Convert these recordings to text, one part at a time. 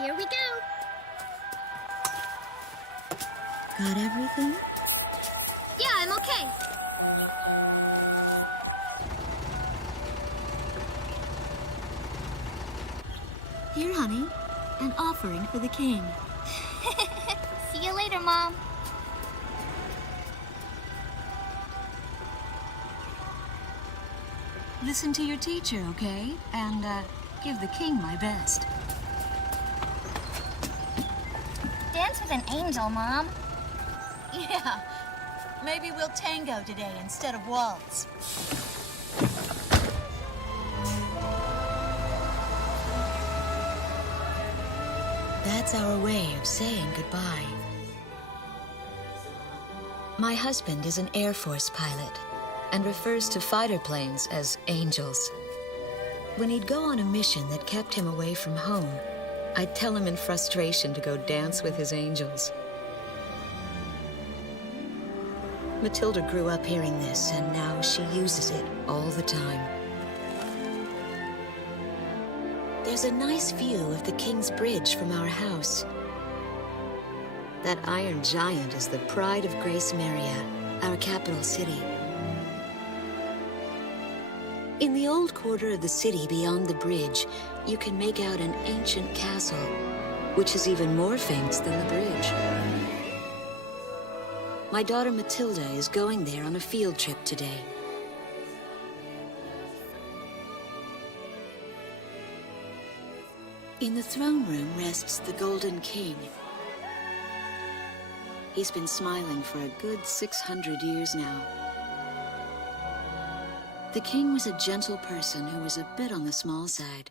Here we go. Got everything? Yeah, I'm okay. Here, honey. An offering for the king. See you later, Mom. Listen to your teacher, okay? And, give the king my best. Dance with an angel, Mom. Yeah. Maybe we'll tango today instead of waltz. That's our way of saying goodbye. My husband is an Air Force pilot and refers to fighter planes as angels. When he'd go on a mission that kept him away from home, I'd tell him in frustration to go dance with his angels. Matilda grew up hearing this, and now she uses it all the time. There's a nice view of the King's Bridge from our house. That iron giant is the pride of Grace Emmeria, our capital city. In the old quarter of the city beyond the bridge, you can make out an ancient castle, which is even more famous than the bridge. My daughter Matilda is going there on a field trip today. In the throne room rests the Golden King. He's been smiling for a good 600 years now. The king was a gentle person who was a bit on the small side,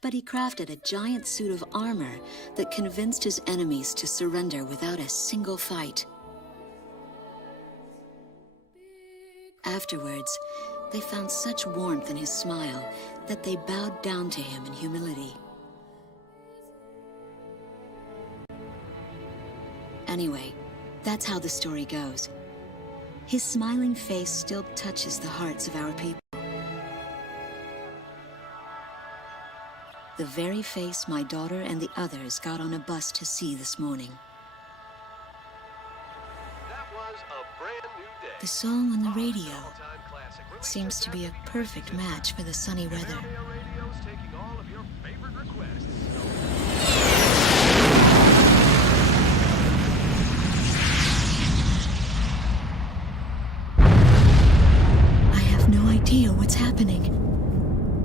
but he crafted a giant suit of armor that convinced his enemies to surrender without a single fight. Afterwards, they found such warmth in his smile that they bowed down to him in humility. Anyway, that's how the story goes. His smiling face still touches the hearts of our people. The very face my daughter and the others got on a bus to see this morning. That was a brand new day. The song on the radio seems to be a perfect match for the sunny weather. Radio's taking all of your favorite requests. I have no idea what's happening.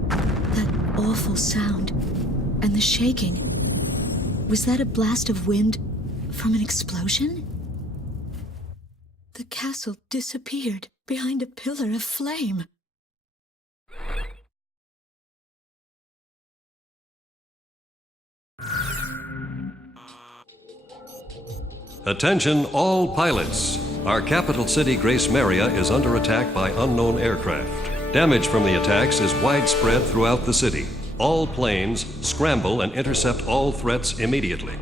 That awful sound and the shaking. Was that a blast of wind from an explosion? The castle disappeared behind a pillar of flame. Attention all pilots. Our capital city, Grace Emmeria, is under attack by unknown aircraft. Damage from the attacks is widespread throughout the city. All planes scramble and intercept all threats immediately.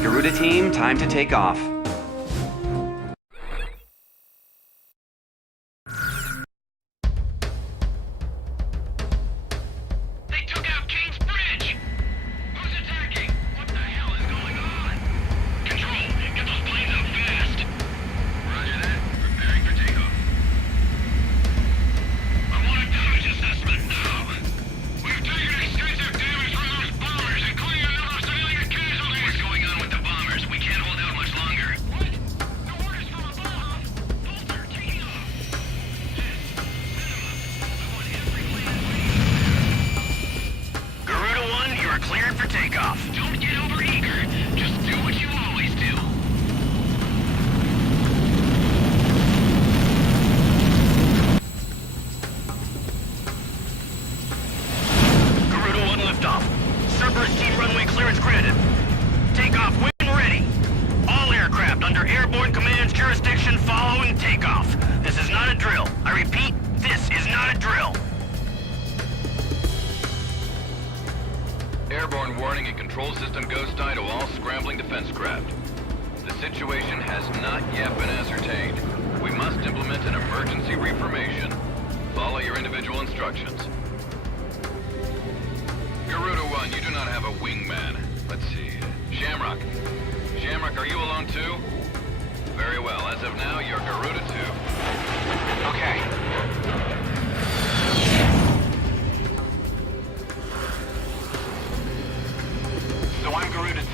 Garuda team, time to take off. They took out King's Bridge! Who's attacking? What the hell is going on? Control, get those planes up fast! Roger that. Preparing for takeoff. I want a damage assessment now! We've taken extensive damage from those bombers, including a number of civilian casualties! What's going on with the bombers? We can't hold out much longer. Airborne Command's jurisdiction following takeoff. This is not a drill. I repeat, this is not a drill. Airborne warning and control system ghost eye to all scrambling defense craft. The situation has not yet been ascertained. We must implement an emergency reformation. Follow your individual instructions. Garuda 1, you do not have a wingman. Let's see. Shamrock. Shamrock, are you alone too? Very well. As of now, you're Garuda 2. Okay. So I'm Garuda 2.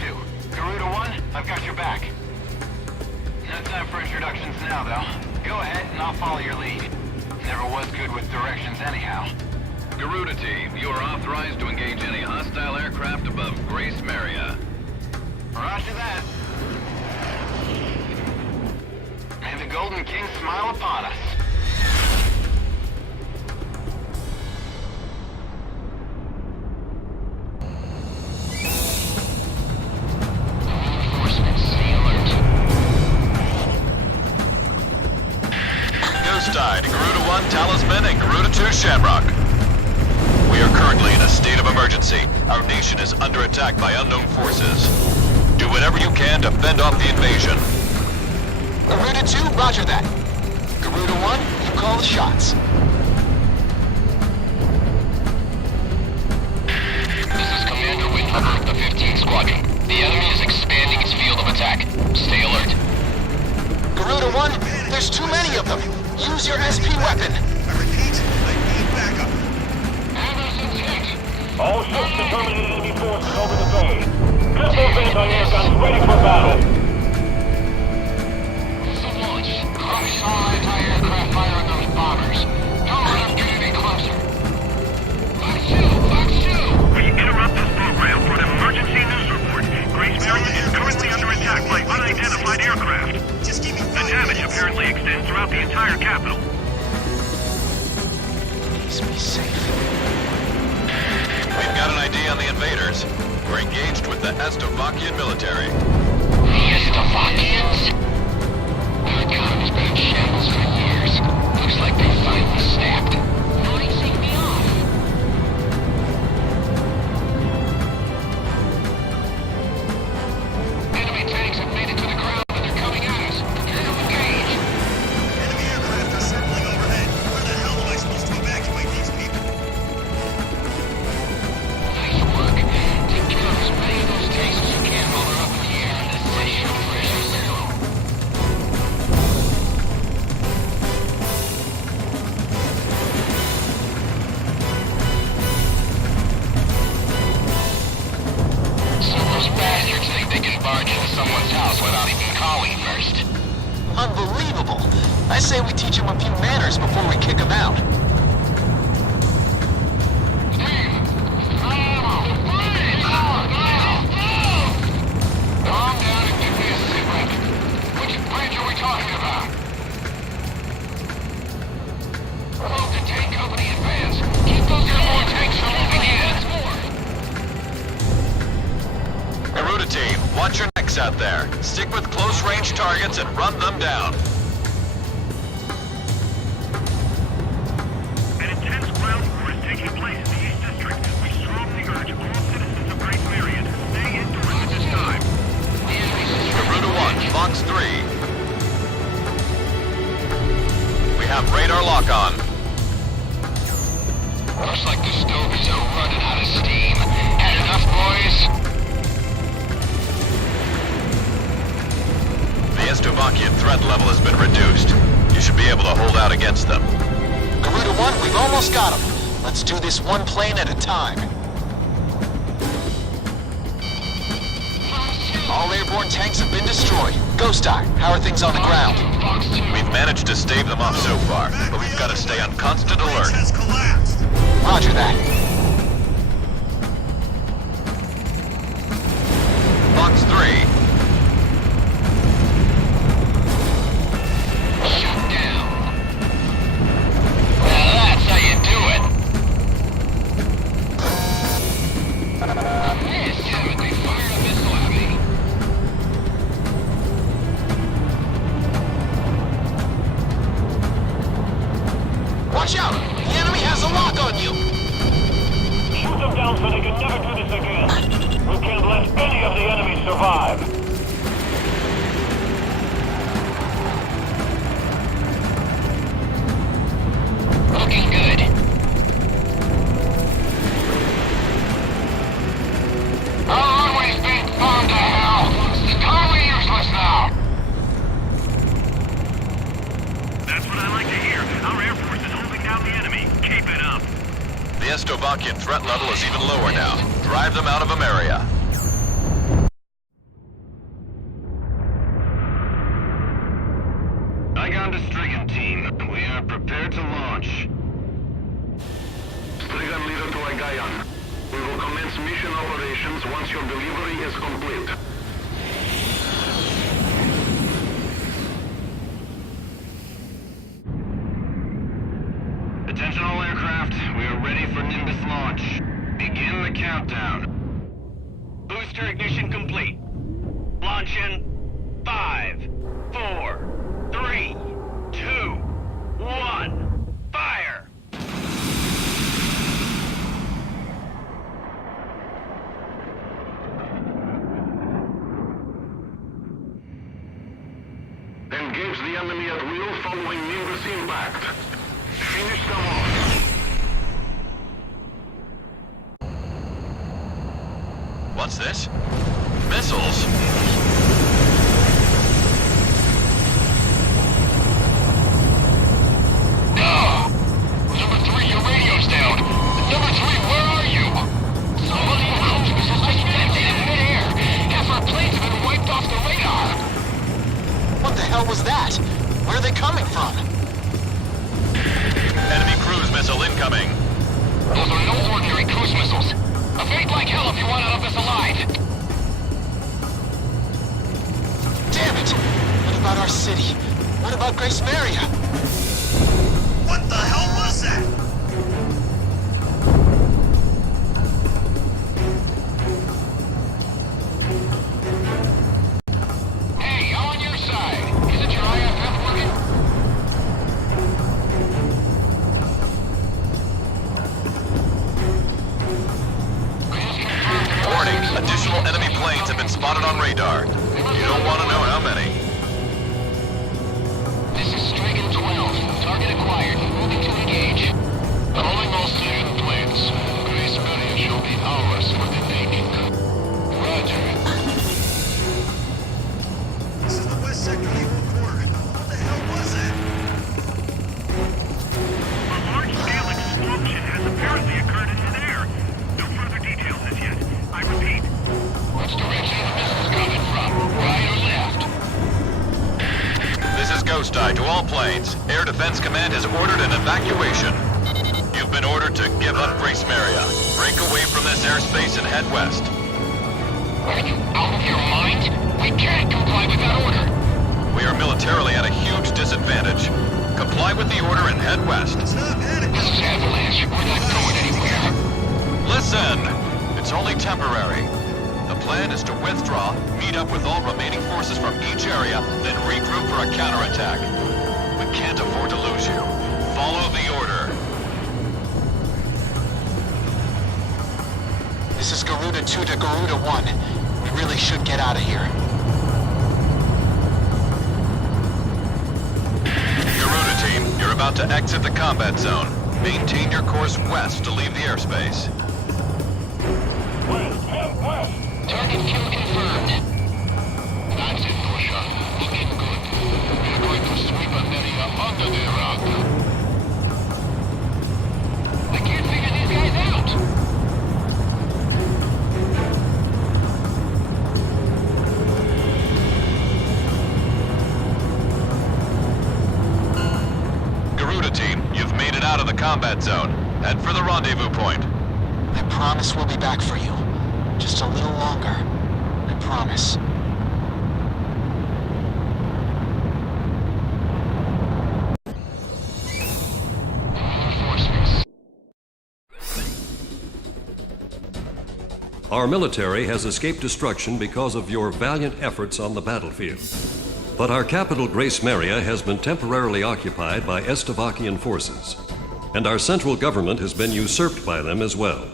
Garuda 1, I've got your back. No time for introductions now, though. Go ahead and I'll follow your lead. Never was good with directions anyhow. Garuda Team, you are authorized to engage any hostile aircraft above Grace Maria. Roger that. May the Golden King smile upon us. Ghost Eye to Garuda 1 Talisman and Garuda 2 Shamrock. We are currently in a state of emergency. Our nation is under attack by unknown forces. Do whatever you can to fend off the invasion. Garuda 2, roger that. Garuda 1, you call the shots. This is Commander Windrunner of the 15th Squadron. The enemy is expanding its field of attack. Stay alert. Garuda 1, there's too many of them. Use your SP weapon. I repeat, I need backup. All ships determining enemy forces over the bay. Get those anti-air guns ready for battle. Launch. Crush all anti-aircraft fire on those bombers. Don't let them get any closer. Fox 2! We interrupt this program for an emergency news report. Grace Maria is currently under attack by unidentified aircraft. Just give me The damage apparently extends throughout the entire capital. Please be safe. We've got an ID on the invaders. We're engaged with the Estovakian military. The Estovakians? Their economy's been in shambles for years. Looks like they finally snapped. Now they take me off. Enemy tanks have made it to the ground and they're coming at us. Prepare to engage. Enemy aircraft are circling overhead. Where the hell am I supposed to evacuate these people? Nice work. Take care of as many of those tanks as you can while they're up in the air. This is your treasure zero. So those bastards think they can barge into someone's house without even calling first. Unbelievable. I say we teach them a few manners before we kick them out. Calm down and give me a sit rep. Which bridge are we talking about? Move the tank company advance. Keep those airborne tanks from moving in. Garuda Team, watch your necks out there. Stick with close-range targets and run them down. An intense ground war is taking place in the East District. We strongly urge all citizens of Great Maria to stay indoors at this time. Garuda 1, Fox 3. We have radar lock on. Looks like the stovies are running out of steam. Had enough, boys? The Estovakian threat level has been reduced. You should be able to hold out against them. Garuda 1, we've almost got them. Let's do this one plane at a time. All airborne tanks have been destroyed. Ghost Eye, how are things on the ground? We've managed to stave them off so far, but we've got to stay on constant alert. Has collapsed. Roger that. Fox 3. Shut down. Now that's how you do it. Yes, damn it, they fired a missile at me. Emmeria-Estovakian threat level is even lower now. Drive them out of Emmeria. Strigan to Strigan team. We are prepared to launch. Strigan leader to Igayan. We will commence mission operations once your delivery is complete. Attention all aircraft. We are ready for Nimbus launch. Begin the countdown. Booster ignition complete. Launch in 5, 4, 3, 2, 1. Fire! Engage the enemy at will following Nimbus impact. Finish them off. What's this? Missiles? Number 3, your radio's down. Number 3, where are you? Somebody cruise missiles just planted in midair. Half our planes have been wiped off the radar. What the hell was that? Where are they coming from? Enemy cruise missile incoming. Those are no ordinary cruise missiles. Evade like hell if you want out of this alive. Damn it! What about our city? What about Grace Maria? What the hell was that? Hey, I'm on your side. Isn't your IFF working? Warning, additional enemy planes have been spotted on radar. You don't want to know how many. This is Strigan 12. Target acquired. Moving to engage. Calling all Strigan planes. Grace Maria shall be ours for the taking. Roger. This is the West Sector Naval Quarter. What the hell was that? A large-scale explosion has apparently occurred in midair. No further details as yet. I repeat. Which direction are the missiles coming from? Right or left? This is Ghost Eye to all planes. Air Defense Command has ordered an evacuation. You've been ordered to give up Grace Maria. Break away from this airspace and head west. Are you out of your mind? We can't comply with that order. We are militarily at a huge disadvantage. Comply with the order and head west. Stop heading. This is Avalanche. We're not going anywhere. Listen! It's only temporary. The plan is to withdraw, meet up with all remaining forces from each area, then regroup for a counterattack. We can't afford to lose you. Follow the order. This is Garuda 2 to Garuda 1. We really should get out of here. Garuda team, you're about to exit the combat zone. Maintain your course west to leave the airspace. West, head west. Target kill confirmed. That's it, Pusher. Looking good. We're going to sweep Emmeria under the rug. I can't figure these guys out. Garuda team, you've made it out of the combat zone. Head for the rendezvous point. I promise we'll be back for you. Just a little longer. I promise. Our military has escaped destruction because of your valiant efforts on the battlefield. But our capital, Grace Maria, has been temporarily occupied by Estovakian forces, and our central government has been usurped by them as well.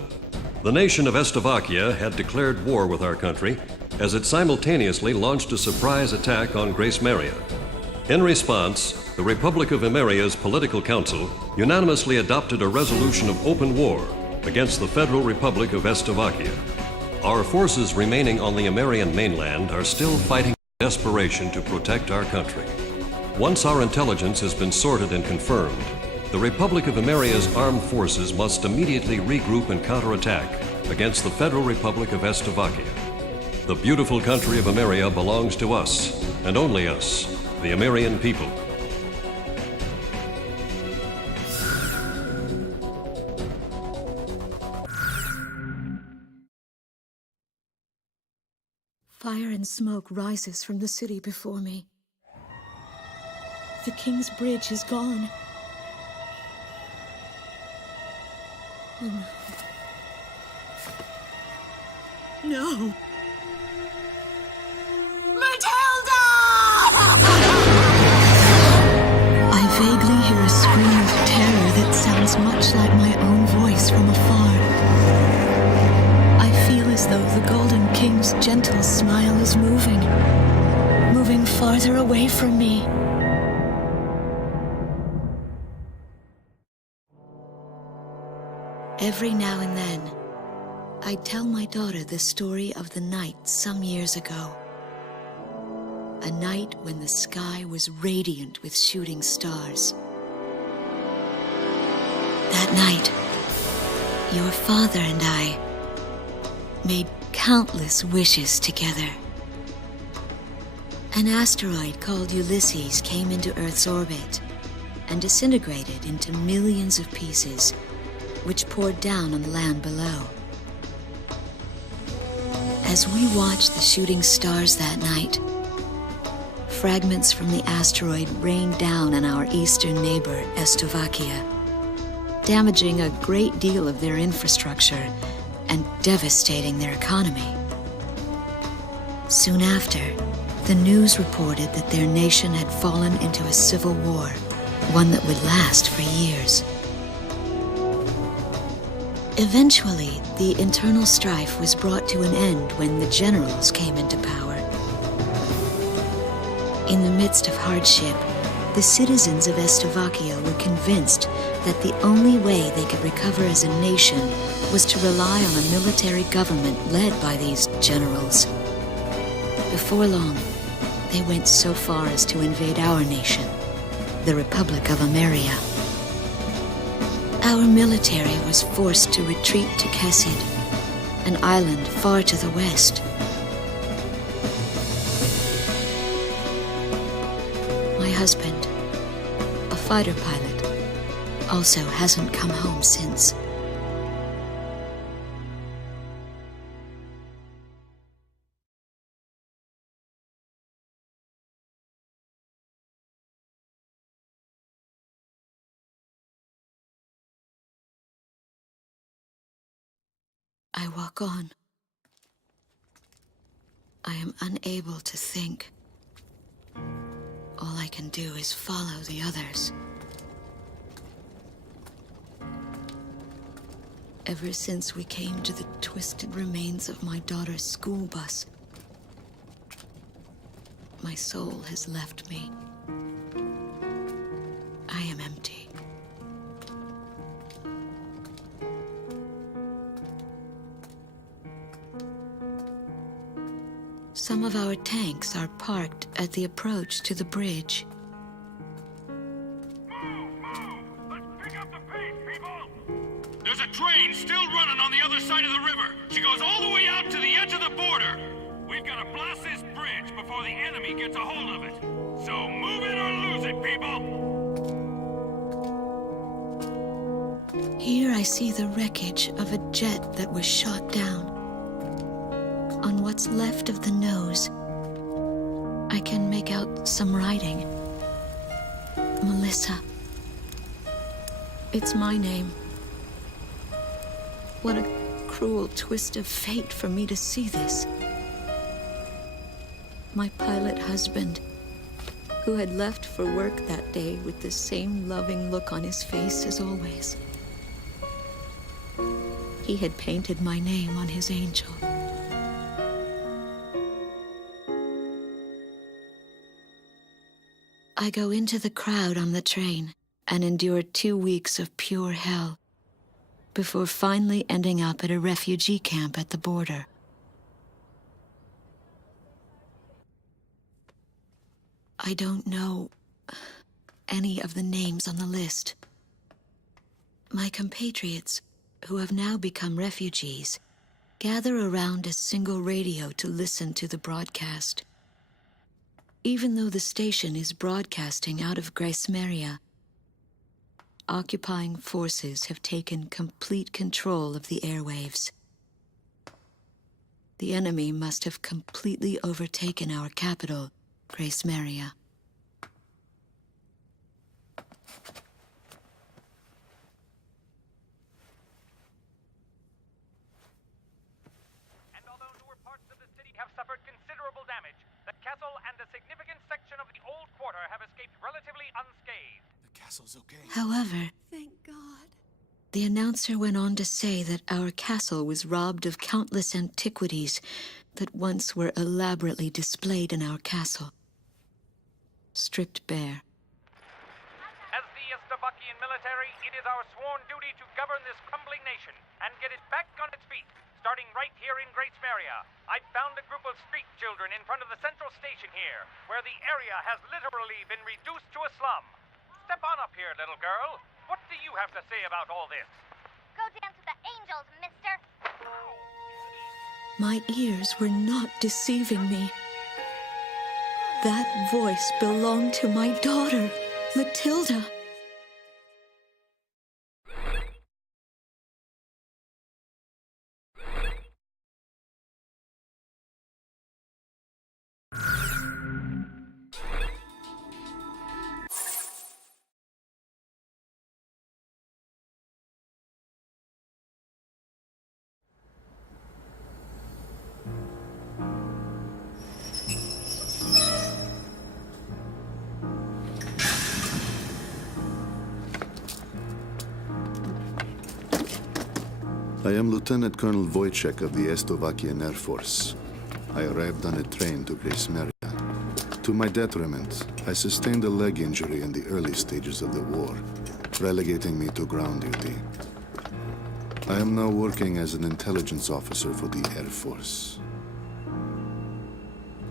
The nation of Estovakia had declared war with our country as it simultaneously launched a surprise attack on Grace Maria. In response, the Republic of Emmeria's Political Council unanimously adopted a resolution of open war against the Federal Republic of Estovakia. Our forces remaining on the Emmerian mainland are still fighting in desperation to protect our country. Once our intelligence has been sorted and confirmed, The Republic of Emmeria's armed forces must immediately regroup and counterattack against the Federal Republic of Estovakia. The beautiful country of Emmeria belongs to us, and only us, the Emmerian people. Fire and smoke rises from the city before me. The King's Bridge is gone. Oh, no. No! Matilda! I vaguely hear a scream of terror that sounds much like my own voice from afar. I feel as though the Golden King's gentle smile is moving farther away from me. Every now and then, I tell my daughter the story of the night some years ago. A night when the sky was radiant with shooting stars. That night, your father and I made countless wishes together. An asteroid called Ulysses came into Earth's orbit and disintegrated into millions of pieces, which poured down on the land below. As we watched the shooting stars that night, fragments from the asteroid rained down on our eastern neighbor, Estovakia, damaging a great deal of their infrastructure and devastating their economy. Soon after, the news reported that their nation had fallen into a civil war, one that would last for years. Eventually, the internal strife was brought to an end when the generals came into power. In the midst of hardship, the citizens of Estovakia were convinced that the only way they could recover as a nation was to rely on a military government led by these generals. Before long, they went so far as to invade our nation, the Republic of Emmeria. Our military was forced to retreat to Kesid, an island far to the west. My husband, a fighter pilot, also hasn't come home since. I walk on. I am unable to think. All I can do is follow the others. Ever since we came to the twisted remains of my daughter's school bus, my soul has left me. I am empty. Some of our tanks are parked at the approach to the bridge. Let's pick up the pace, people! There's a train still running on the other side of the river. She goes all the way out to the edge of the border. We've got to blast this bridge before the enemy gets a hold of it. So move it or lose it, people! Here I see the wreckage of a jet that was shot down. On what's left of the nose, I can make out some writing. Melissa. It's my name. What a cruel twist of fate for me to see this. My pilot husband, who had left for work that day with the same loving look on his face as always. He had painted my name on his angel. I go into the crowd on the train and endure 2 weeks of pure hell before finally ending up at a refugee camp at the border. I don't know any of the names on the list, My compatriots, who have now become refugees, gather around a single radio to listen to the broadcast. Even though the station is broadcasting out of Gracemeria, occupying forces have taken complete control of the airwaves. The enemy must have completely overtaken our capital, Gracemeria. And although newer parts of the city have suffered considerable damage, the castle and a significant section of the old quarter have escaped relatively unscathed. The castle's okay. However, Thank God. the announcer went on to say that our castle was robbed of countless antiquities that once were elaborately displayed in our castle. Stripped bare. As the Estovakian military, it is our sworn duty to govern this crumbling nation and get it back on its feet, starting right here in Gracemeria. I found a group of street children in front of the central station here, where the area has literally been reduced to a slum. Step on up here, little girl. What do you have to say about all this? Go dance with the angels, mister. My ears were not deceiving me. That voice belonged to my daughter, Matilda. I am Lieutenant Colonel Wojciech of the Estovakian Air Force. I arrived on a train to Gracemeria. To my detriment, I sustained a leg injury in the early stages of the war, relegating me to ground duty. I am now working as an intelligence officer for the Air Force.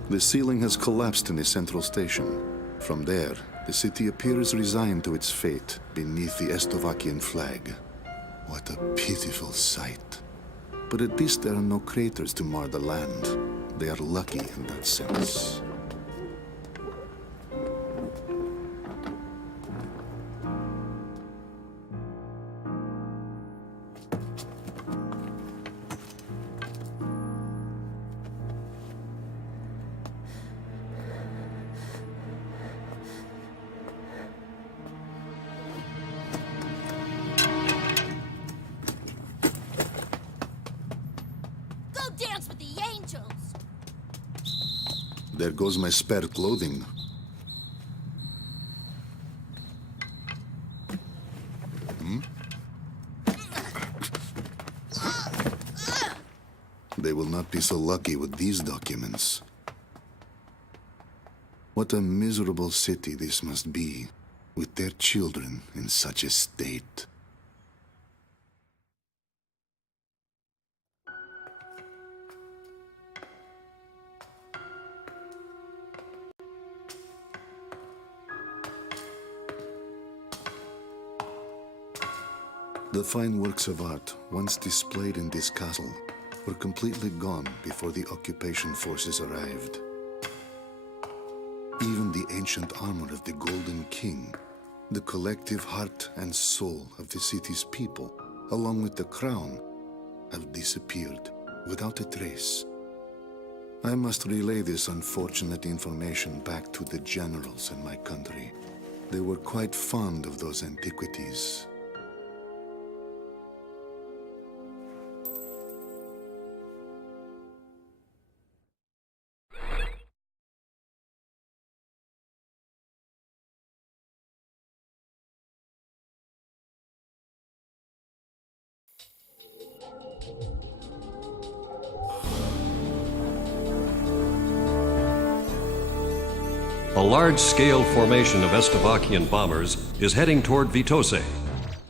The ceiling has collapsed in the central station. From there, the city appears resigned to its fate beneath the Estovakian flag. What a pitiful sight. But at least there are no craters to mar the land. They are lucky in that sense. Dance with the angels. There goes my spare clothing. They will not be so lucky with these documents. What a miserable city this must be, with their children in such a state. The fine works of art, once displayed in this castle, were completely gone before the occupation forces arrived. Even the ancient armor of the Golden King, the collective heart and soul of the city's people, along with the crown, have disappeared without a trace. I must relay this unfortunate information back to the generals in my country. They were quite fond of those antiquities. A large-scale formation of Estovakian bombers is heading toward Vitose,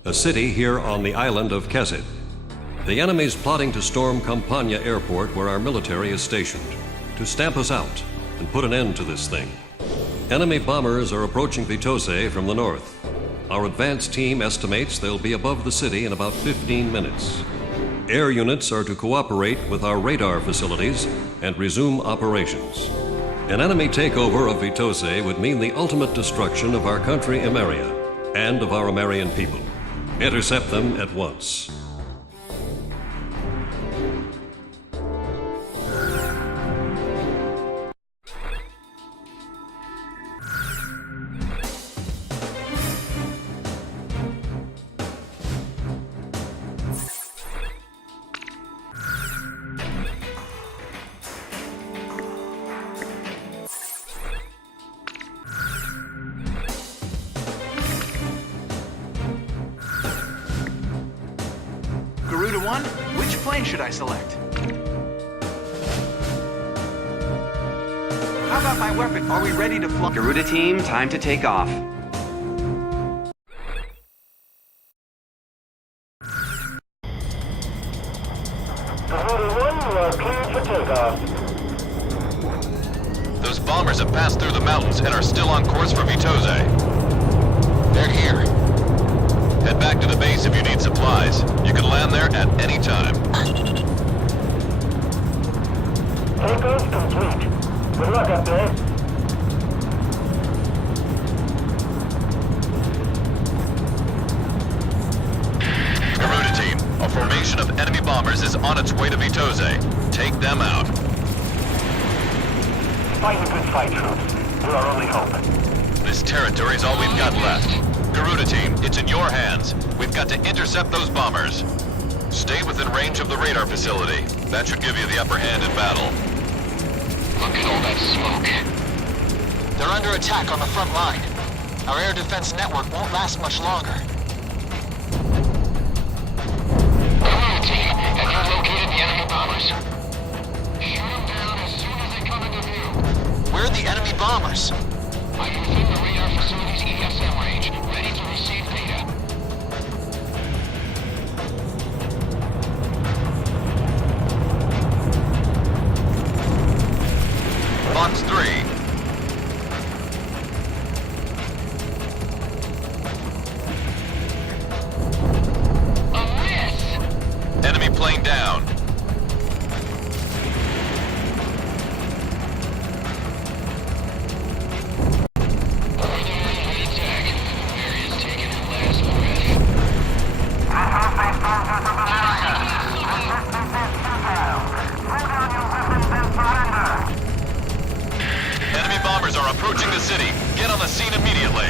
a city here on the island of Kesid. The enemy's plotting to storm Campania Airport, where our military is stationed, to stamp us out and put an end to this thing. Enemy bombers are approaching Vitose from the north. Our advance team estimates they'll be above the city in about 15 minutes. Air units are to cooperate with our radar facilities and resume operations. An enemy takeover of Vitose would mean the ultimate destruction of our country Emmeria and of our Emmerian people. Intercept them at once. Garuda 1, which plane should I select? How about my weapon? Are we ready to fly? Garuda team, time to take off. Garuda 1, you are cleared for takeoff. Those bombers have passed through the mountains and are still on course for Vitose. They're here. Head back to the base if you need supplies. You can land there at any time. Takeoff complete. Good luck up there. Garuda team, a formation of enemy bombers is on its way to Vitose. Take them out. Fight a good fight, troops. You're our only hope. This territory is all we've got left. Garuda team, it's in your hands. We've got to intercept those bombers. Stay within range of the radar facility. That should give you the upper hand in battle. Look at all that smoke. They're under attack on the front line. Our air defense network won't last much longer. Garuda team, have you located the enemy bombers? Shoot them down as soon as they come into view. Where are the enemy bombers? I'm within the radar facility's ESM range, ready to receive data. Box 3. A miss! Enemy plane down. Enemy bombers are approaching the city. Get on the scene immediately.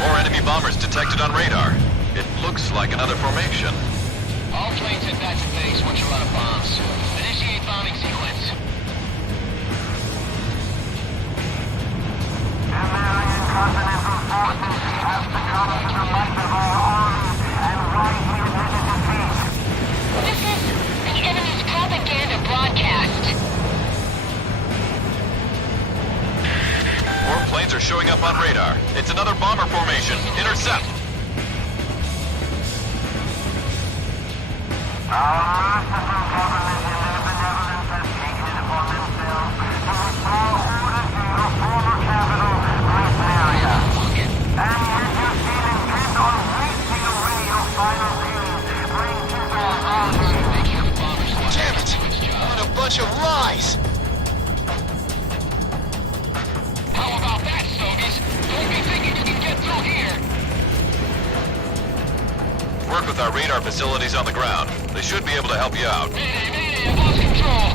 More enemy bombers detected on radar. It looks like another formation. All planes head back to base once you're out of bombs. Initiate bombing sequence. American Continental Forces have succumbed to the might of our arms and rise here to defeat. This is the enemy's propaganda broadcast. More planes are showing up on radar. It's another bomber formation. Intercept! Our merciful government and their benevolence have taken it upon themselves to restore order to your former capital, Emmeria. And yet you seem intent on wasting away your final days, bring to their army. Damn it! What a bunch of lies! How about that, Stogies? Don't be thinking you can get through here. Work with our radar facilities on the ground. They should be able to help you out. Mayday, I've lost control.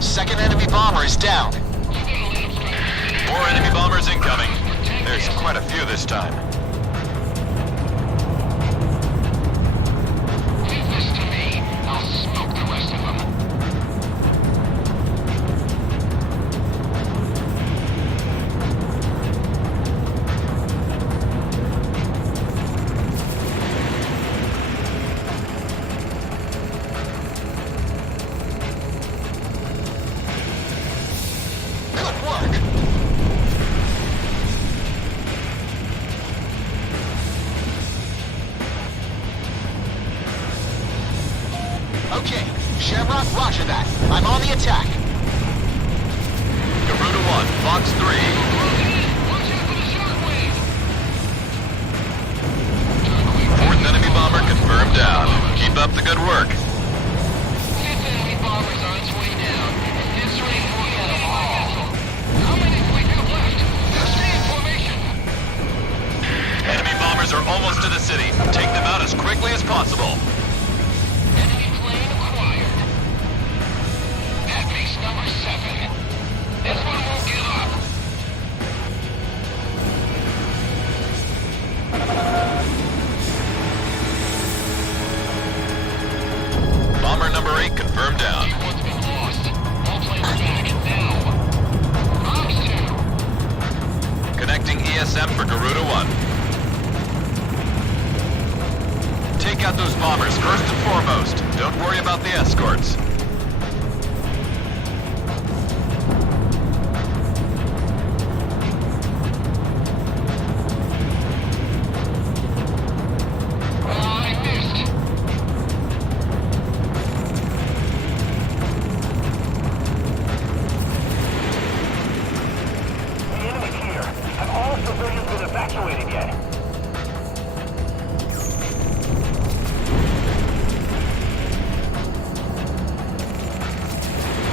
Second enemy bomber is down. More enemy bombers incoming. There's quite a few this time. Leave this to me. I'll smoke the rest of them. Good work. I'm on the attack. Garuda 1, Fox 3. Watch out for the shockwave! Fourth enemy bomber confirmed down. Keep up the good work. Fifth enemy bomber's on its way down. This ring will get them all. How many do we have left? Stay in formation. Enemy bombers are almost to the city. Take them out as quickly as possible. Enemy plane acquired. At base number 7. This one won't give up. Bomber number 8 confirmed down. One's been lost. All planes back now. Fox 2. Connecting ESM for Garuda 1. Take out those bombers first and foremost. Don't worry about the escorts. I missed. The enemy's here. Have all civilians been evacuated yet?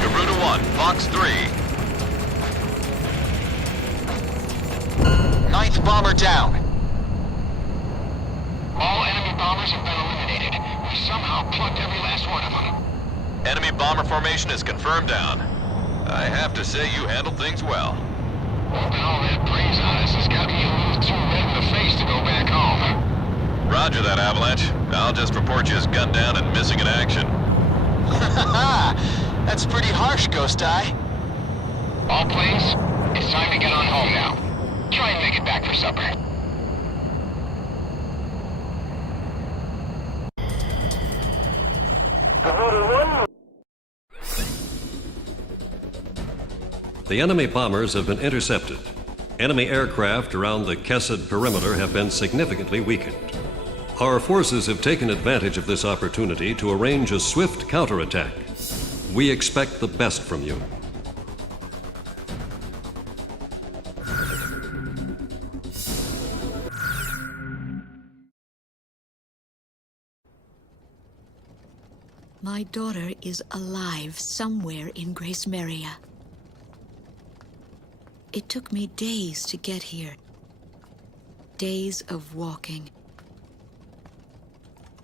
Garuda 1, Fox 3. Ninth bomber down. All enemy bombers have been eliminated. We somehow plucked every last one of them. Enemy bomber formation is confirmed down. I have to say you handled things well. Whooping all that praise on us has got me a little too red in the face to go back home. Roger that, Avalanche. I'll just report you as gunned down and missing in action. That's pretty harsh, Ghost Eye. All planes, it's time to get on home now. Try and make it back for supper. The enemy bombers have been intercepted. Enemy aircraft around the Kesed perimeter have been significantly weakened. Our forces have taken advantage of this opportunity to arrange a swift counterattack. We expect the best from you. My daughter is alive somewhere in Grace Meria. It took me days to get here. Days of walking.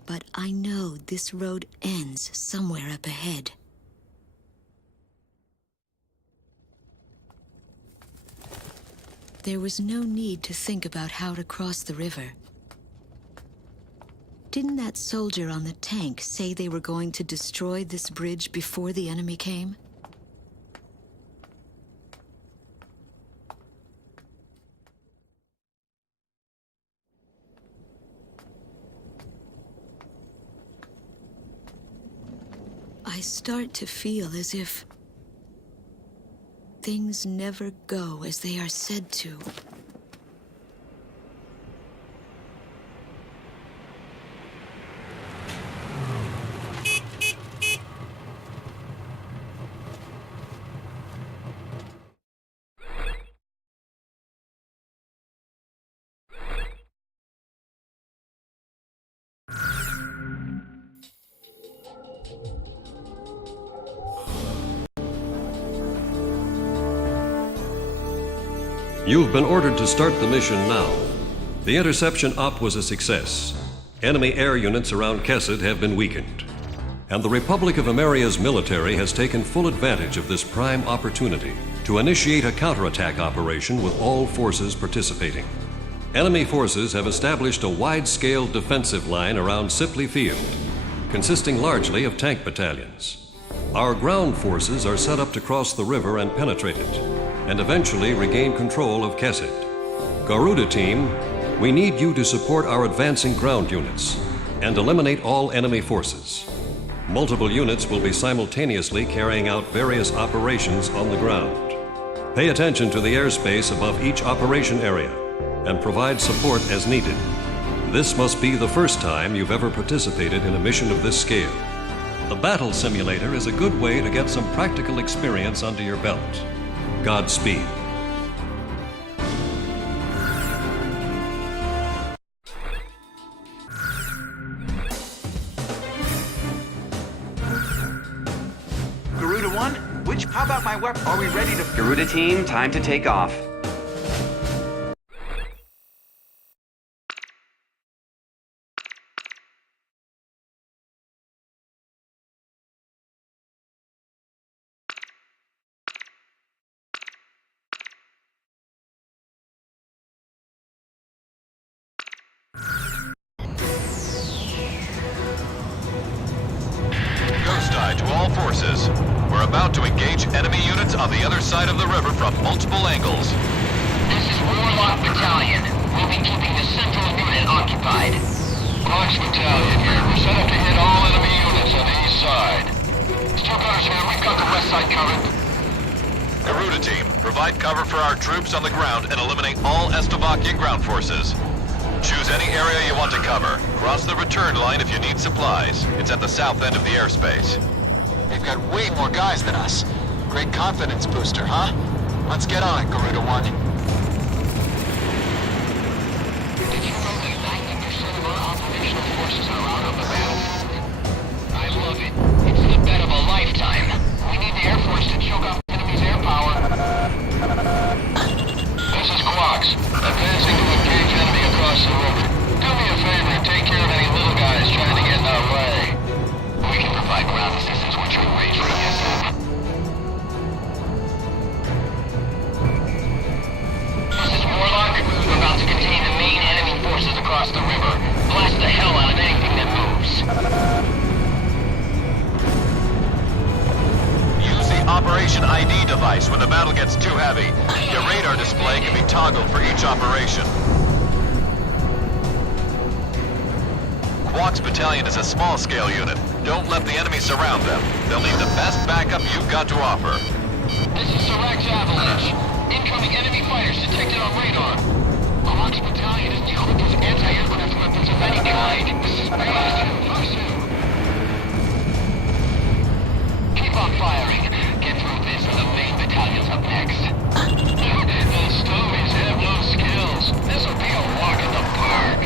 But I know this road ends somewhere up ahead. There was no need to think about how to cross the river. Didn't that soldier on the tank say they were going to destroy this bridge before the enemy came? I start to feel as if things never go as they are said to. You've been ordered to start the mission now. The interception op was a success. Enemy air units around Kesed have been weakened. And the Republic of Emmeria's military has taken full advantage of this prime opportunity to initiate a counterattack operation with all forces participating. Enemy forces have established a wide-scale defensive line around Sipley Field, consisting largely of tank battalions. Our ground forces are set up to cross the river and penetrate it, and eventually regain control of Kesed. Garuda team, we need you to support our advancing ground units and eliminate all enemy forces. Multiple units will be simultaneously carrying out various operations on the ground. Pay attention to the airspace above each operation area and provide support as needed. This must be the first time you've ever participated in a mission of this scale. The battle simulator is a good way to get some practical experience under your belt. Godspeed. Garuda 1, how about my weapon? Are we ready to... Garuda team, time to take off. To all forces, we're about to engage enemy units on the other side of the river from multiple angles. This is Warlock Battalion. We'll be keeping the central unit occupied. Fox Battalion here. We're set up to hit all enemy units on the east side. Still gunners here. We've got the west side covered. Garuda team, provide cover for our troops on the ground and eliminate all Estovakia ground forces. Choose any area you want to cover. Cross the return line if you need supplies. It's at the south end of the airspace. They've got way more guys than us. Great confidence booster, huh? Let's get on it, Garuda 1. Did you know that 90% of our operational forces are out on the battlefield? I love it. It's the bet of a lifetime. We need the Air Force to choke off enemy's air power. This is Quox. Advancing to engage enemy across the river. Do me a favor and take care of any little guys trying to get in our way. We can provide ground assistance once you're ready for ESM. This is Warlock. We're about to contain the main enemy forces across the river. Blast the hell out of anything that moves. Use the Operation ID device when the battle gets too heavy. Your radar display can be toggled for each operation. Quox Battalion is a small-scale unit. Don't let the enemy surround them. They'll need the best backup you've got to offer. This is Sirac's Avalanche. Incoming enemy fighters detected on radar. Quox Battalion is equipped with anti-aircraft weapons of any kind. This is bad. Keep on firing. Get through this and the main battalion's up next. Those stories have no skills. This'll be a walk in the park.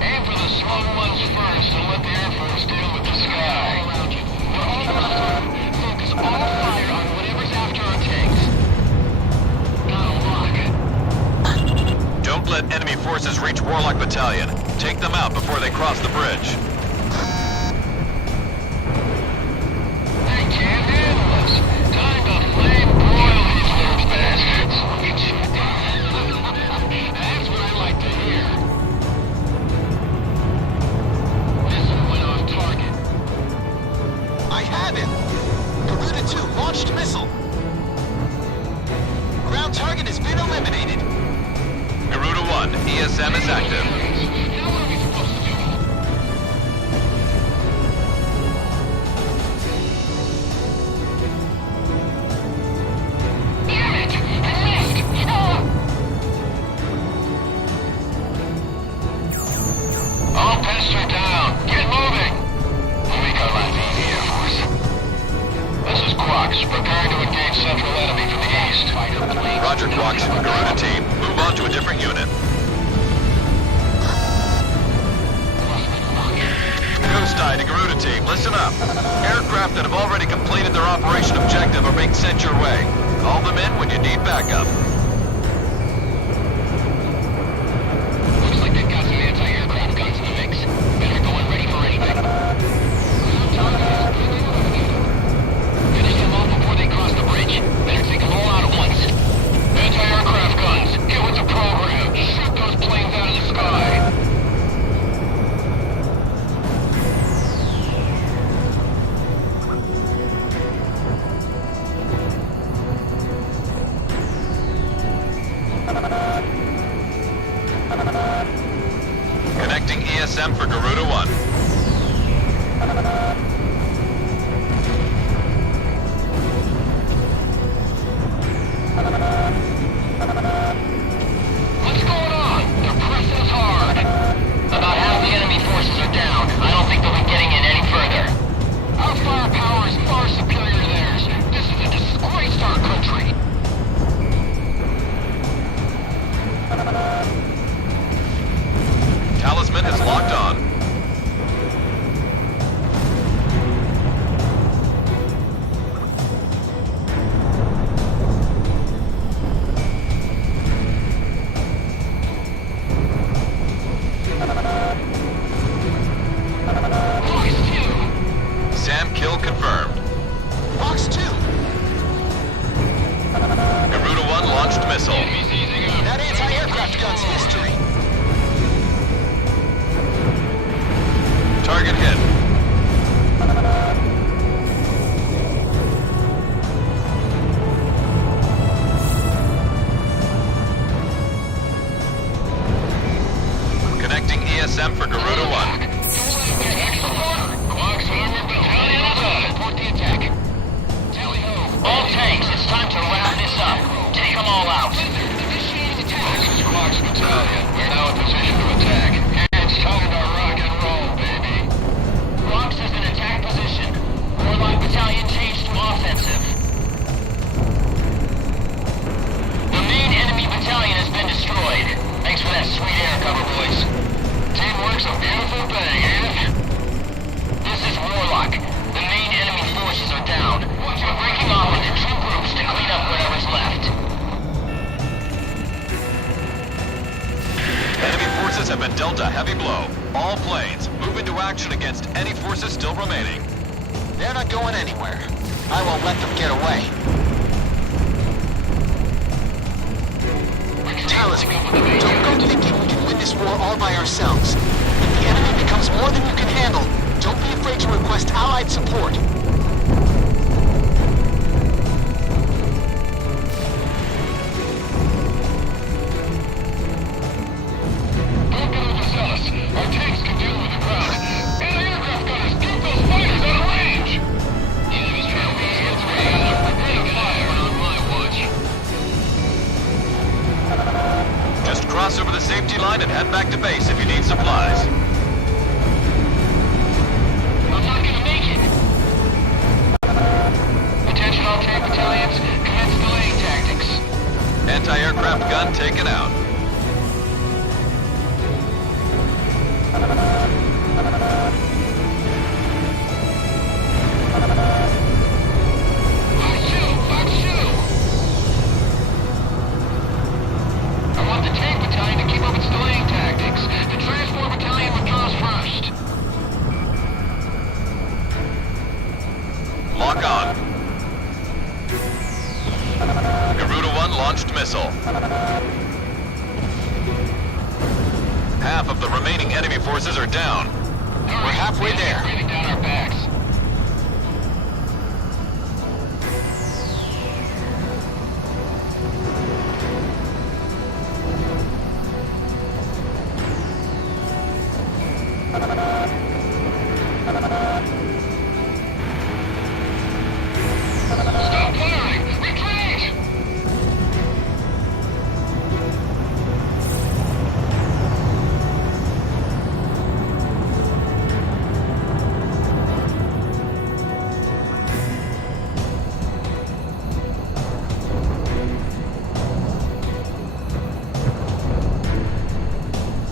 Aim for the slow ones first and let the Air Force deal with the sky. We're almost through. Focus all fire on whatever's after our tanks. Got a lock. Don't let enemy forces reach Warlock Battalion. Take them out before they cross the bridge. They can't handle us. Time to flame broil these little bastards. That's what I like to hear. Missile went off target. I have it! Garuda 2 launched missile. Ground target has been eliminated. Garuda 1, ESM is active. Now what are we supposed to do? Damn it! I missed! All pests are down. Get moving. We'll make our life easy, Air Force. This is Quox, preparing to engage central enemy from the east. Roger, Quox. Garuda team, move on to a different unit. Ghost Eye to Garuda team, listen up. Aircraft that have already completed their operation objective are being sent your way. Call them in when you need backup. Looks like they've got some anti-aircraft guns in the mix. Better go and ready for anything. Finish them off before they cross the bridge. Better take them all out at once. Anti-aircraft guns. Get with the program. Shoot those planes out of the sky. Spam kill confirmed. Fox 2! Garuda 1 launched missile. That anti-aircraft gun's history! Target hit. Connecting ESM for Garuda 1. All tanks, it's time to wrap this up. Take them all out. This is Clark's battalion. We're now in position to attack. It's time to rock and roll, baby. Clark's is in attack position. Warlock battalion changed to offensive. The main enemy battalion has been destroyed. Thanks for that sweet air cover, boys. Teamwork's a beautiful thing, ain't it? This is Warlock. The main enemy forces are down. We're breaking off into 2 groups to clean up whatever's left. Enemy forces have been dealt a heavy blow. All planes, move into action against any forces still remaining. They're not going anywhere. I won't let them get away. Talisman, don't go thinking we can win this war all by ourselves. If the enemy becomes more than you can handle, don't be afraid to request allied support. Our tanks can deal with the ground. Anti-aircraft gunners, keep those fighters out of range! The enemy's trying to raise its radar. Prepare to fire on my watch. Just cross over the safety line and head back to base if you need supplies. I'm not gonna make it! Attention all tank battalions, commence delaying tactics. Anti-aircraft gun taken out. I want the tank battalion to keep up its delaying tactics. The transport battalion withdraws first. Lock on. Garuda 1 launched missile. Half of the remaining enemy forces are down. We're halfway there. Breathing down our backs. Stop firing! Retreat!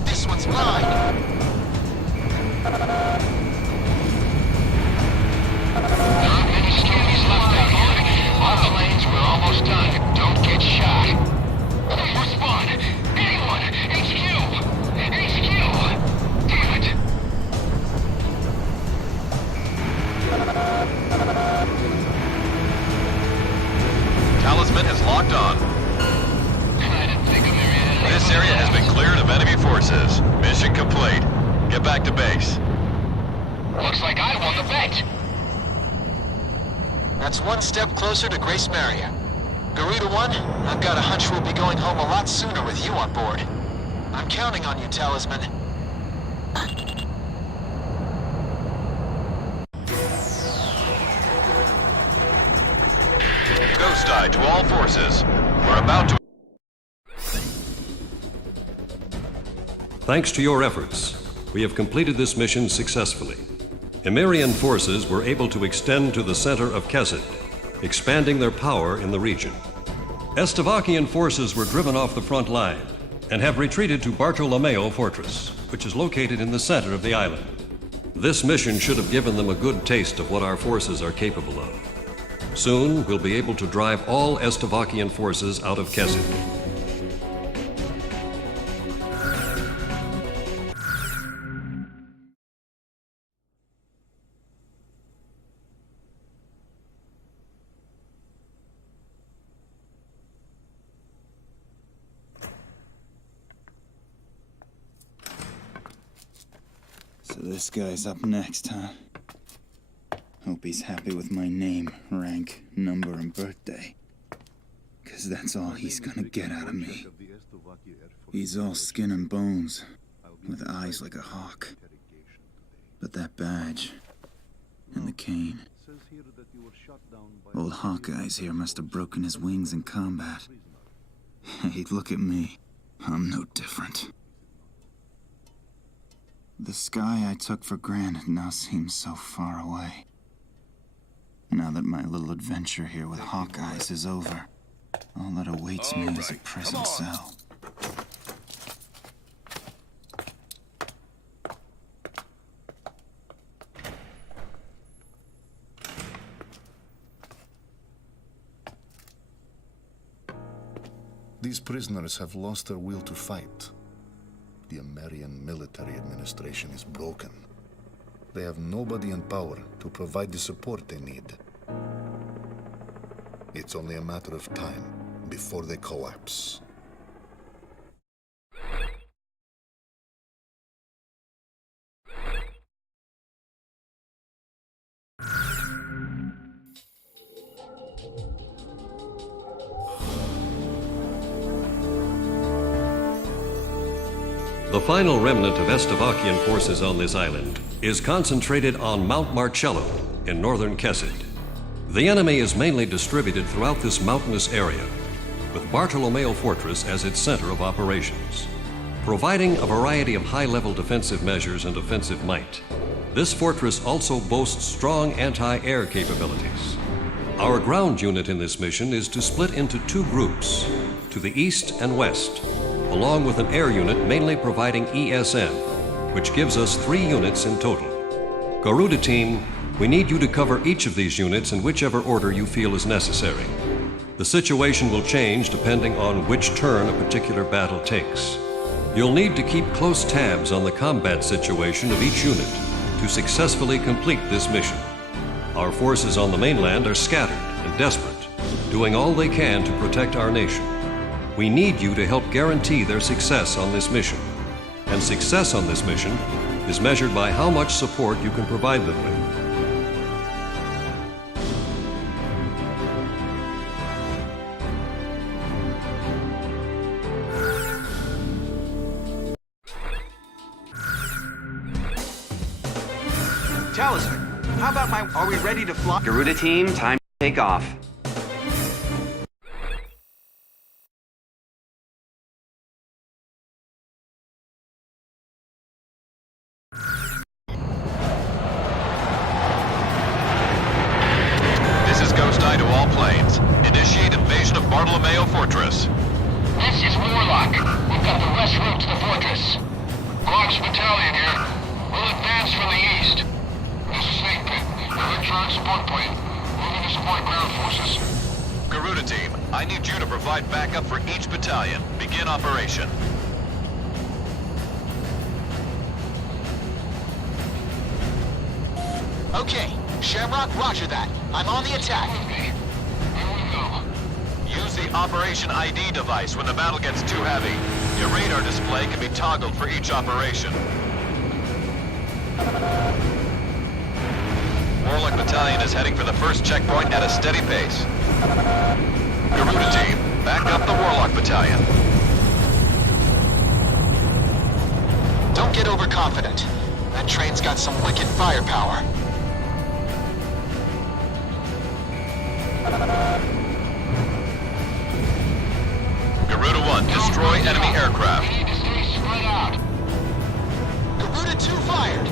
This one's mine! Not many skills left out here. Our planes were almost done. Don't get shot. Please respond. Anyone! HQ! HQ! Damn it! Talisman is locked on. I didn't think Emmeria-Estovakia. This area has been cleared of enemy forces. Mission complete. Get back to base. Looks like I won the bet. That's one step closer to Grace Maria. Garuda 1, I've got a hunch we'll be going home a lot sooner with you on board. I'm counting on you, Talisman. Ghost Eye to all forces. We're about to... Thanks to your efforts, we have completed this mission successfully. Emmerian forces were able to extend to the center of Kesed, expanding their power in the region. Estovakian forces were driven off the front line and have retreated to Bartolomeo Fortress, which is located in the center of the island. This mission should have given them a good taste of what our forces are capable of. Soon, we'll be able to drive all Estovakian forces out of Kesed. This guy's up next, huh? Hope he's happy with my name, rank, number, and birthday. 'Cause that's all he's gonna get out of me. He's all skin and bones, with eyes like a hawk. But that badge, and the cane. Old Hawkeye's here must have broken his wings in combat. Hey, look at me. I'm no different. The sky I took for granted now seems so far away. Now that my little adventure here with Hawkeyes is over, all that awaits me is a prison cell. These prisoners have lost their will to fight. The Emmerian military administration is broken. They have nobody in power to provide the support they need. It's only a matter of time before they collapse. The final remnant of Estovakian forces on this island is concentrated on Mount Marcello in northern Kessid. The enemy is mainly distributed throughout this mountainous area, with Bartolomeo Fortress as its center of operations. Providing a variety of high-level defensive measures and offensive might, this fortress also boasts strong anti-air capabilities. Our ground unit in this mission is to split into two groups, to the east and west, along with an air unit mainly providing ESN, which gives us 3 units in total. Garuda team, we need you to cover each of these units in whichever order you feel is necessary. The situation will change depending on which turn a particular battle takes. You'll need to keep close tabs on the combat situation of each unit to successfully complete this mission. Our forces on the mainland are scattered and desperate, doing all they can to protect our nation. We need you to help guarantee their success on this mission. And success on this mission is measured by how much support you can provide them with. Talisman, how about are we ready to fly? Garuda team, time to take off. To all planes. Initiate invasion of Bartolomeo Fortress. This is Warlock. We've got the west route to the fortress. Rock's battalion here. We'll advance from the east. This is Snake Pit. We're in charge support plane. Moving to support ground forces. Garuda team, I need you to provide backup for each battalion. Begin operation. Okay, Shamrock, roger that. I'm on the attack. Here we go. Use the Operation ID device when the battle gets too heavy. Your radar display can be toggled for each operation. Warlock Battalion is heading for the first checkpoint at a steady pace. Garuda team, back up the Warlock Battalion. Don't get overconfident. That train's got some wicked firepower. Garuda 1, destroy enemy aircraft. We need to stay spread out. Garuda 2 fired.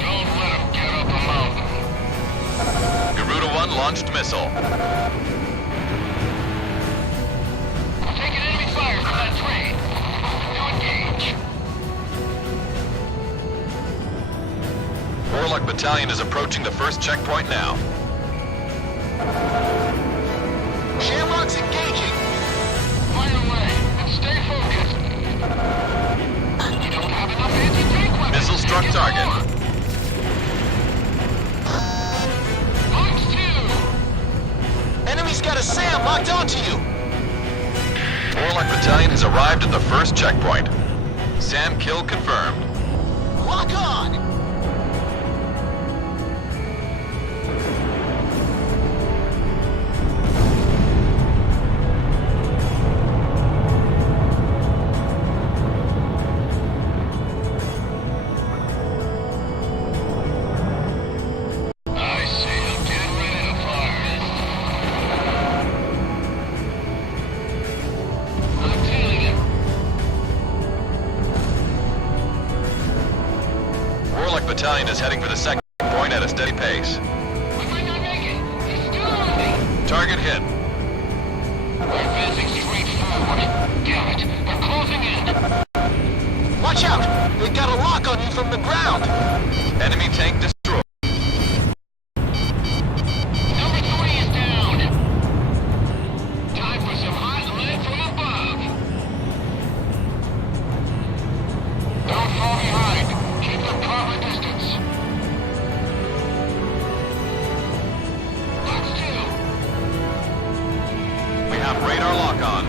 Don't let them get up the mountain. Garuda 1 launched missile. We're taking enemy fire from that train. To engage. Warlock Battalion is approaching the first checkpoint now. Shamrock's engaging. Fire away and stay focused. We don't have enough anti-tank weapons. Missile struck Get target. more. Launch 2. Enemy's got a SAM locked onto you. Warlock Battalion has arrived at the first checkpoint. SAM kill confirmed. Lock on! Battalion is heading for the second point at a steady pace. We might not make it. He's still on me. Target hit. We're advancing straight forward. Damn it. They're closing in. Watch out! They've got a lock on you from the ground! Enemy tank destroyed. Number 3 is down. Time for some hot lead from above. Don't fall behind. Keep the proper distance. Box 2. We have radar lock on.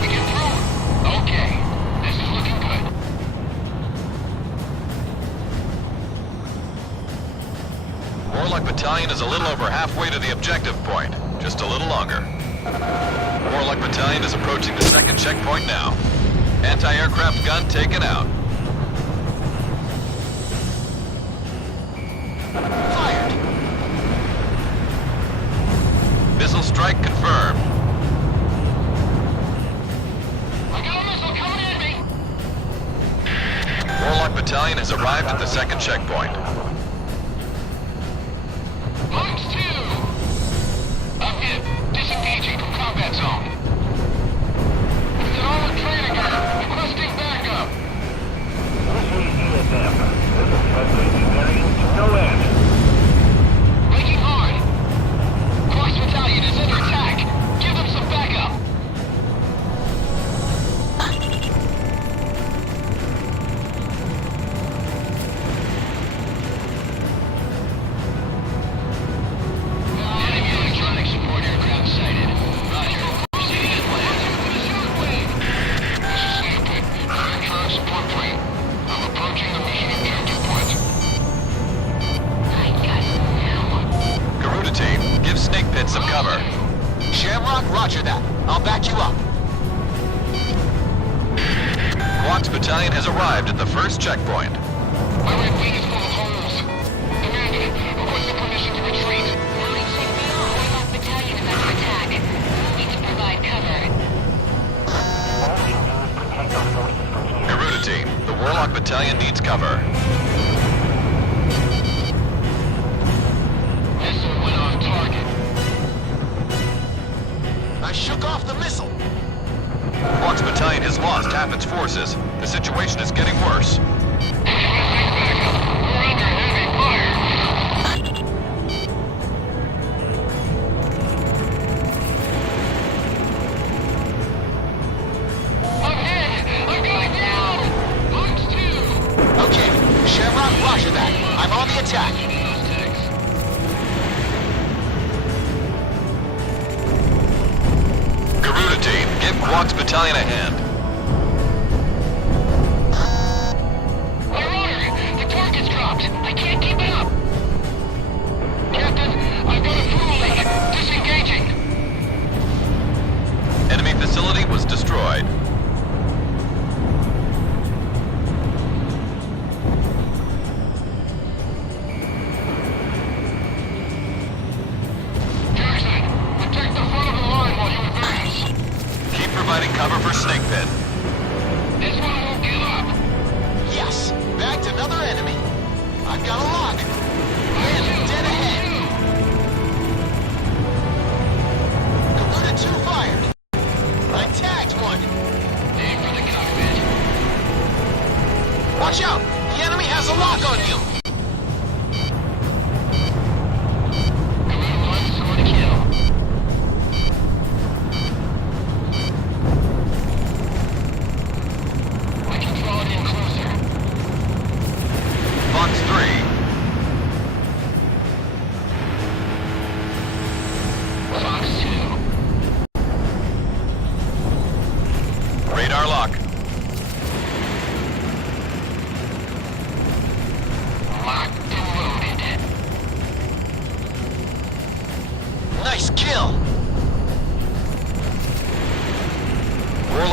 We get through. Okay. This is looking good. Warlock Battalion is a little over halfway to the objective point. Just a little longer. Warlock Battalion is approaching the second checkpoint now. Anti-aircraft gun taken out. Fired! Missile strike confirmed. I got a missile coming at me. Warlock Battalion has arrived at the second checkpoint. Box 2. I'm hit. Disengaging from combat zone. It's an armored train again. Requesting backup. Breaking hard. Cross Battalion is under attack. Give them some backup. Enemy electronic support aircraft sighted. Roger. Proceeding inland. Shockwave. This is Snake electronic support plane. I'm approaching the mission objective point. I got you. Garuda team, give Snake Pit some cover. Shamrock, roger that. I'll back you up. Quox Battalion has arrived at the first checkpoint. My right wing is full of holes. Commander, requesting permission to retreat. Warlock Battalion is under attack. Need to provide cover. Garuda team, the Warlock Battalion needs cover. Missile went off target. I shook off the missile. Quox Battalion has lost half its forces. The situation is getting worse. We're under heavy fire. I'm hit. I'm going down. Box 2. Okay, Shamrock, roger that. I'm on the attack. Garuda team, give Quox Battalion a hand. Your order. The target's dropped. I can't keep it up. Captain, I've got a fuel leak. Disengaging. Enemy facility was destroyed. Jackson, protect the front of the line while you advance. Keep providing cover for Snake Pit. This one won't give up. Yes, bagged another enemy. I've got a lock. Man, dead ahead. Garuda 2 fired. I tagged one. Aim for the cockpit. Watch out! The enemy has a lock on you! Garuda 1 scored a kill. I can draw it in closer. Fox 3,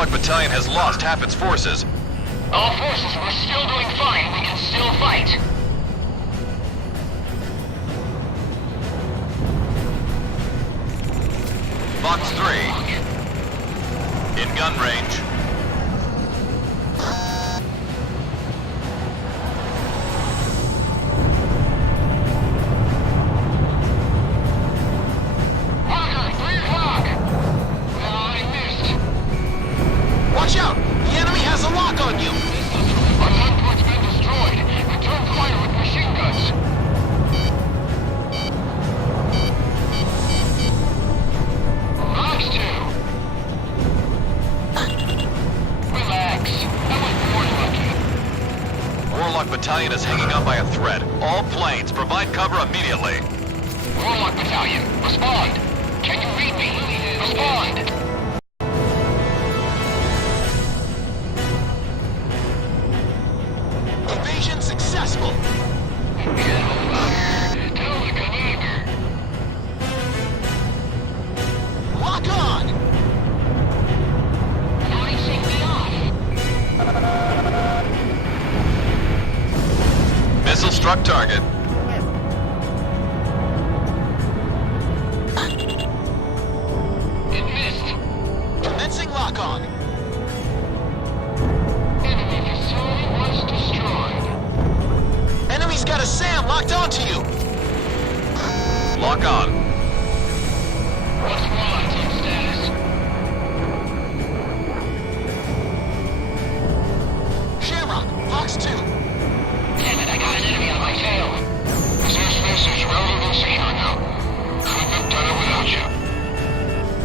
Warlock Battalion has lost half its forces. All forces, we're still doing fine. We can still fight. Fox 3. In gun range. Walker, 3 o'clock. I missed. Watch out! The enemy has a lock on you! Our gun port's been destroyed. Return fire with machine guns. Fox 2. Relax. That was more lucky. Warlock Battalion is hanging on by a thread. All planes, provide cover immediately. Warlock Battalion, respond. Can you read me? Respond. Invasion successful! Get over here. Tell the commander. Lock on! Launching me off. Missile struck target. It missed. Commencing lock on. Enemy facility was destroyed. Enemy's got a SAM locked onto you! Lock on. What's Warlock team status? Shamrock, Fox 2. Damn it, I got an enemy on my tail. This airspace is relatively secure now. Couldn't have done it without you.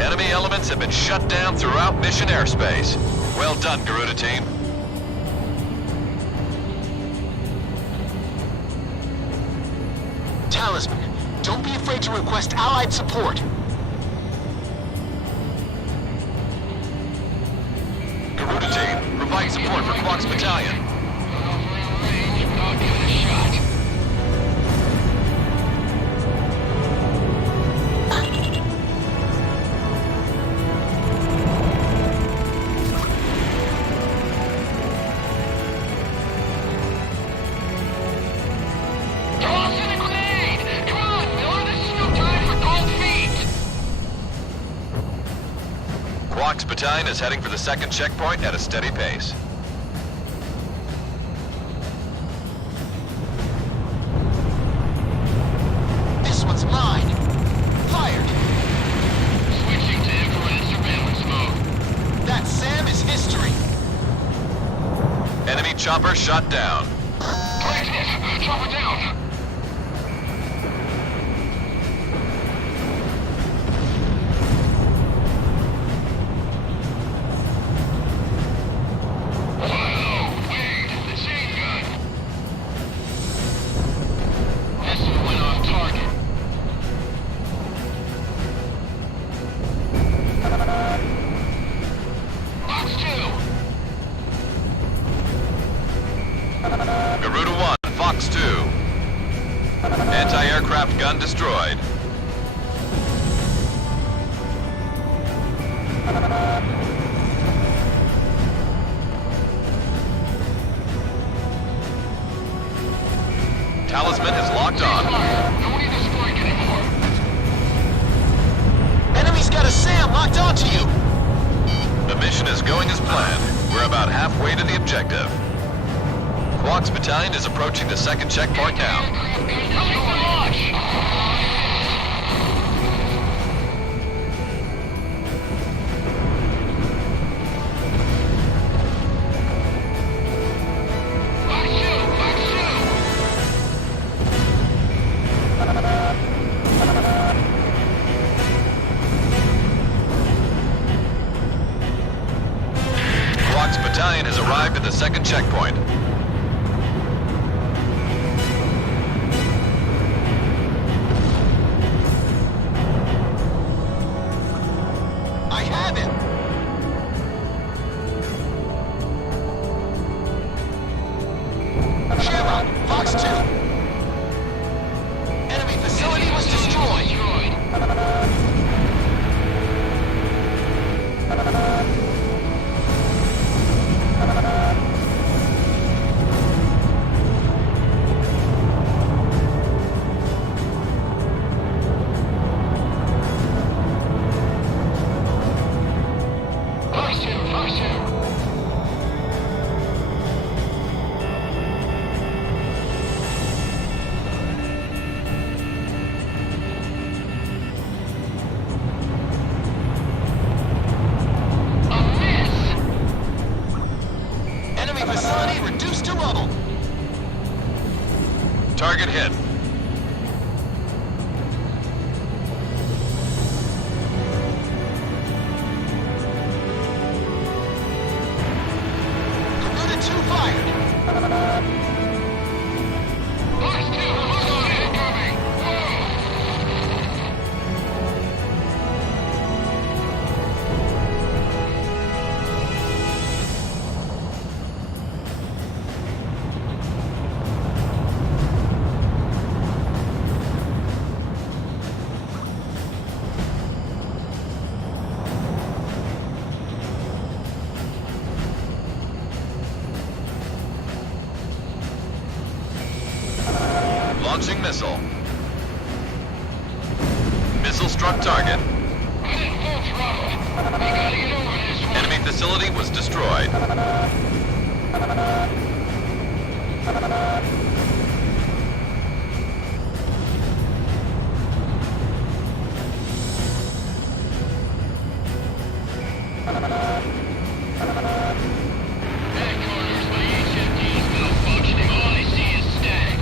Enemy elements have been shut down throughout mission airspace. Well done, Garuda team. Talisman, don't be afraid to request allied support. Garuda team, provide support for Fox Battalion. Range without giving a shot. Toss in a grenade! Come on, Miller, this is no time for cold feet! Fox Battalion is heading for the second checkpoint at a steady pace. This one's mine. Fired. Switching to infrared surveillance mode. That SAM is history. Enemy chopper shot down. Great hit! Chopper down! Whoa! Wait! Machine gun! Missile went off target. Box 2! Garuda 1, Fox 2. Anti-aircraft gun destroyed. Talisman is locked on. Fire! No need to strike anymore. Enemy's got a SAM locked onto you. The mission is going as planned. We're about halfway to the objective. Fox Battalion is approaching the second checkpoint now. Ready for launch! Box 2! Box 2! Fox Battalion has arrived at the second checkpoint. I have him. Shamrock, Fox 2. Enemy facility was destroyed. Target hit. Garuda 2 fired. Box 2, hostile incoming! Launching missile. Missile struck target. Enemy facility was destroyed. Headquarters, my HMD's malfunctioning. All I see is static.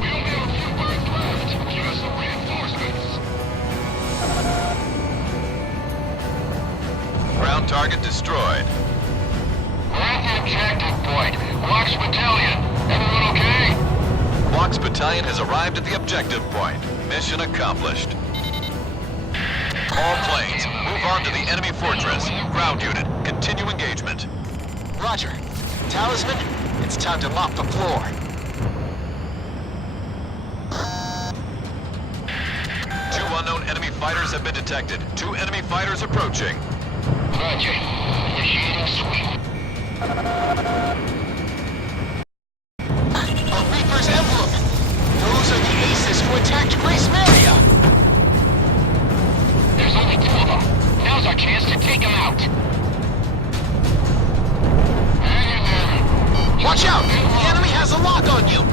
We only have a few birds left. Give us some reinforcements. Ground target destroyed. We're at the objective point. Watch battalion. Everyone okay? Walks Battalion has arrived at the objective point. Mission accomplished. All planes, move on to the enemy fortress. Ground unit, continue engagement. Roger. Talisman, it's time to mop the floor. Two unknown enemy fighters have been detected. Two enemy fighters approaching. Roger. Initiating sweep. A Reaper's emblem. Those are the aces who attacked Grace Maria. There's only 2 of them. Now's our chance to take them out. Hang in there. Watch out! The enemy has a lock on you!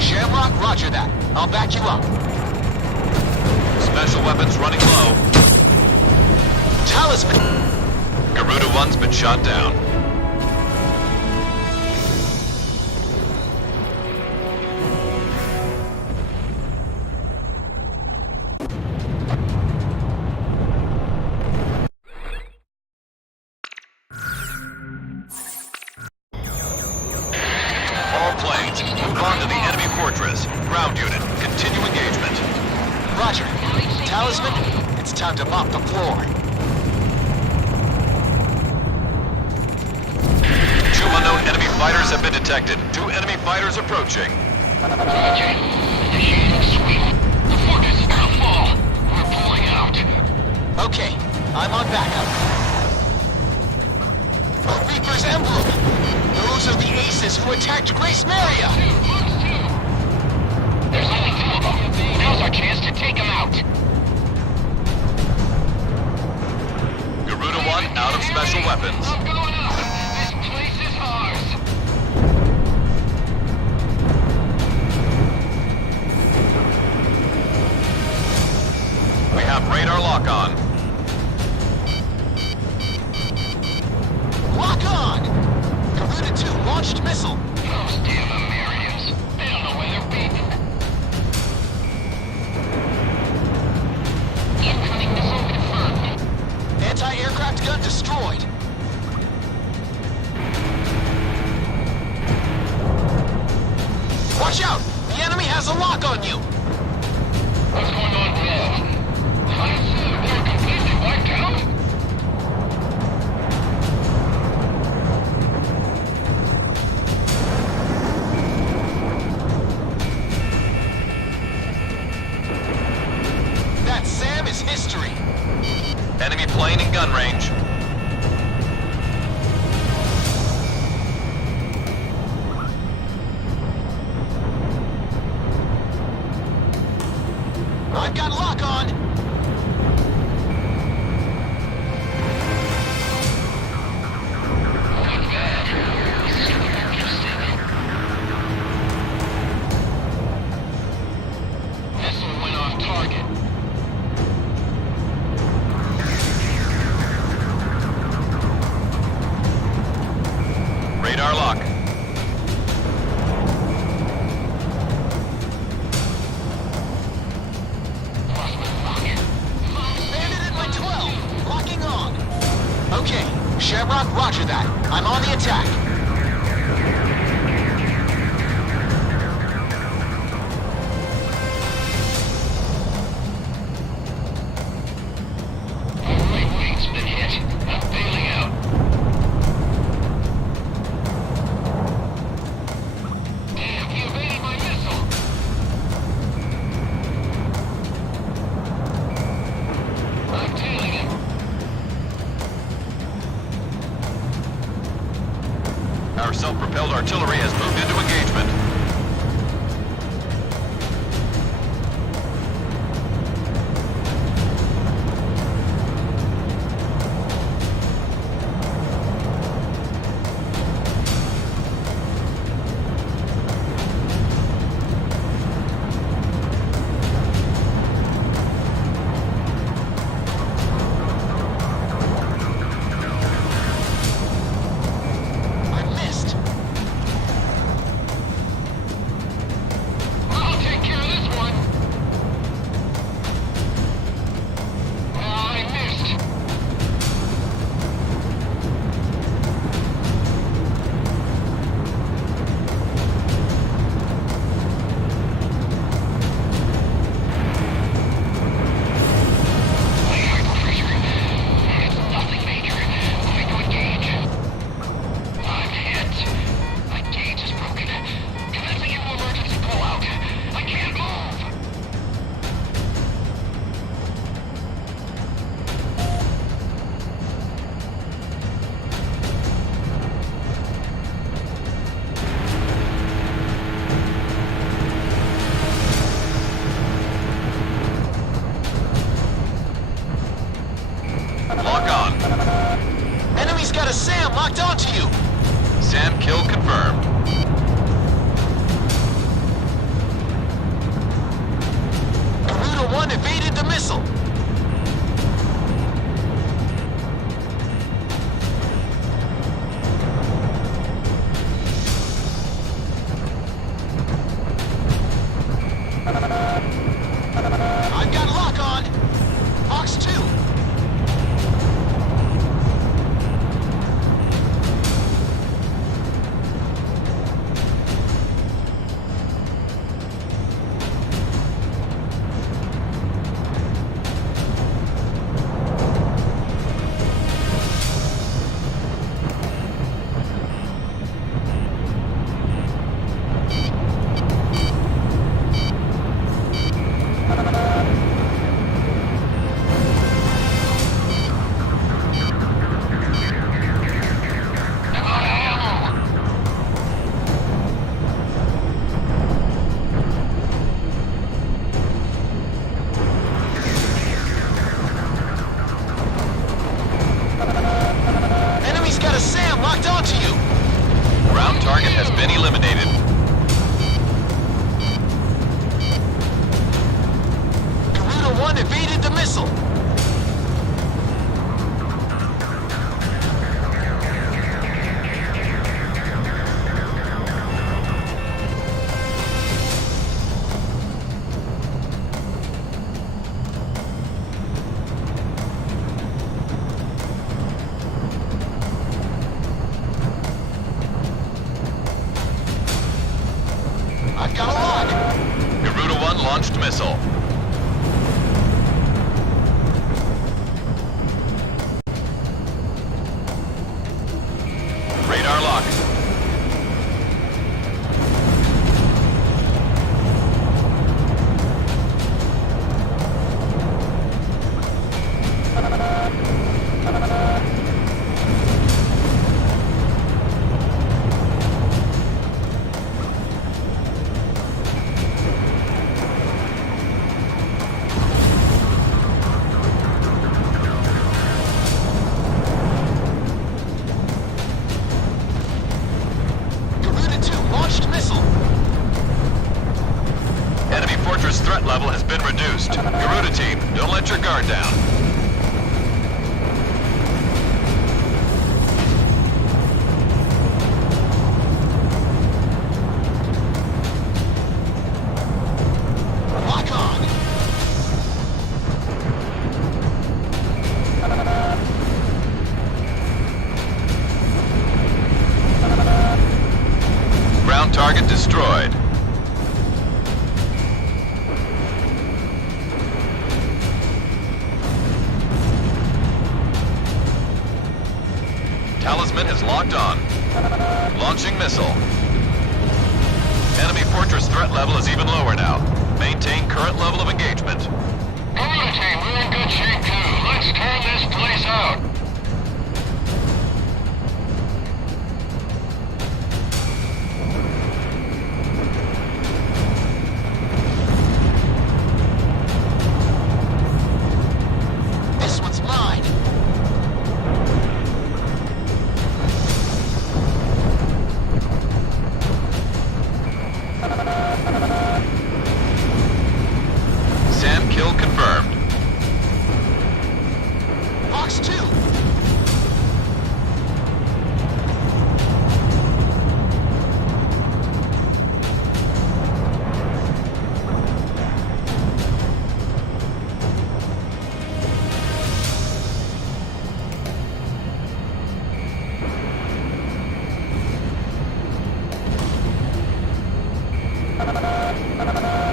Shamrock, roger that. I'll back you up. Special weapons running low. Talisman! Garuda 1's been shot down. All planes, move on to the enemy fortress. Ground unit, continue engagement. Roger. Talisman, it's time to mop the floor. Two unknown enemy fighters have been detected. Two enemy fighters approaching. Roger. Initiating sweep. The fortress is gonna fall. We're pulling out. Okay, I'm on backup. A Reaper's emblem! Those are the aces who attacked Grace Maria! There's only 2 of them. Now's our chance to take them out. Garuda 1 out of special weapons. I'm going up. This place is ours. We have radar lock on. Lock on! Garuda 2 launched missile. Those damn Emerians. They don't know where they're beaten. Incoming missile confirmed. Anti-aircraft gun destroyed. Watch out! The enemy has a lock on you! What's going on below? They're completely wiped out? That SAM is history. Enemy plane in gun range. Shamrock, roger that. I'm on the attack. My wing's been hit. I'm bailing out. Damn, he evaded my missile. I'm tailing him. Our self-propelled artillery has moved into engagement. I'll take care of this one. I missed. My hyperpressure. It's nothing major. Moving to engage. I'm hit. My gauge is broken. Commencing into emergency pullout. I can't move. Lock on. Enemy's got a SAM locked onto you. SAM kill confirmed. Garuda 1 evaded the missile. I've got lock on. Fox 2. Enemy's got a SAM locked onto you. Ground target has been eliminated. Garuda 1 evaded the missile. I've got a lock. Garuda 1 launched missile. Radar lock. Garuda 2 launched missile. Enemy fortress threat level has been reduced. Garuda team, don't let your guard down. Lock on. target destroyed. Talisman is locked on. Launching missile. Enemy fortress threat level is even lower now. Maintain current level of engagement. Gorilla team, we're in good shape too. Let's turn this place out. This one's mine. SAM kill confirmed. Box 2.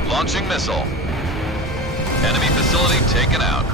Launching missile. Enemy facility taken out.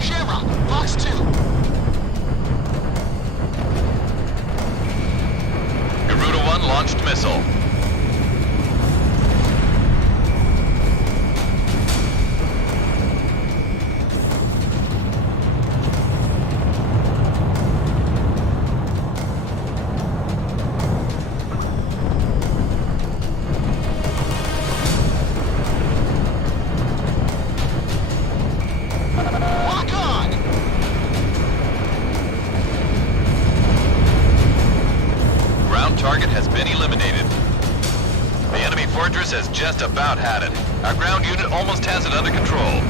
Shamrock, box 2. Garuda 1 launched missile. Lock on. Ground target has been eliminated. The enemy fortress has just about had it. Our ground unit almost has it under control.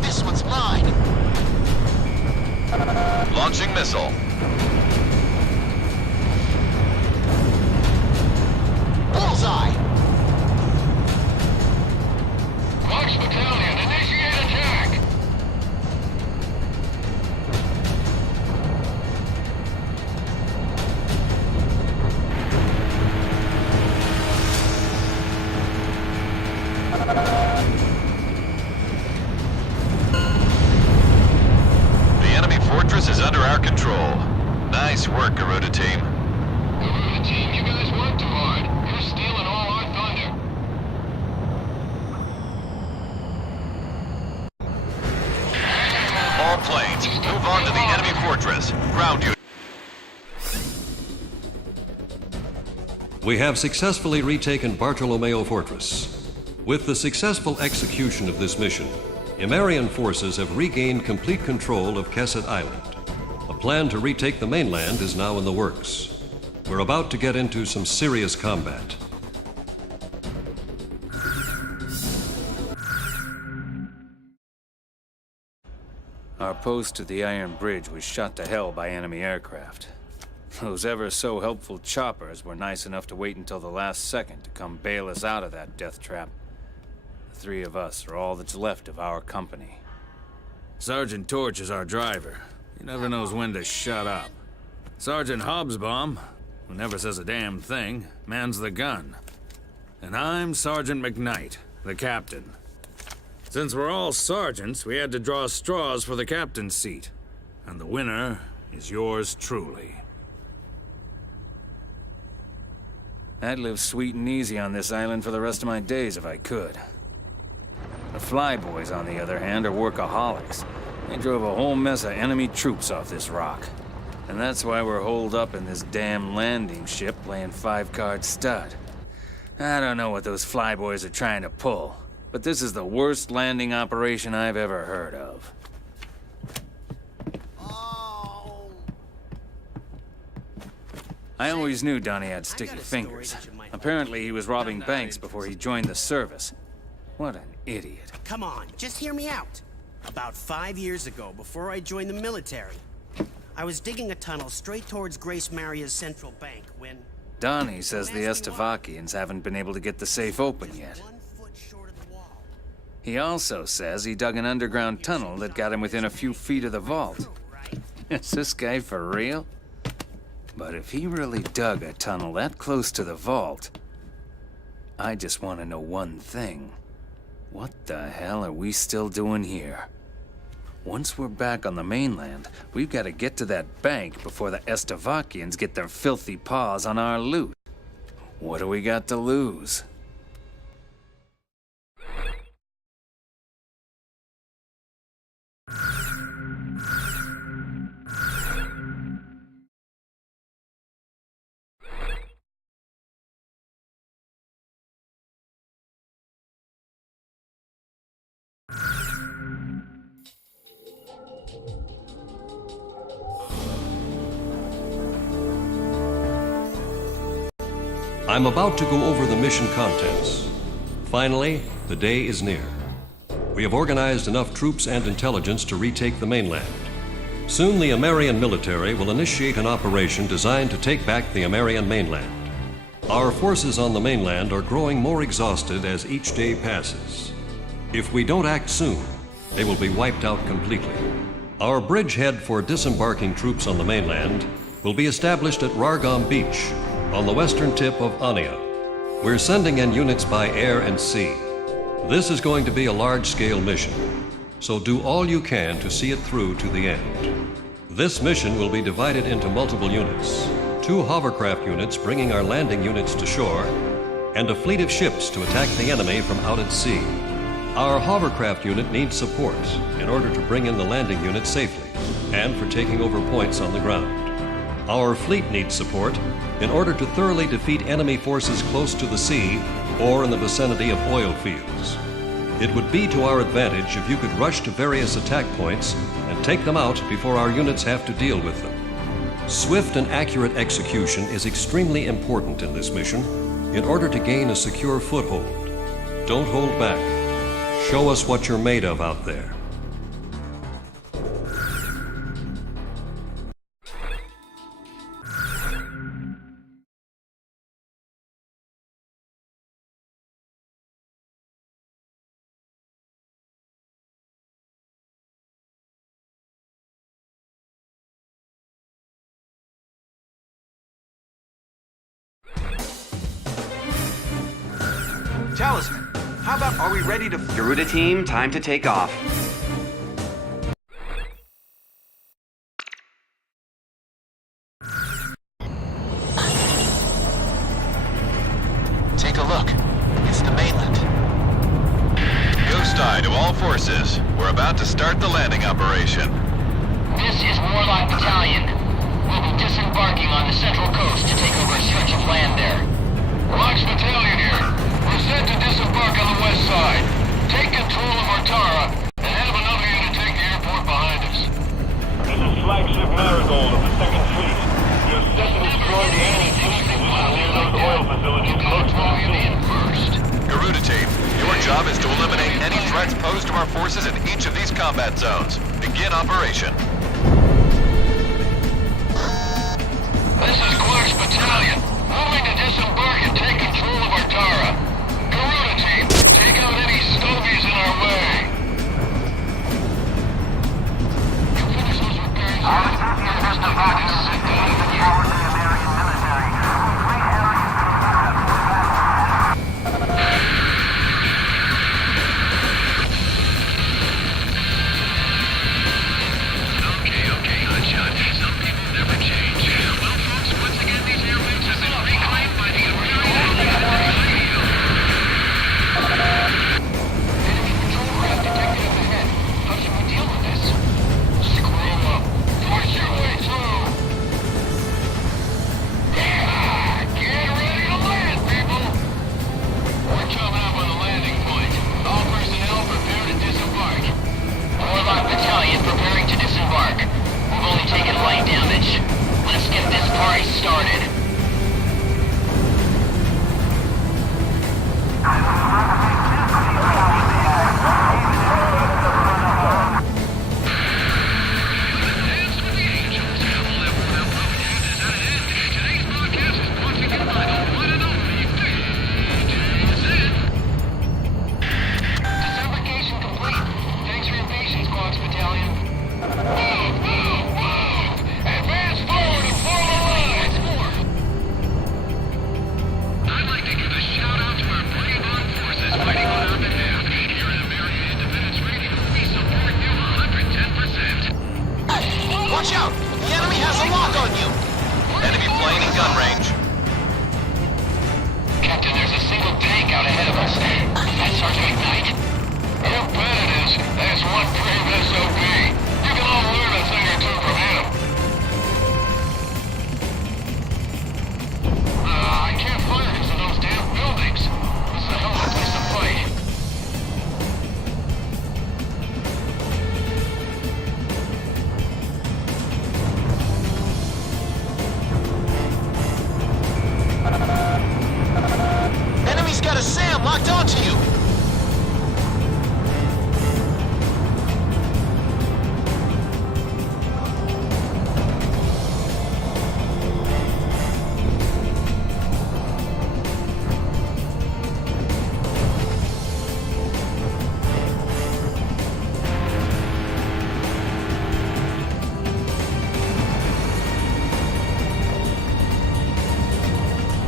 This one's mine. Launching missile. Bullseye. Fox Battalion, initiate attack. The enemy fortress is under our control. Nice work, Garuda team. Garuda team, you guys work too hard. You're stealing all our thunder. All planes, move on to the enemy fortress. Ground unit. We have successfully retaken Bartolomeo Fortress. With the successful execution of this mission, Emerian forces have regained complete control of Kesset Island. A plan to retake the mainland is now in the works. We're about to get into some serious combat. Our post to the Iron Bridge was shot to hell by enemy aircraft. Those ever-so-helpful choppers were nice enough to wait until the last second to come bail us out of that death trap. The three of us are all that's left of our company. Sergeant Torch is our driver. He never knows when to shut up. Sergeant Hobsbawm, who never says a damn thing, mans the gun. And I'm Sergeant McKnight, the captain. Since we're all sergeants, we had to draw straws for the captain's seat. And the winner is yours truly. I'd live sweet and easy on this island for the rest of my days if I could. The Flyboys, on the other hand, are workaholics. They drove a whole mess of enemy troops off this rock. And that's why we're holed up in this damn landing ship playing 5-card stud. I don't know what those Flyboys are trying to pull, but this is the worst landing operation I've ever heard of. I always knew Donnie had sticky fingers. Apparently he was robbing banks before he joined the service. What an idiot. Come on, just hear me out. About 5 years ago, before I joined the military, I was digging a tunnel straight towards Grace Maria's central bank when... Donnie says the Estovakians haven't been able to get the safe open yet. He also says he dug an underground tunnel that got him within a few feet of the vault. Is this guy for real? But if he really dug a tunnel that close to the vault, I just want to know one thing. What the hell are we still doing here? Once we're back on the mainland, we've got to get to that bank before the Estovakians get their filthy paws on our loot. What do we got to lose? I'm about to go over the mission contents. Finally, the day is near. We have organized enough troops and intelligence to retake the mainland. Soon the Emmerian military will initiate an operation designed to take back the Emmerian mainland. Our forces on the mainland are growing more exhausted as each day passes. If we don't act soon, they will be wiped out completely. Our bridgehead for disembarking troops on the mainland will be established at Rargam Beach, on the western tip of Ania. We're sending in units by air and sea. This is going to be a large-scale mission, so do all you can to see it through to the end. This mission will be divided into multiple units, 2 hovercraft units bringing our landing units to shore, and a fleet of ships to attack the enemy from out at sea. Our hovercraft unit needs support in order to bring in the landing unit safely, and for taking over points on the ground. Our fleet needs support in order to thoroughly defeat enemy forces close to the sea or in the vicinity of oil fields. It would be to our advantage if you could rush to various attack points and take them out before our units have to deal with them. Swift and accurate execution is extremely important in this mission in order to gain a secure foothold. Don't hold back. Show us what you're made of out there. Talisman, how about are we ready to... Garuda team, time to take off. Take a look. It's the mainland. Ghost Eye to all forces. We're about to start the landing operation. This is Warlock Battalion. We'll be disembarking on the central coast to take over a stretch of land there. Rox Battalion here. We're set to disembark on the west side. Take control of Artara and have another unit take the airport behind us. This is Flagship Marigold of the 2nd Fleet. You're set to destroy the enemy positions near those oil facilities close to the sea. Garuda team, your job is to eliminate any threats posed to our forces in each of these combat zones. Begin operation. This is Clark's Battalion. Moving to disembark and take control of Artara. Garuda team, take out any stogies in our way. You finish those repairs. Our champion has divided us into the powers of the American military.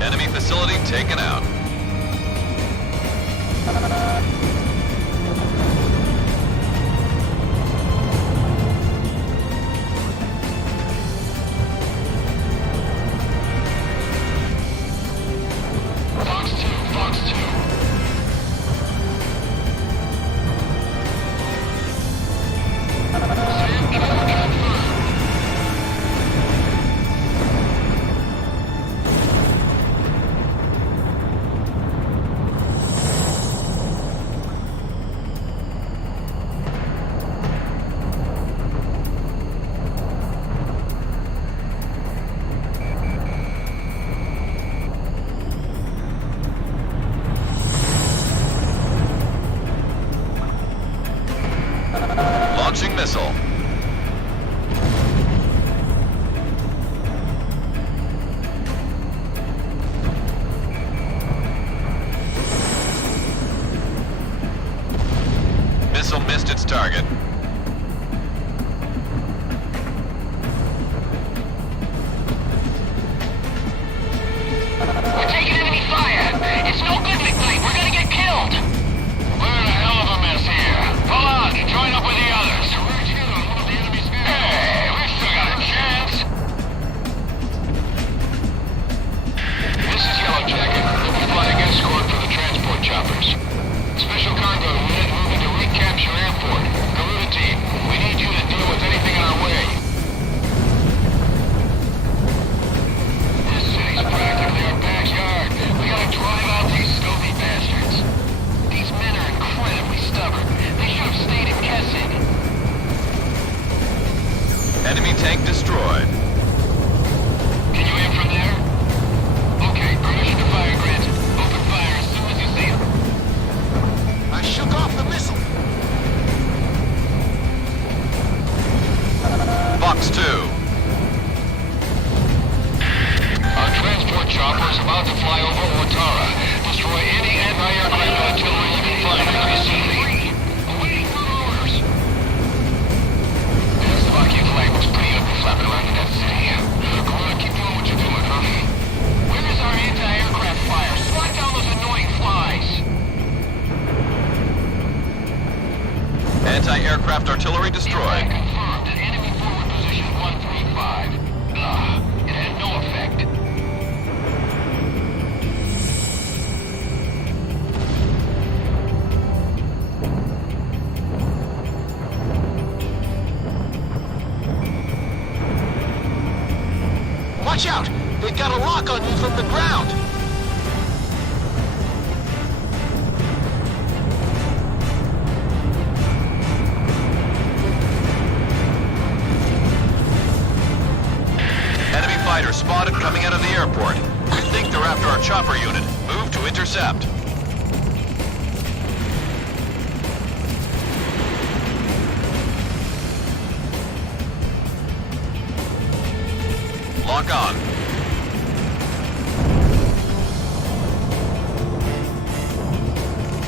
Enemy facility taken out. Fox 2, Fox 2. Sam kill confirmed. Launching missile. Missile missed its target. We're taking enemy fire. It's no good, McKnight. We're gonna get killed. We're in a hell of a mess here. Pull out and join up with the others. We're hit on one of the enemy's vehicles. Hey, we still got a chance. This is Yellow Jacket. We'll be flying escort for the transport choppers. Special cargo unit moving to recapture airport. Garuda team, we need you to deal with anything in our way. This city's practically our backyard. We gotta drive out these scopy bastards. These men are incredibly stubborn. They should have stayed in Kessin. Enemy tank destroyed. Can you aim from there? Okay, permission to fire granted. Open fire as soon as you see them. I shook off the missile. Fox 2. Our transport chopper is about to fly over Ortara. Destroy any anti-aircraft artillery you can find in the vicinity. Awaiting further orders. The Estovakia flag looks pretty ugly flapping around in that city. Garuda, keep doing what you're doing, huh? Where is our anti-aircraft fire? Swat down those annoying flies. Anti-aircraft artillery destroyed. Confirmed at enemy forward position 135. It had no effect. Watch out! They've got a lock on you from the ground! Enemy fighter spotted coming out of the airport. We think they're after our chopper unit. Move to intercept. Lock on.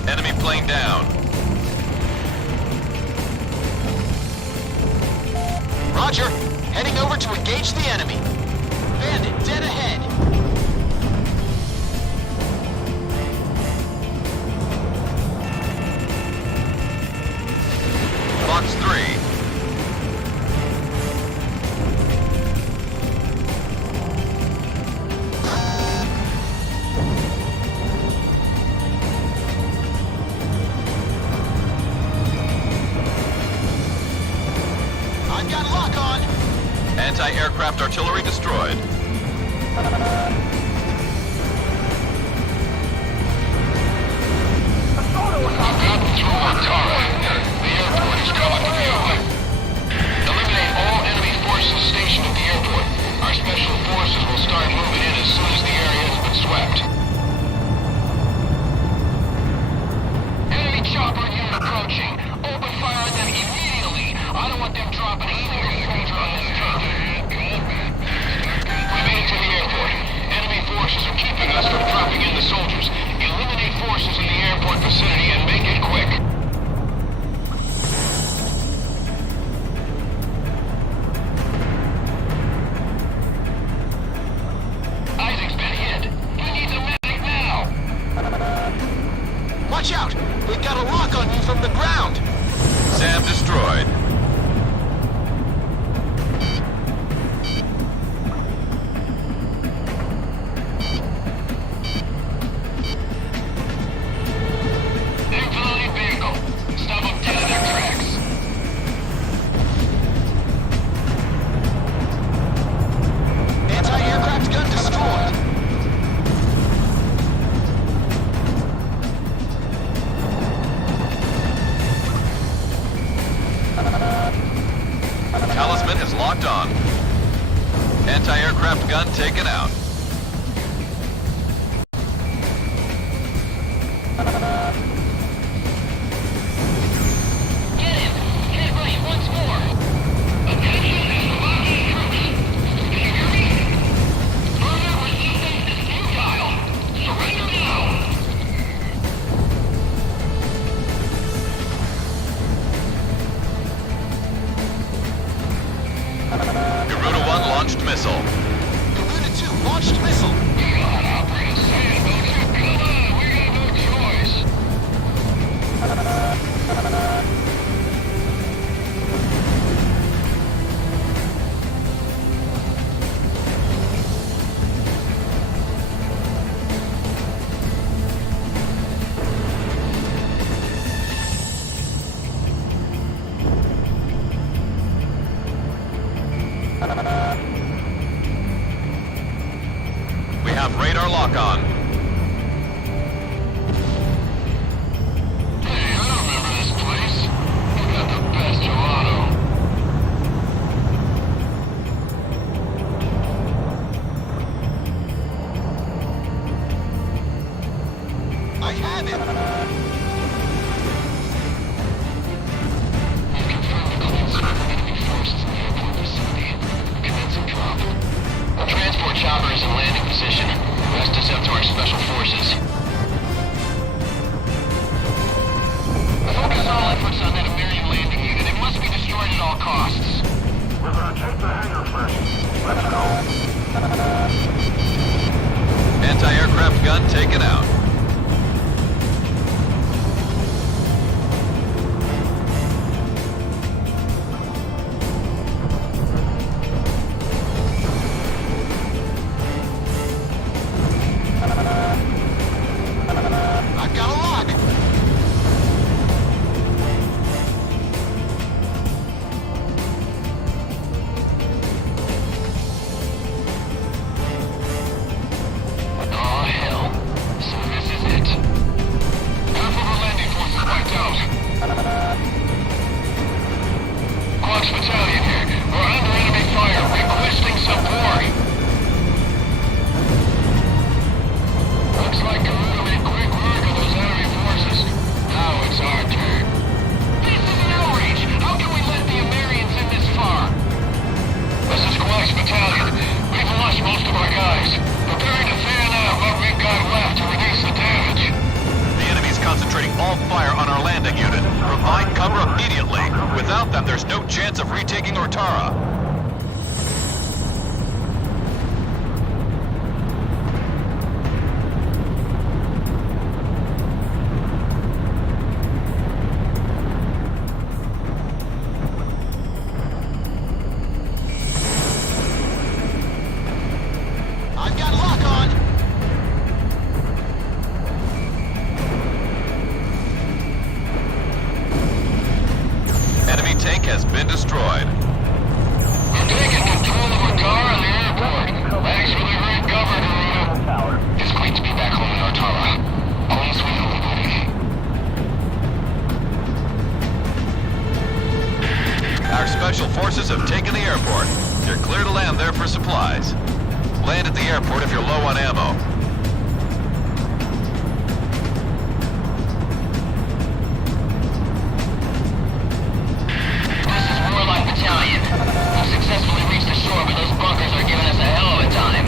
Enemy plane down. Roger. Heading over to engage the enemy. Bandit dead ahead. Fox 3. I've got lock on. Anti-aircraft artillery destroyed. I've gotten through Ortara. The airport is coming to view. Eliminate all enemy forces stationed at the airport. Our special forces will start moving in as soon as the area has been swept. Enemy chopper unit approaching. Open fire on them immediately. I don't want them dropping any more soldiers on this turf. We made it to the airport. Enemy lock on. Hey, I remember this place. You got the best gelato. I have him! We've confirmed the clean sweep of enemy forces in the airport vicinity. Commencing drop. A transport chopper is in landing position. Rest is up to our special forces. Focus all efforts on that Emmeria landing unit. It must be destroyed at all costs. We're gonna take the hangar first. Let's go. Anti-aircraft gun taken out. I've got a lock! Oh, hell. So this is it. Half of our landing force is wiped out. Quack's battalion here. We're under enemy fire. Requesting support. Looks like Garuda made quick work of those enemy forces. Now it's our turn. This is an outrage! How can we let the Emmerians in this far? This is Quack's battalion. We've lost most of our guys. Preparing to fan out what we've got left to reduce the damage. The enemy's concentrating all fire on our landing unit. Provide cover immediately. Without them, there's no chance of retaking Ortara. I've got a lock on! Enemy tank has been destroyed. We're taking control of Ortara and the airport. Thanks for the great cover, Garuda. It's great to be back home in Ortara. Home sweet home, buddy. Our special forces have taken the airport. You're clear to land there for supplies. Land at the airport if you're low on ammo. This is Warlock Battalion. We've successfully reached the shore, but those bunkers are giving us a hell of a time.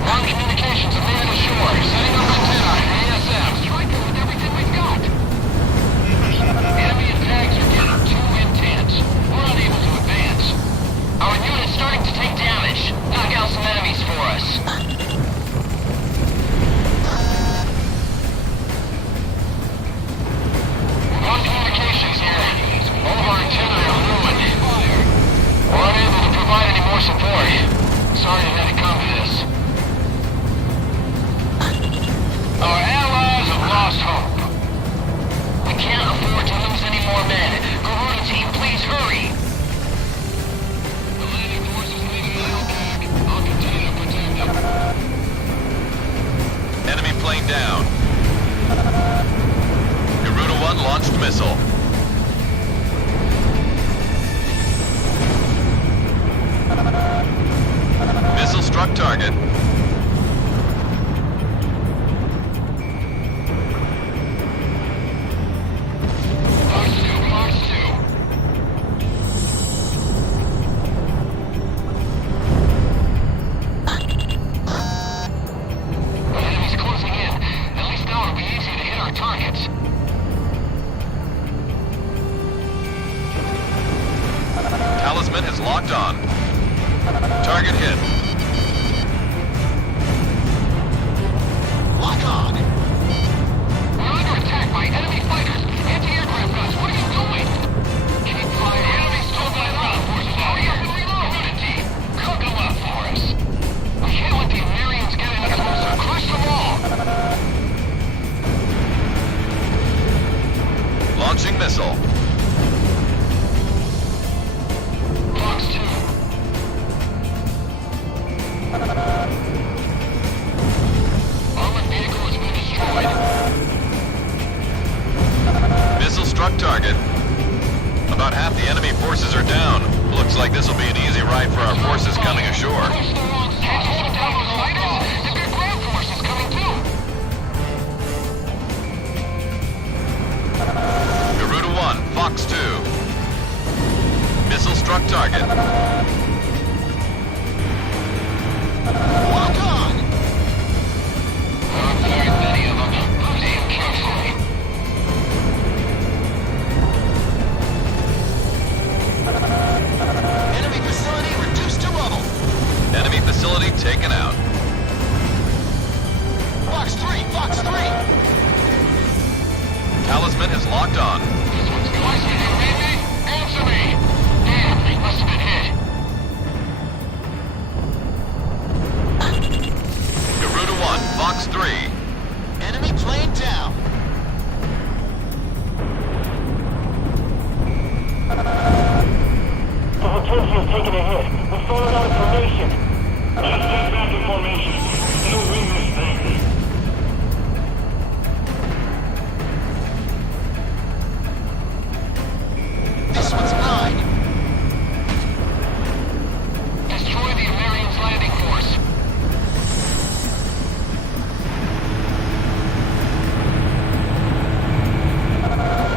Ground communications have made it ashore. Setting up antennae and ASM. Striking with everything we've got. Enemy attacks are getting too intense. We're unable to advance. Our unit's starting to take damage. Knock out some enemies for us. Ground communications here. All of our antennae are ruined. We're unable to provide any more support. Sorry it had to come to this. Our allies have lost hope. We can't afford to lose any more men. Garuda team, please hurry. The landing force is leaving the LCAC. I'll continue to protect them. Enemy plane down. Garuda 1 launched missile. Missile struck target. March 2. The enemy's closing in. At least now it'll be easier to hit our targets. Talisman is locked on. Target hit. Lock on! We're under attack by enemy fighters. Anti-aircraft guns, what are you doing? Keep fire. The enemy's still got ground forces. Hurry up and reload. Unit team, cook them up for us. We can't let the Emmerians get any closer. Crush them all. Launching missile. Fox 2. The enemy forces are down. Looks like this will be an easy ride for our forces coming ashore. Garuda 1, Fox 2. Missile struck target. Lock on! Very many of them. Aim carefully. Enemy facility reduced to rubble. Enemy facility taken out. Fox 3, Fox 3! Talisman is locked on. This one's going. You read me? Answer me! Damn, they must have been hit. Garuda 1, Fox 3. Enemy plane down. The Hortensia has taken a hit. We followed out information. Just stay back in formation. No wing this thing. This one's mine. Destroy the Emmerian's landing force.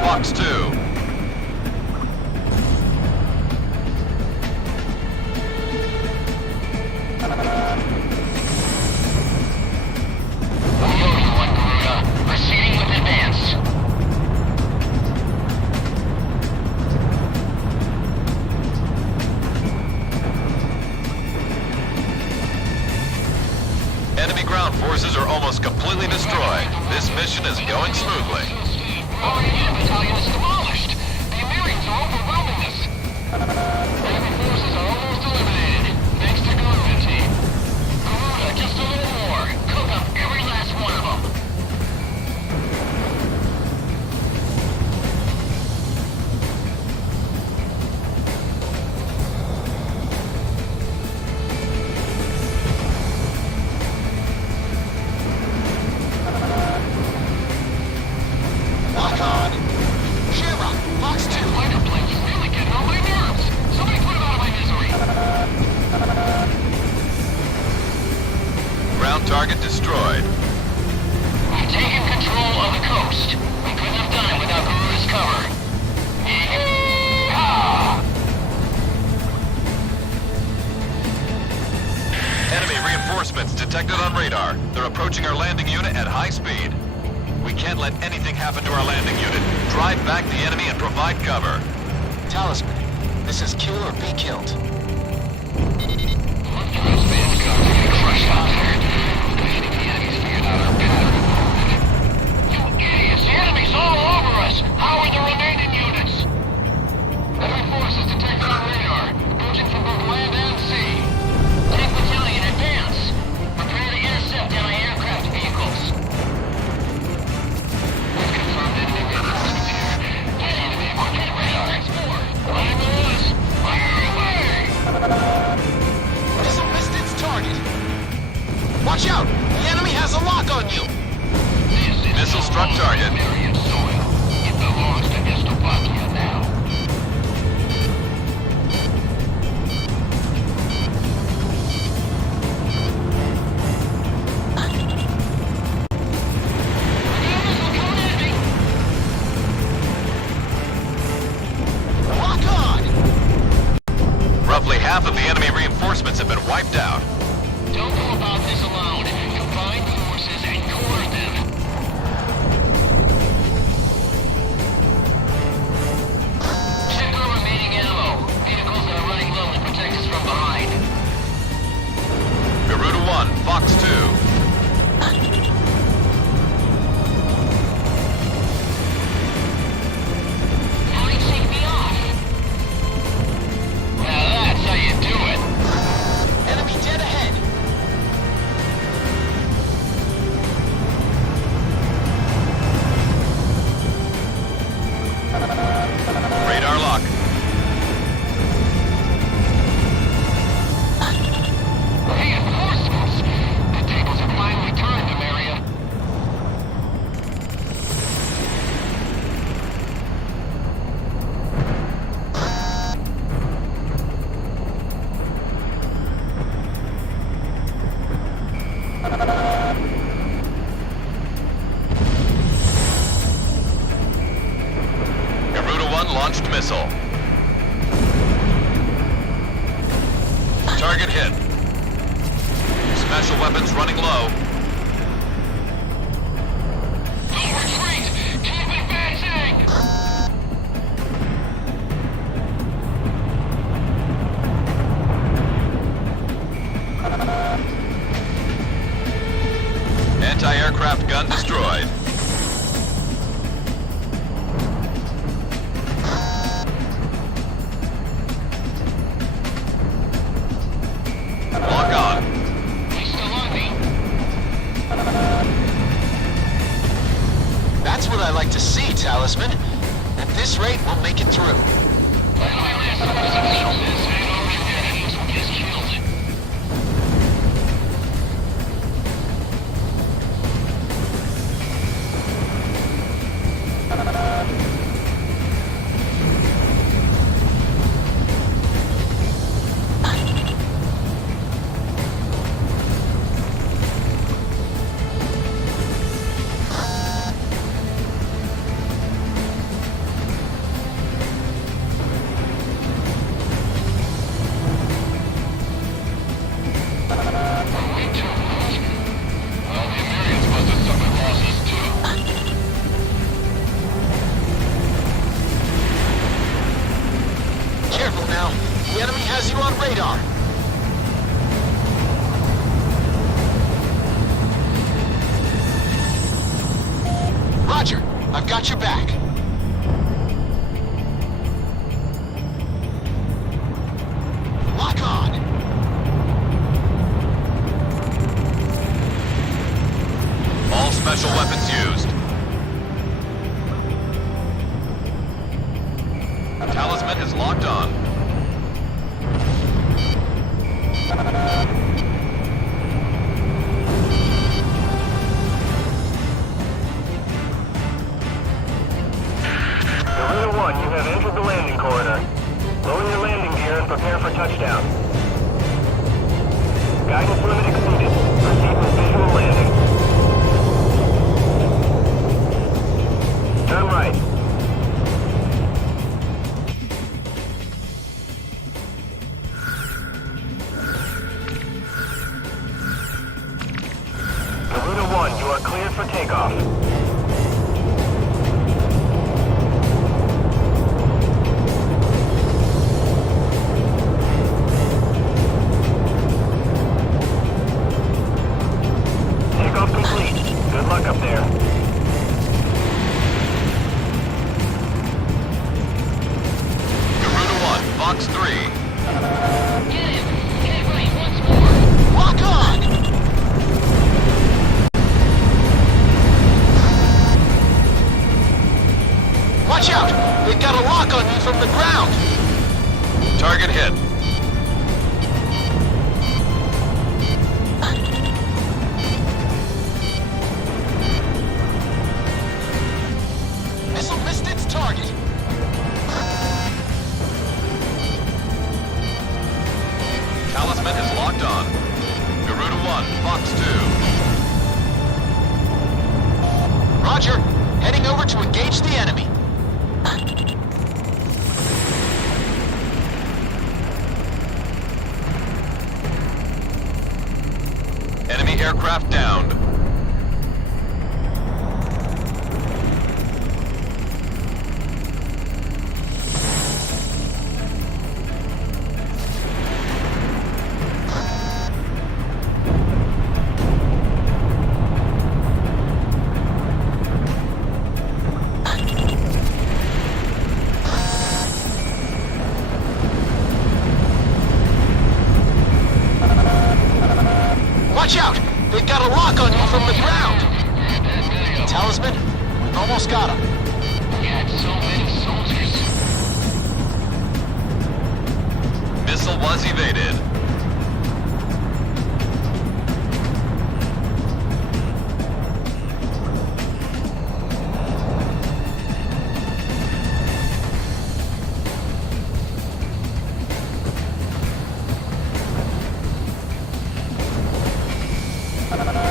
Fox 2. One, Garuda. Proceeding with advance. Enemy ground forces are almost completely destroyed. This mission is going smoothly. Our battalion is demolished. The Emmerians are overwhelming us. Enemy forces are almost eliminated. Thanks to Garuda team. Garuda, just a little more. Cook up every last one of them. Lock on! Shamrock, Fox 2! Fighter planes is really getting on my nerves. Somebody put him out of my misery. Ground target destroyed. We've taken control of the coast. We couldn't have done it without Garuda's cover. Yeehaw! Enemy reinforcements detected on radar. They're approaching our landing unit at high speed. We can't let anything happen to our landing unit. Drive back the enemy and provide cover. Talisman, this is kill or be killed. Crushed out there. I think the enemy's figured out our pattern of movement. You idiots! The enemy's all over us! How are the remaining units? Enemy forces detected on radar. Approaching from both land and sea. Tank battalion, advance! Prepare to intercept anti-aircraft vehicles. We've confirmed enemy radar here. Get enemy rocket radar. Fire us! Fire away! Missile missed its target. Watch out! The enemy has a lock on you! Missile struck target. Emmerian soil. It belongs to Estovakia now. Lock on! Roughly half of the enemy reinforcements have been wiped out. Don't go about this alone. Combine forces and corner them. Check our remaining ammo. Vehicles that are running low and protect us from behind. Garuda 1, Fox 2. How do you take me off? Now that's how you do it. Enemy dead missile. Target hit. Special weapons running low. Don't retreat! Keep advancing! Anti-aircraft gun destroyed. Lock on. He's still on me. That's what I like to see, Talisman. At this rate, we'll make it through. Careful now. The enemy has you on radar. Roger. I've got your back. Lock on. All special weapons used. Talisman is locked on. Garuda 1, you have entered the landing corridor. Lower your landing gear and prepare for touchdown. Guidance limit exceeded. Proceed with visual landing. Turn right. Garuda 1, you are cleared for takeoff. Takeoff complete. Good luck up there. Garuda 1, Fox 3. Get him! Get it right once more! Lock on! Watch out! They've got a lock on you from the ground! Target hit. Missile missed its target. Talisman is locked on. Garuda 1, Fox 2. Roger. Heading over to engage the enemy. Enemy aircraft downed. Watch out! They've got a lock on you from the ground! Talisman, we've almost got him. We had so many soldiers. Missile was evaded.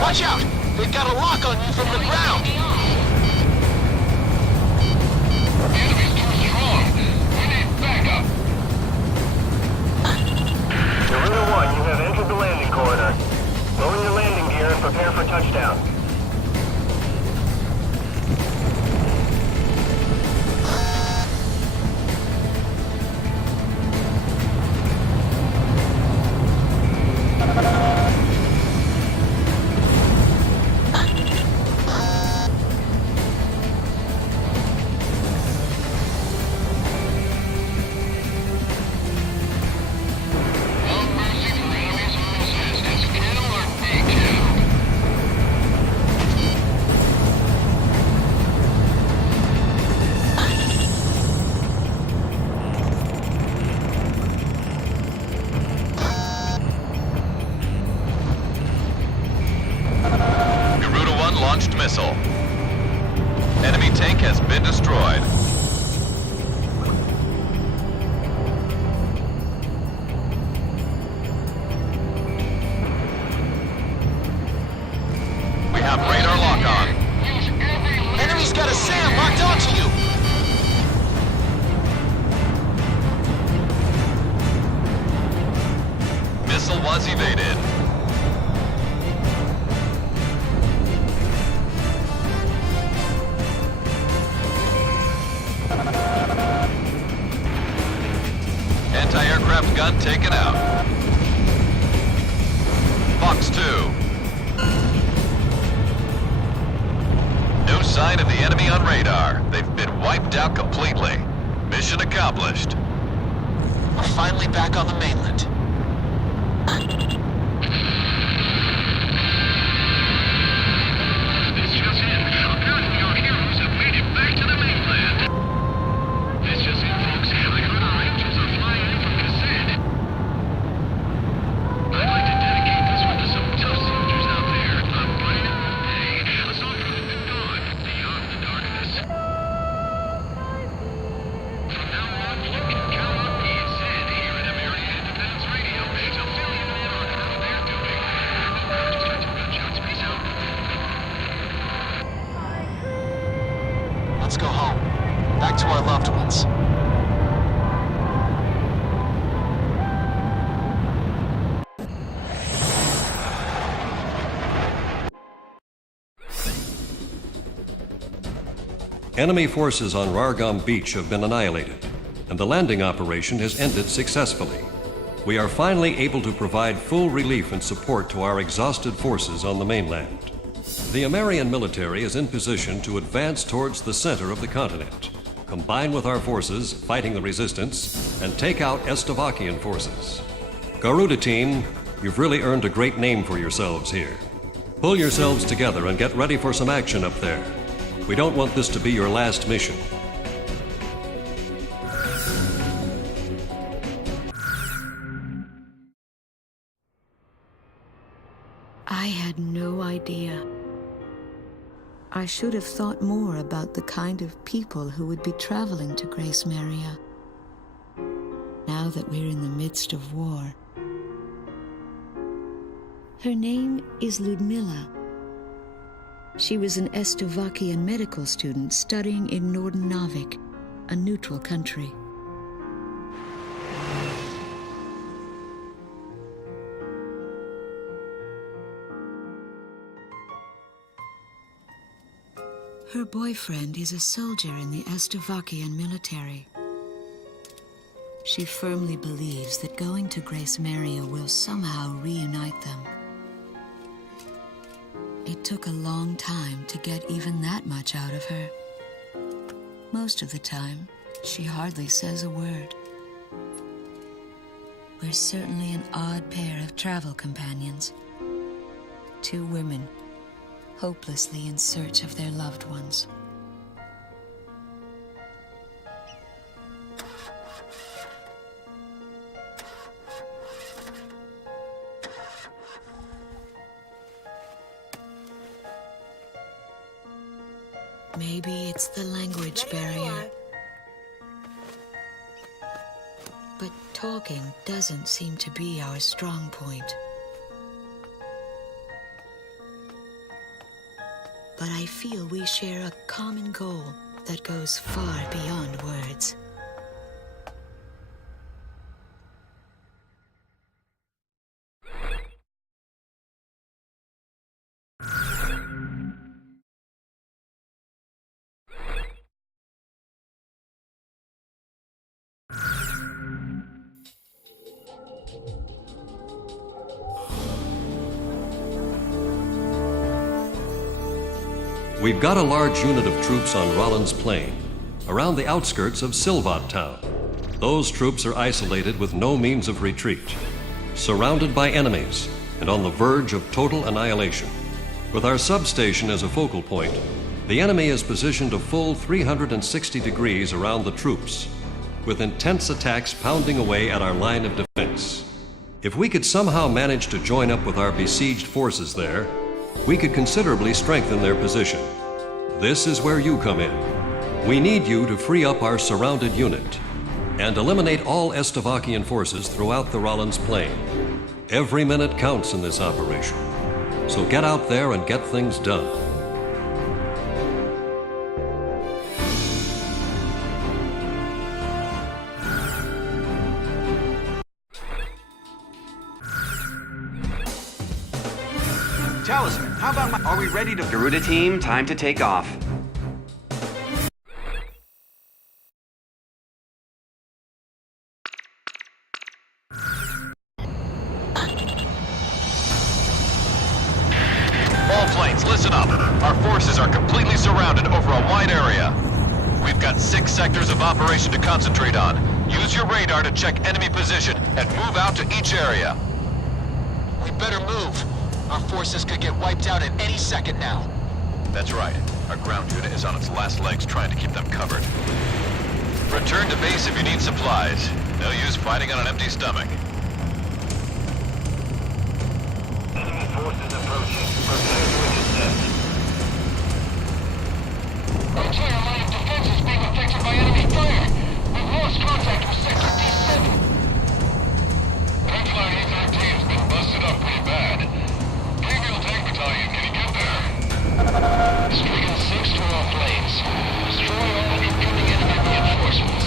Watch out! They've got a lock on you from the ground! The enemy's too strong. We Garuda 1, you have entered the landing corridor. Lower your landing gear and prepare for touchdown. Launched missile. Enemy tank has been destroyed. We have radar lock on. Enemy's got a SAM locked onto you! Missile was evaded. Anti-aircraft gun taken out. Fox 2. No sign of the enemy on radar. They've been wiped out completely. Mission accomplished. We're finally back on the mainland. This just in. Apparently our heroes have made it back to the mainland. This just in, folks. I heard our Rangers are flying in from Kased. I'd like to dedicate this one to some tough soldiers out there. I'm running it one day. A song from the new dawn, beyond the darkness. From now on, you can count on me, Zed, here at Emmeria-Estovakia Radio, to fill you in on how they're doing. Just got some gunshots. Peace out. Let's go home. Back to our loved ones. Enemy forces on Rargam Beach have been annihilated, and the landing operation has ended successfully. We are finally able to provide full relief and support to our exhausted forces on the mainland. The Emmerian military is in position to advance towards the center of the continent, combine with our forces fighting the resistance, and take out Estovakian forces. Garuda team, you've really earned a great name for yourselves here. Pull yourselves together and get ready for some action up there. We don't want this to be your last mission. I had no idea. I should have thought more about the kind of people who would be traveling to Grace Maria. Now that we're in the midst of war. Her name is Ludmilla. She was an Estovakian medical student studying in Northern Navik, a neutral country. Her boyfriend is a soldier in the Estovakian military. She firmly believes that going to Grace Maria will somehow reunite them. It took a long time to get even that much out of her. Most of the time, she hardly says a word. We're certainly an odd pair of travel companions. Two women, hopelessly in search of their loved ones. Maybe it's the language barrier. But talking doesn't seem to be our strong point. But I feel we share a common goal that goes far beyond words. We've got a large unit of troops on Rollins Plain, around the outskirts of Silvat Town. Those troops are isolated with no means of retreat, surrounded by enemies, and on the verge of total annihilation. With our substation as a focal point, the enemy is positioned a full 360 degrees around the troops, with intense attacks pounding away at our line of defense. If we could somehow manage to join up with our besieged forces there, we could considerably strengthen their position. This is where you come in. We need you to free up our surrounded unit and eliminate all Estovakian forces throughout the Rollins Plain. Every minute counts in this operation, so get out there and get things done. Talisman, how about my... Are we ready to... Garuda team, time to take off. All planes, listen up. Our forces are completely surrounded over a wide area. We've got 6 sectors of operation to concentrate on. Use your radar to check enemy position and move out to each area. We better move. Our forces could get wiped out at any second now. That's right. Our ground unit is on its last legs trying to keep them covered. Return to base if you need supplies. No use fighting on an empty stomach. Enemy forces approaching. Prepare to intercept. Our entire line of defense is being affected by enemy fire. We've lost contact with Sector D7. That flag E-13's been busted up pretty bad. Premium tank battalion, can you get there? Stricken 6 to all planes. Destroy all incoming enemy reinforcements.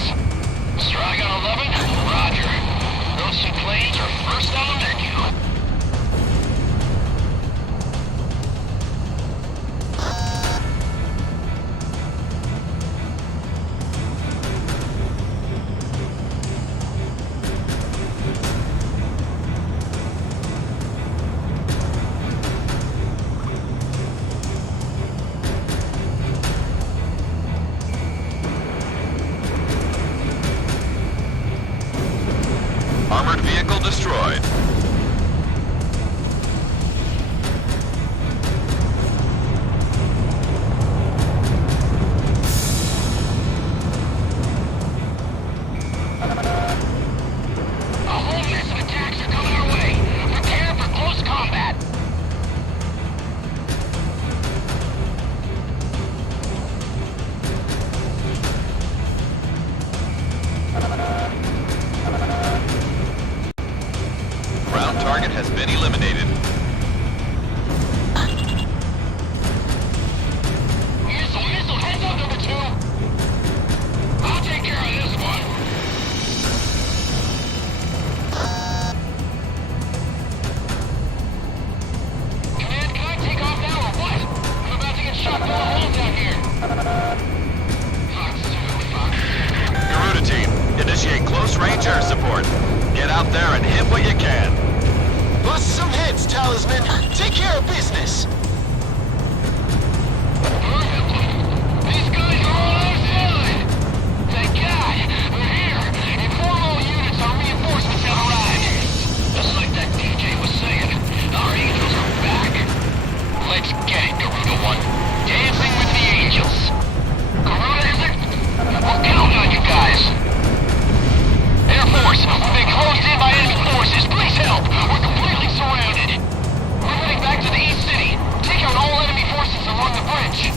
Strigon 11, roger. Those 2 planes are first on the menu. Armored vehicle destroyed. A whole mess of attacks are coming our way. Prepare for close combat. Ground target has been eliminated. Missile, heads up, number 2. I'll take care of this one. Command, can I take off now or what? I'm about to get shot through a hole down here. Garuda team, initiate close range air support. Get out there and hit what you can. Bust some heads, Talisman. Take care of business. These guys are all outside! Thank God! They're here! Inform all units our reinforcements have arrived! Just like that DJ was saying, our angels are back! Let's get it, Garuda 1. Dancing with the angels! Garuda, is it? We're counting on you guys! Air Force, we've been closed in by enemy forces! Please help! We're completely surrounded! We're heading back to the East City! Take out all enemy forces along the bridge!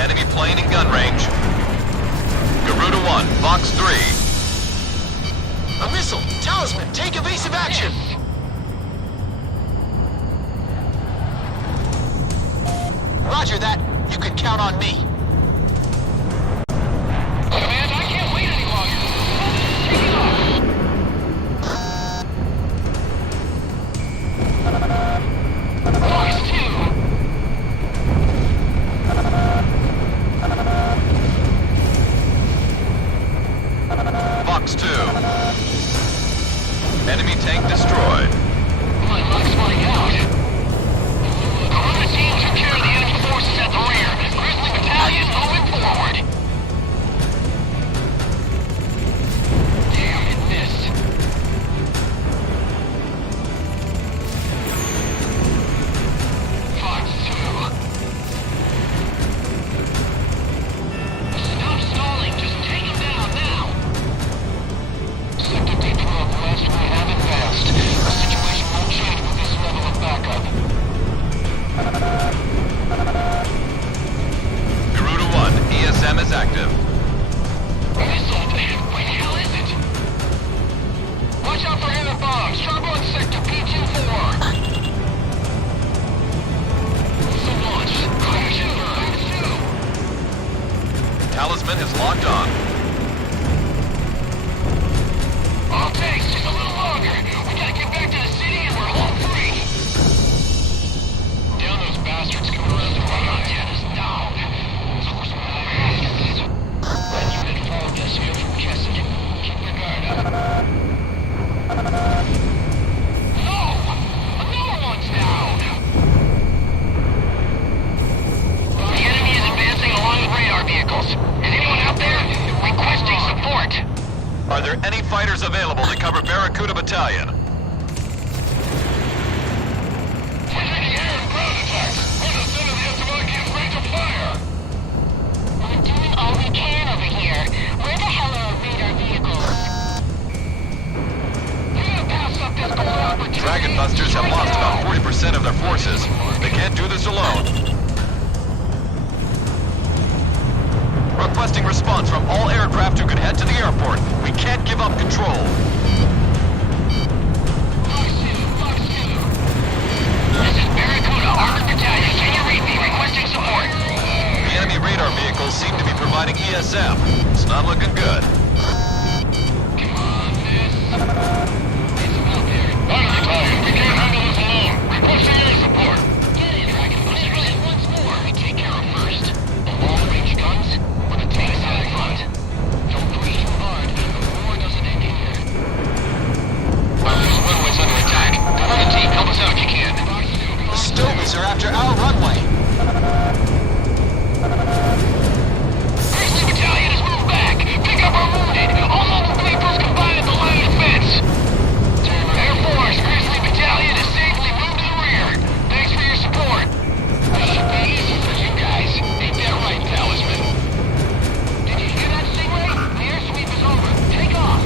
Enemy plane in gun range. Garuda 1, Fox 3. A missile! Talisman, take evasive action! Roger that. You can count on me. Command, I can't wait any longer. Take it off. Fox 2. Fox 2. Enemy tank destroyed. My Looks like out. Garuda team took care of the enemy forces at the rear. Grizzly Battalion moving forward. Damn, it missed. Fox 2. Stop stalling. Just take him down now. Sector D12 West, we have advanced. The situation won't change with this level of backup. Garuda 1, ESM is active. Missile? What the hell is it? Watch out for inner bombs. Drop on sector P24. Missile launch. Crash and burn. Talisman is locked on. All takes just a little longer. We gotta get back to the city and we're home free. Down those bastards coming around the right antennas. Down. That unit followed us here from Kesset. Keep your guard up. No! Another one's down! The enemy is advancing along the radar vehicles. Is anyone out there? Requesting support. Are there any fighters available to cover Barracuda Battalion? Taking air and ground attacks. We're the center of the Estovakia's range of fire. We're doing all we can over here. Where the hell are our radar vehicles? We're gonna pass up this gold opportunity. Dragon Busters have lost about 40% of their forces. They can't do this alone. Requesting response from all aircraft who can head to the airport. We can't give up control. This is Barracuda, Armored Battalion. Can you read me? Requesting support. The enemy radar vehicles seem to be providing ESM. It's not looking good. Come on, miss. Armored Battalion, we can't handle this alone. Requesting air support. Get in, Dragon Busters. Once more, we take care of first. The long-range guns, or the tanks out front. Don't push too hard. The war doesn't end here. Our first runway's under attack. Garuda team, help us out if you can. The Stovies are after our runway. Grizzly Battalion has moved back. Pick up our wounded. All mobile vehicles combined at the line of defense. Air Force, Grizzly Battalion is safely moved to the rear. Thanks for your support. This should be easy for you guys. Ain't that right, Talisman? Did you hear that, Stingray? The air sweep is over. Take off.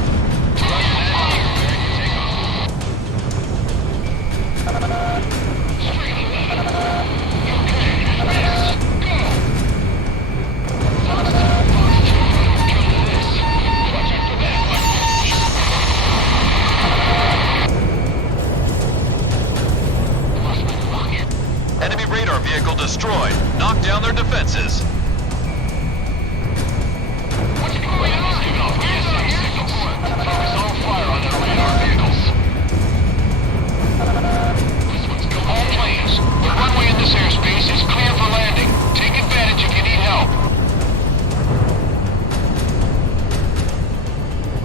Enemy radar vehicle destroyed. Knock down their defenses. What's going on? Focus all fire on their radar vehicles. All planes, the runway in this airspace is clear for landing. Take advantage if you need help.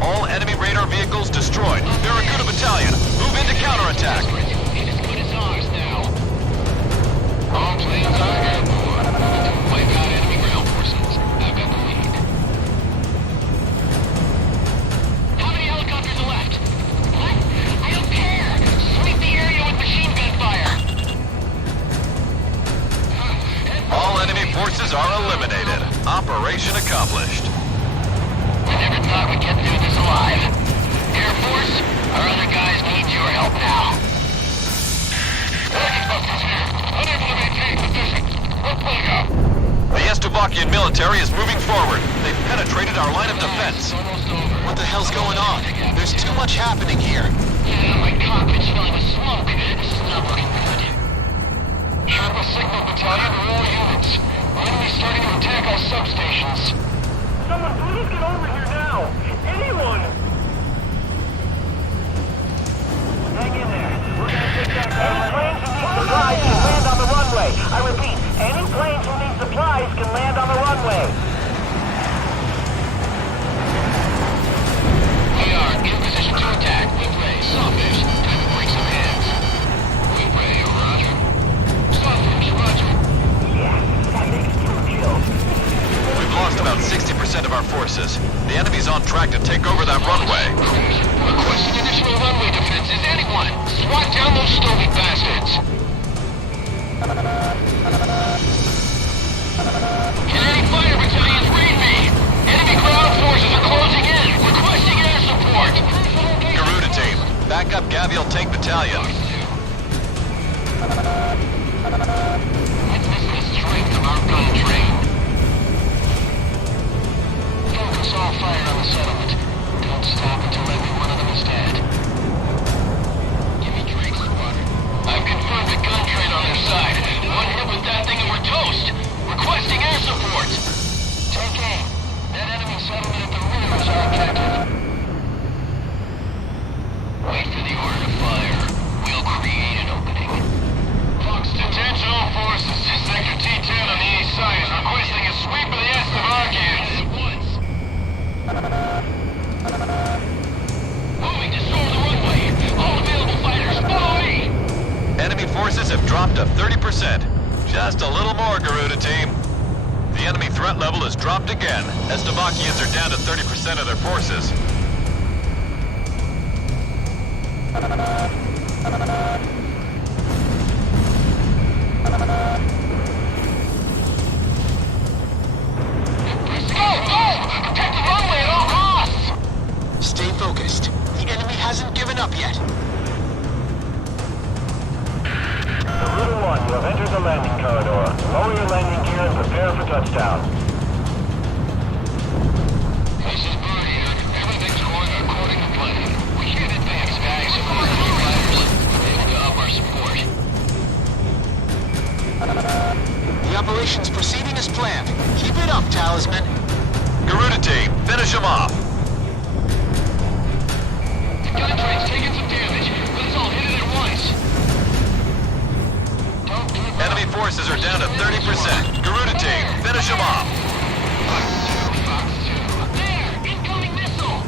All enemy radar vehicles destroyed. Barracuda Battalion, move into counterattack. It's as good as ours now. All planes are airborne. Wipe out enemy ground forces. I've got the lead. How many helicopters are left? What? I don't care. Sweep the area with machine gun fire. All enemy forces are eliminated. Operation accomplished. I never thought we'd get through this alive. Air Force, our other guys need your help now. Dragon Busters here. Unable to maintain position. We're pulling up. The Estovakian military is moving forward. They've penetrated our line of defense. What the hell's going on? There's too much happening here. Yeah, my cockpit's filling with smoke. This is not looking good. Sharpen signal battalion to all units. We're gonna be starting to attack our substations. Someone please get over here now! Anyone! Hang in there. We're gonna take that any planes who need supplies can land on the runway. I repeat, any planes who need supplies can land on the runway. We are in position to attack with Ray Sawfish. have your tank battalion. Witness the strength of our gun train. Focus all fire on the settlement. Don't stop until every one of them is dead. Give me drinks, water. I've confirmed a gun train on their side. One hit with that thing and we're toast. Requesting air support. Take aim. That enemy settlement at the rear is our objective. Wait for the order to fire. We'll create an opening. Fox, attention all forces. Sector T10 on the east side is requesting a sweep of the Estovakia at once. Moving to storm the runway. All available fighters, follow me. Enemy forces have dropped to 30%. Just a little more, Garuda team. The enemy threat level has dropped again. Estovakians are down to 30% of their forces. Protect the runway at all costs! Stay focused. The enemy hasn't given up yet. Garuda 1, you have entered the landing corridor. Lower your landing gear and prepare for touchdown. This is Birdie. Everything's going according to plan. We can't advance, guys. We're new riders. We're able to up our support. The operation's proceeding as planned. Keep it up, Talisman. Garuda team, finish them off. The gun train's taking some damage. Let's all hit it at once. Enemy forces are down to 30%. Garuda team, finish them off. Fox 2. There! Incoming missile!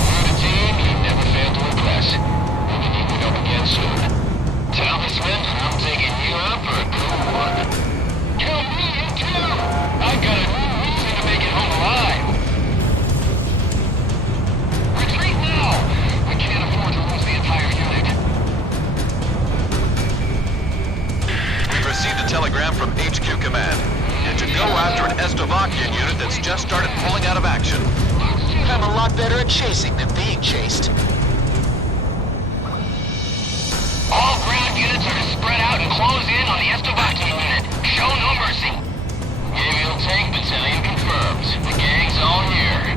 Garuda team, you never failed to impress. We'll be meeting up again soon. Talisman, I'm taking you out for a cool one. Count me in too! I've got a new reason to make it home alive. Retreat now! We can't afford to lose the entire unit. We've received a telegram from HQ Command. It should go after an Estovakian unit that's just started pulling out of action. I'm a lot better at chasing than being chased. All ground units are to spread out and close in on the Estovakia unit. Show no mercy. Avial tank battalion confirmed. The gang's all here.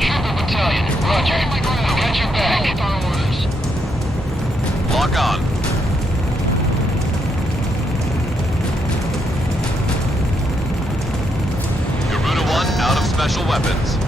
Trooper battalion, roger. I've got your back. Lock on. Garuda 1 out of special weapons.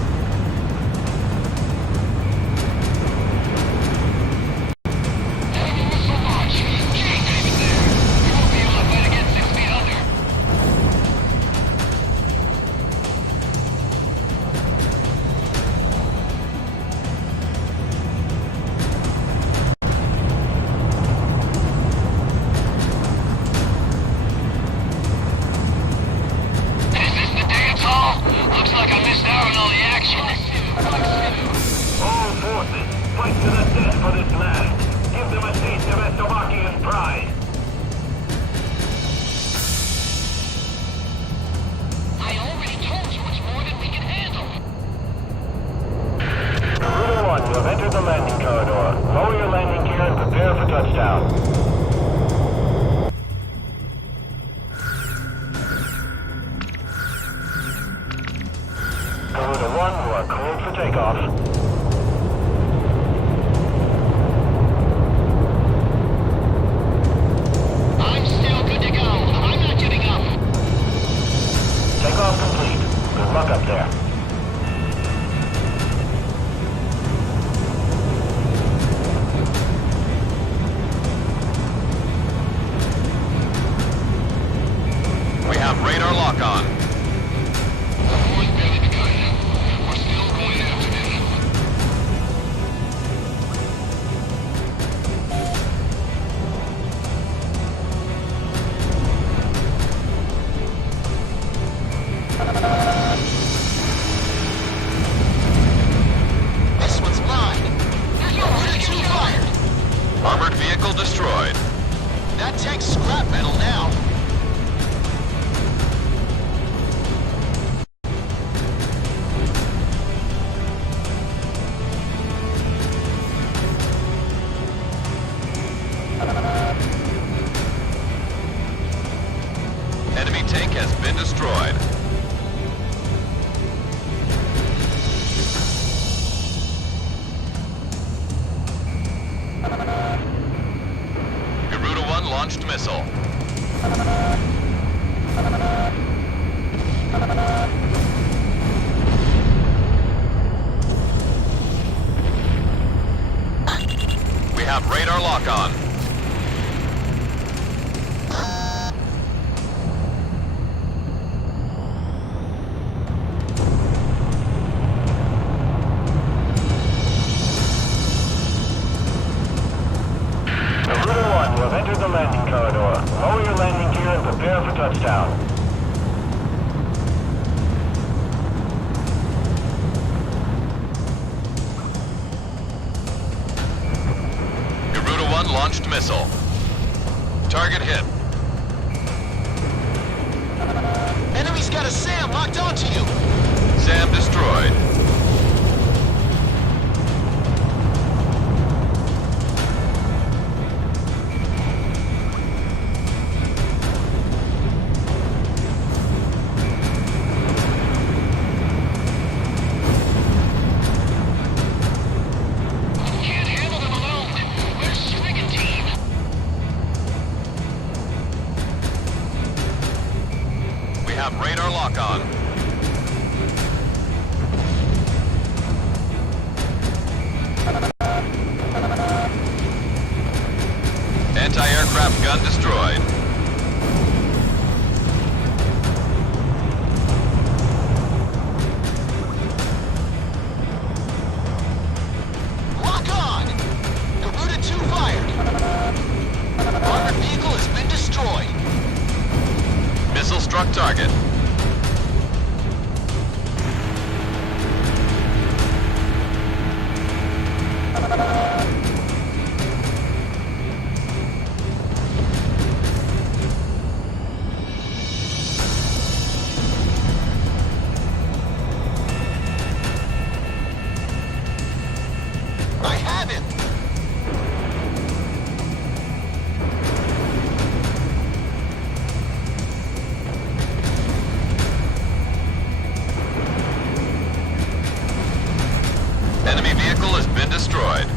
missile. We have radar lock on. Touchdown. Garuda 1 launched missile. Target hit. Enemy's got a SAM locked onto you. SAM destroyed. Radar lock on. Anti-aircraft gun destroyed. Lock on! Garuda 2 fired. Armored vehicle has been destroyed. Missile struck target. I have him! Enemy vehicle has been destroyed.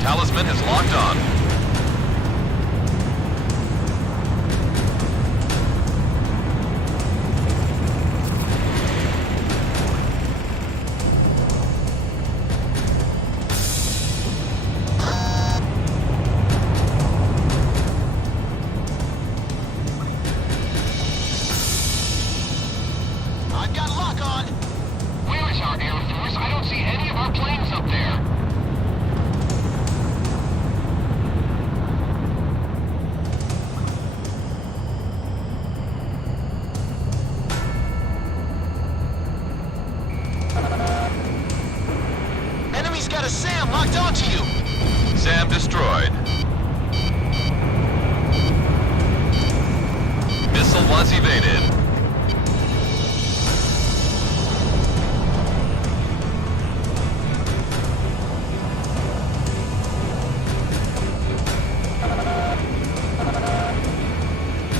Talisman is locked on. I've got lock on. Where is our Air Force? I don't see any of our planes up there. Enemy's got a SAM locked onto you. SAM destroyed. Missile was evaded.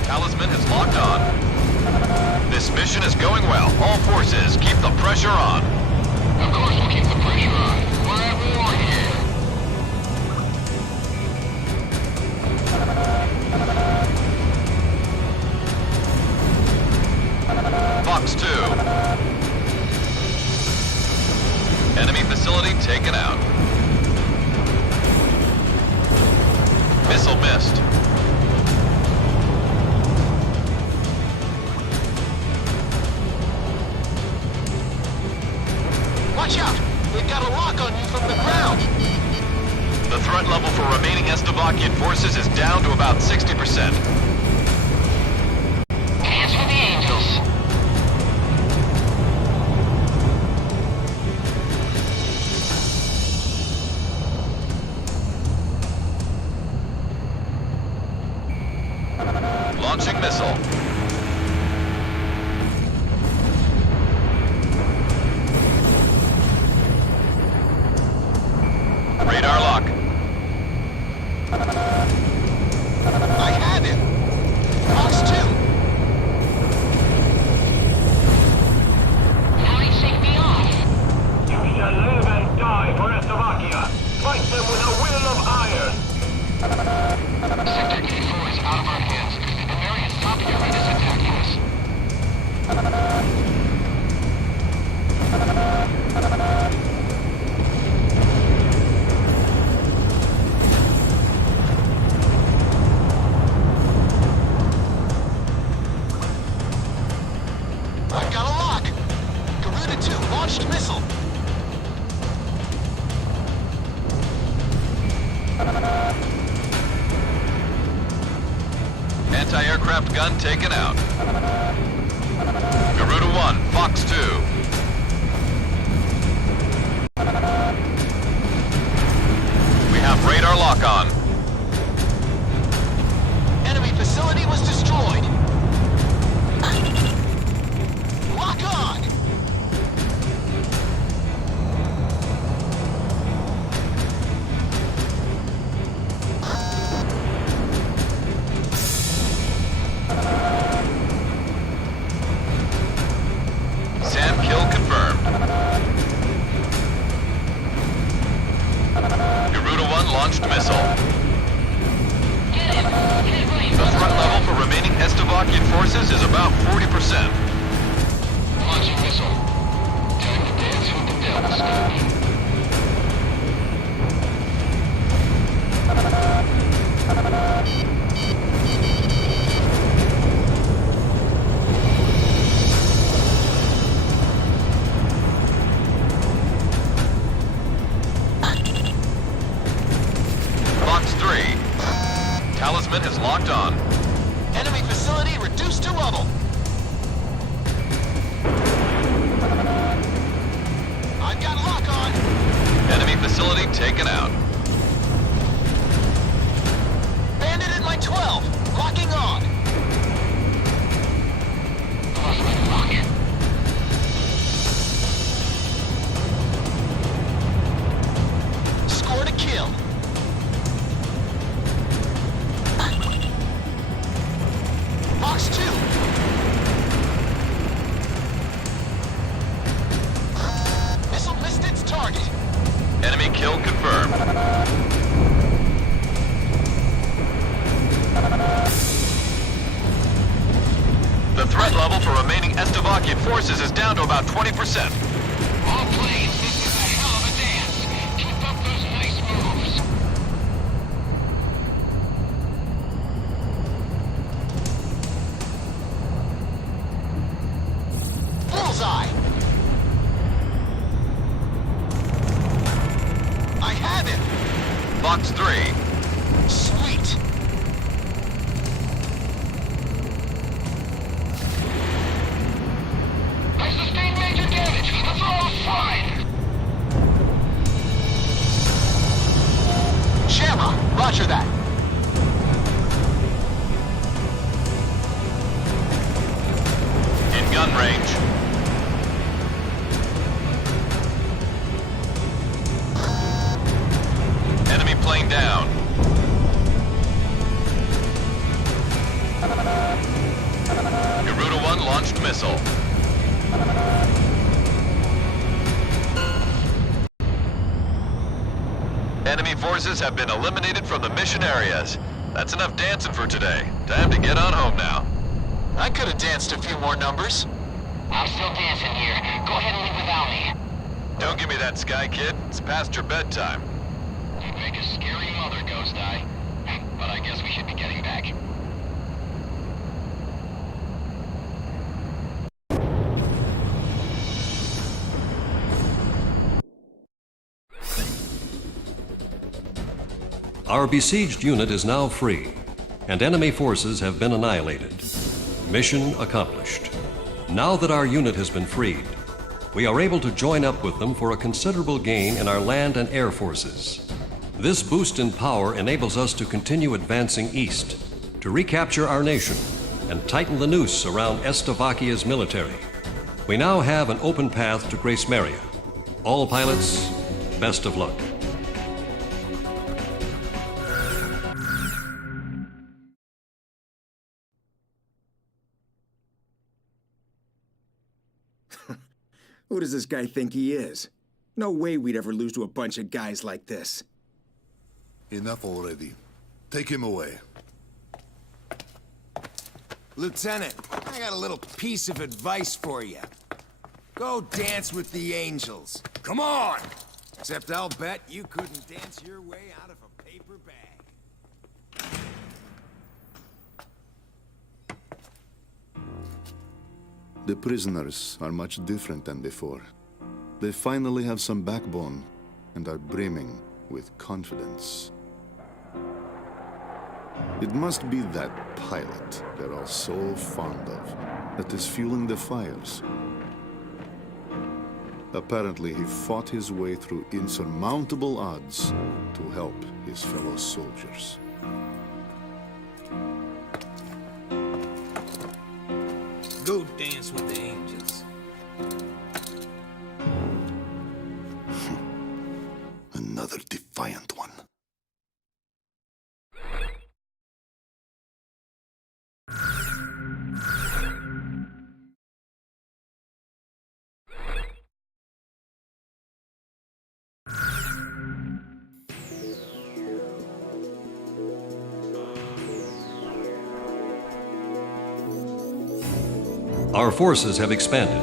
Talisman is locked on. This mission is going well. All forces, keep the pressure on. Of course we'll keep the pressure on. We're at war here. Fox 2. Enemy facility taken out. Missile missed. Watch out! They've got a lock on you from the ground. The threat level for remaining Estovakian forces is down to about 60%. Hands for the angels. Launching missile. Radar lock Garuda 2, launched missile. Anti-aircraft gun taken out. Garuda 1, Fox 2. We have radar lock on. Enemy facility was destroyed. Lock on! SAM kill confirmed. Garuda 1 launched missile. The threat level for remaining Estovakian forces is about 40%. Launching missile. Time to dance with the devil, Steve. Fox 3. Talisman has locked on. Enemy facility reduced to rubble. I've got lock on. Enemy facility taken out. Bandit at my 12. Locking on. Lost my lock. Scored a kill. Fox 2. Missile missed its target. Enemy kill confirmed. The threat level for remaining Estovakian forces is down to about 20%. All planes, this is a hell of a dance. Keep up those nice moves. Bullseye. I have him. Fox 3. Sweet. I sustained major damage. That's all fine. Shamrock, roger that. In gun range. Enemy plane down. Garuda 1 launched missile. Enemy forces have been eliminated from the mission areas. That's enough dancing for today. Time to get on home now. I could have danced a few more numbers. I'm still dancing here. Go ahead and leave without me. Don't give me that, Sky Kid. It's past your bedtime. You make a scary mother, Ghost Eye. But I guess we should be getting back. Our besieged unit is now free, and enemy forces have been annihilated. Mission accomplished. Now that our unit has been freed, we are able to join up with them for a considerable gain in our land and air forces. This boost in power enables us to continue advancing east, to recapture our nation, and tighten the noose around Estovakia's military. We now have an open path to Grace Maria. All pilots, best of luck. Who does this guy think he is? No way we'd ever lose to a bunch of guys like this. Enough already. Take him away. Lieutenant, I got a little piece of advice for you. Go dance with the angels. Come on! Except I'll bet you couldn't dance your way out of a paper bag. The prisoners are much different than before. They finally have some backbone and are brimming with confidence. It must be that pilot they're all so fond of that is fueling the fires. Apparently, he fought his way through insurmountable odds to help his fellow soldiers. Go dance with the angels. Another defiant one. Our forces have expanded.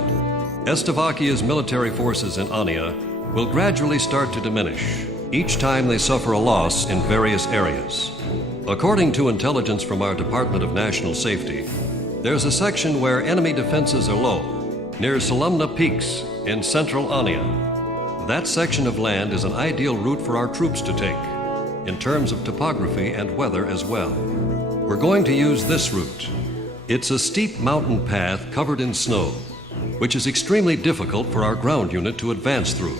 Estovakia's military forces in Ania will gradually start to diminish each time they suffer a loss in various areas. According to intelligence from our Department of National Safety, there's a section where enemy defenses are low, near Salumna Peaks in central Ania. That section of land is an ideal route for our troops to take, in terms of topography and weather as well. We're going to use this route. It's a steep mountain path covered in snow, which is extremely difficult for our ground unit to advance through,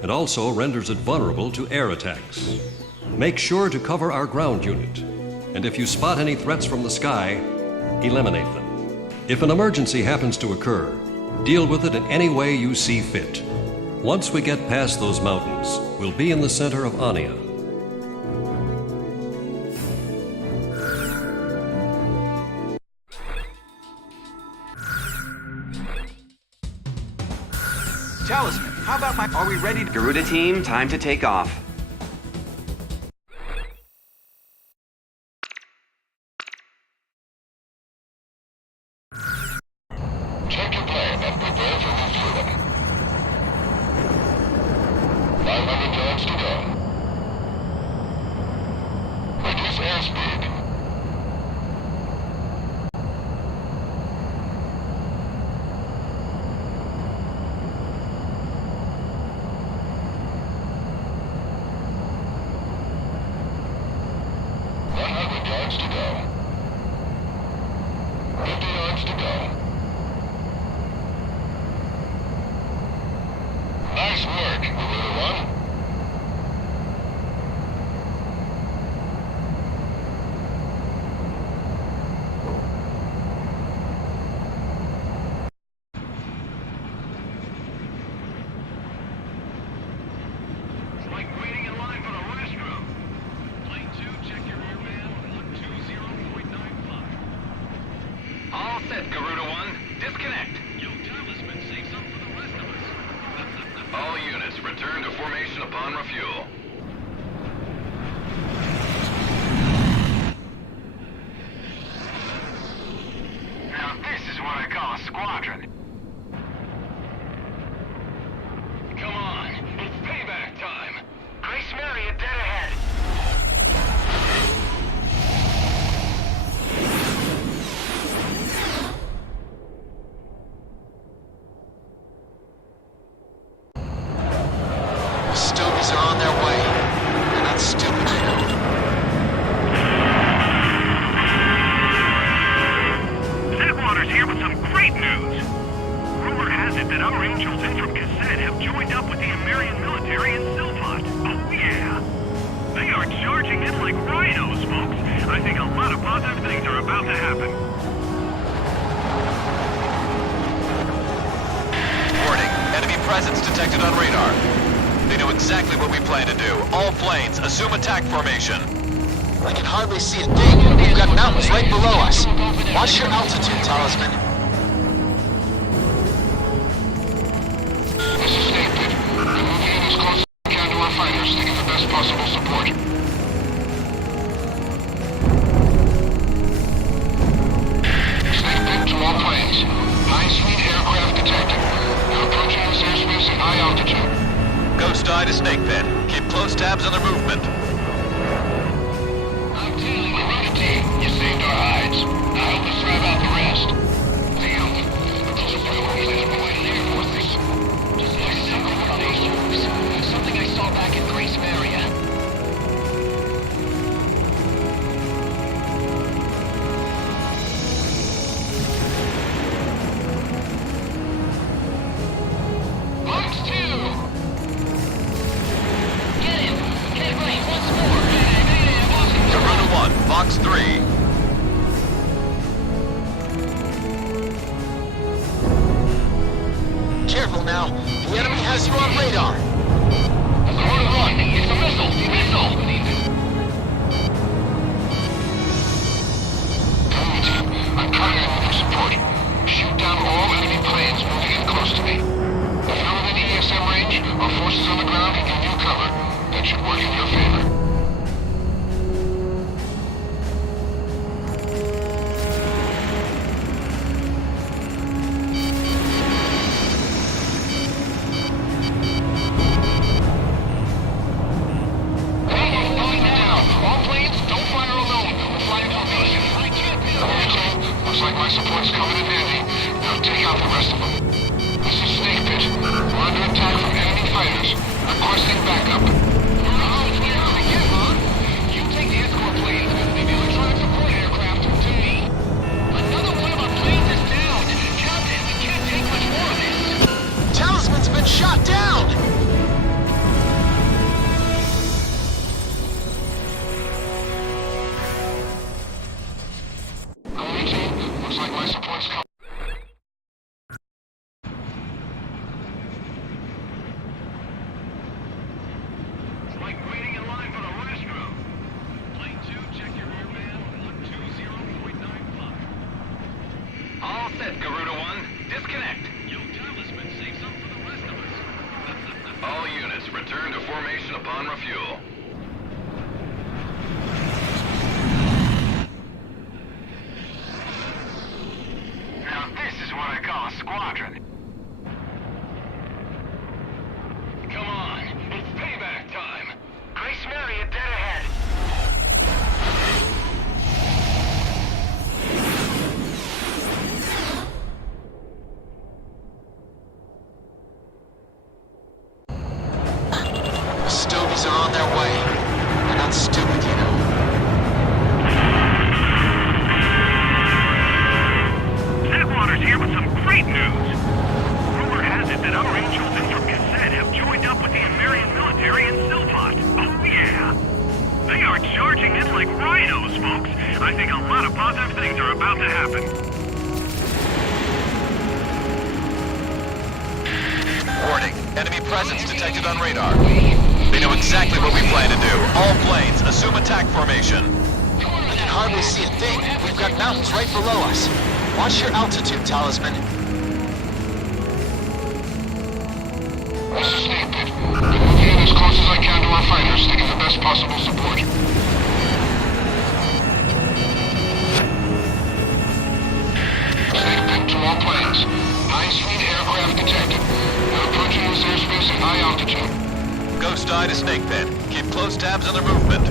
and also renders it vulnerable to air attacks. Make sure to cover our ground unit, and if you spot any threats from the sky, eliminate them. If an emergency happens to occur, deal with it in any way you see fit. Once we get past those mountains, we'll be in the center of Ania. Talisman, how about my... Are we ready? Garuda team, time to take off. Check your plan and prepare for route freedom. 500 yards to go. Reduce airspeed. Yards to go. 50 yards to go. Nice work, Garuda 1. It's like waiting in line for the restroom. Plane 2, check your rear band. 120.95. All set, Garuda 1. Disconnect. Yo, Talisman, save some for the rest of us. All units, return to formation upon refuel. Now this is what I call a squadron. Come on, it's payback time. Grace Maria dead ahead. Stogies are on their way. They're not stupid. Zedwater's here with some great news. Rumor has it that our angels in from Cassette have joined up with the Emmerian military in Silvat. Oh yeah. They are charging in like rhinos, folks. I think a lot of positive things are about to happen. Warning, enemy presence detected on radar. They know exactly what we plan to do. All planes, assume attack formation. I can hardly see a thing. We've got mountains right below us. Watch your altitude, Talisman. This is David. Move in as close as you can to our fighters to get the best possible support. Stay big to all planes. High-speed aircraft detected. You're approaching this airspace at high altitude. Ghost Eye to Snake Pit. Keep close tabs on their movement. I'm tailing the Garuda team. You saved our hides. Now help us drive out the rest. Damn. Those you on radar. Run! It's a missile! Missile! I'm counting on you for support. Shoot down all enemy planes moving in close to me. If you're within ESM range, our forces on the ground can give you cover. That should work in your favor. Looks like my support's coming in handy. Now take out the rest of them. This is Snake Pit. We're under attack from enemy fighters. Requesting backup. You take the escort planes, the electronic support aircraft, to me. Another one of our planes is down. Captain, we can't take much more of this. Talisman's been shot down! Looks like my support's coming. It's like waiting in line for the restroom. Plane 2, check your rear band, 120.95. All set, Garuda 1. Disconnect. Yo, Talisman, save some for the rest of us. All units, return to formation upon refuel. Now this is what I call a squadron. Come on, it's payback time. Grace Maria dead ahead. Stovies are on their way. They're not stupid, you know. Atwater's here with some great news. Rumor has it that our angels in from Cassette have joined up with the Emmerian military in Silvat. Oh yeah! They are charging in like rhinos, folks. I think a lot of positive things are about to happen. Warning. Enemy presence detected on radar. They know exactly what we plan to do. All planes, assume attack formation. I can hardly see a thing. We've got mountains right below us. Watch your altitude, Talisman. This is Snake Pit. I'm moving in as close as I can to our fighters to give the best possible support. Snake Pit to all planes. High-speed aircraft detected. They're approaching this airspace at high altitude. Ghost Eye to Snake Pit. Keep close tabs on their movement.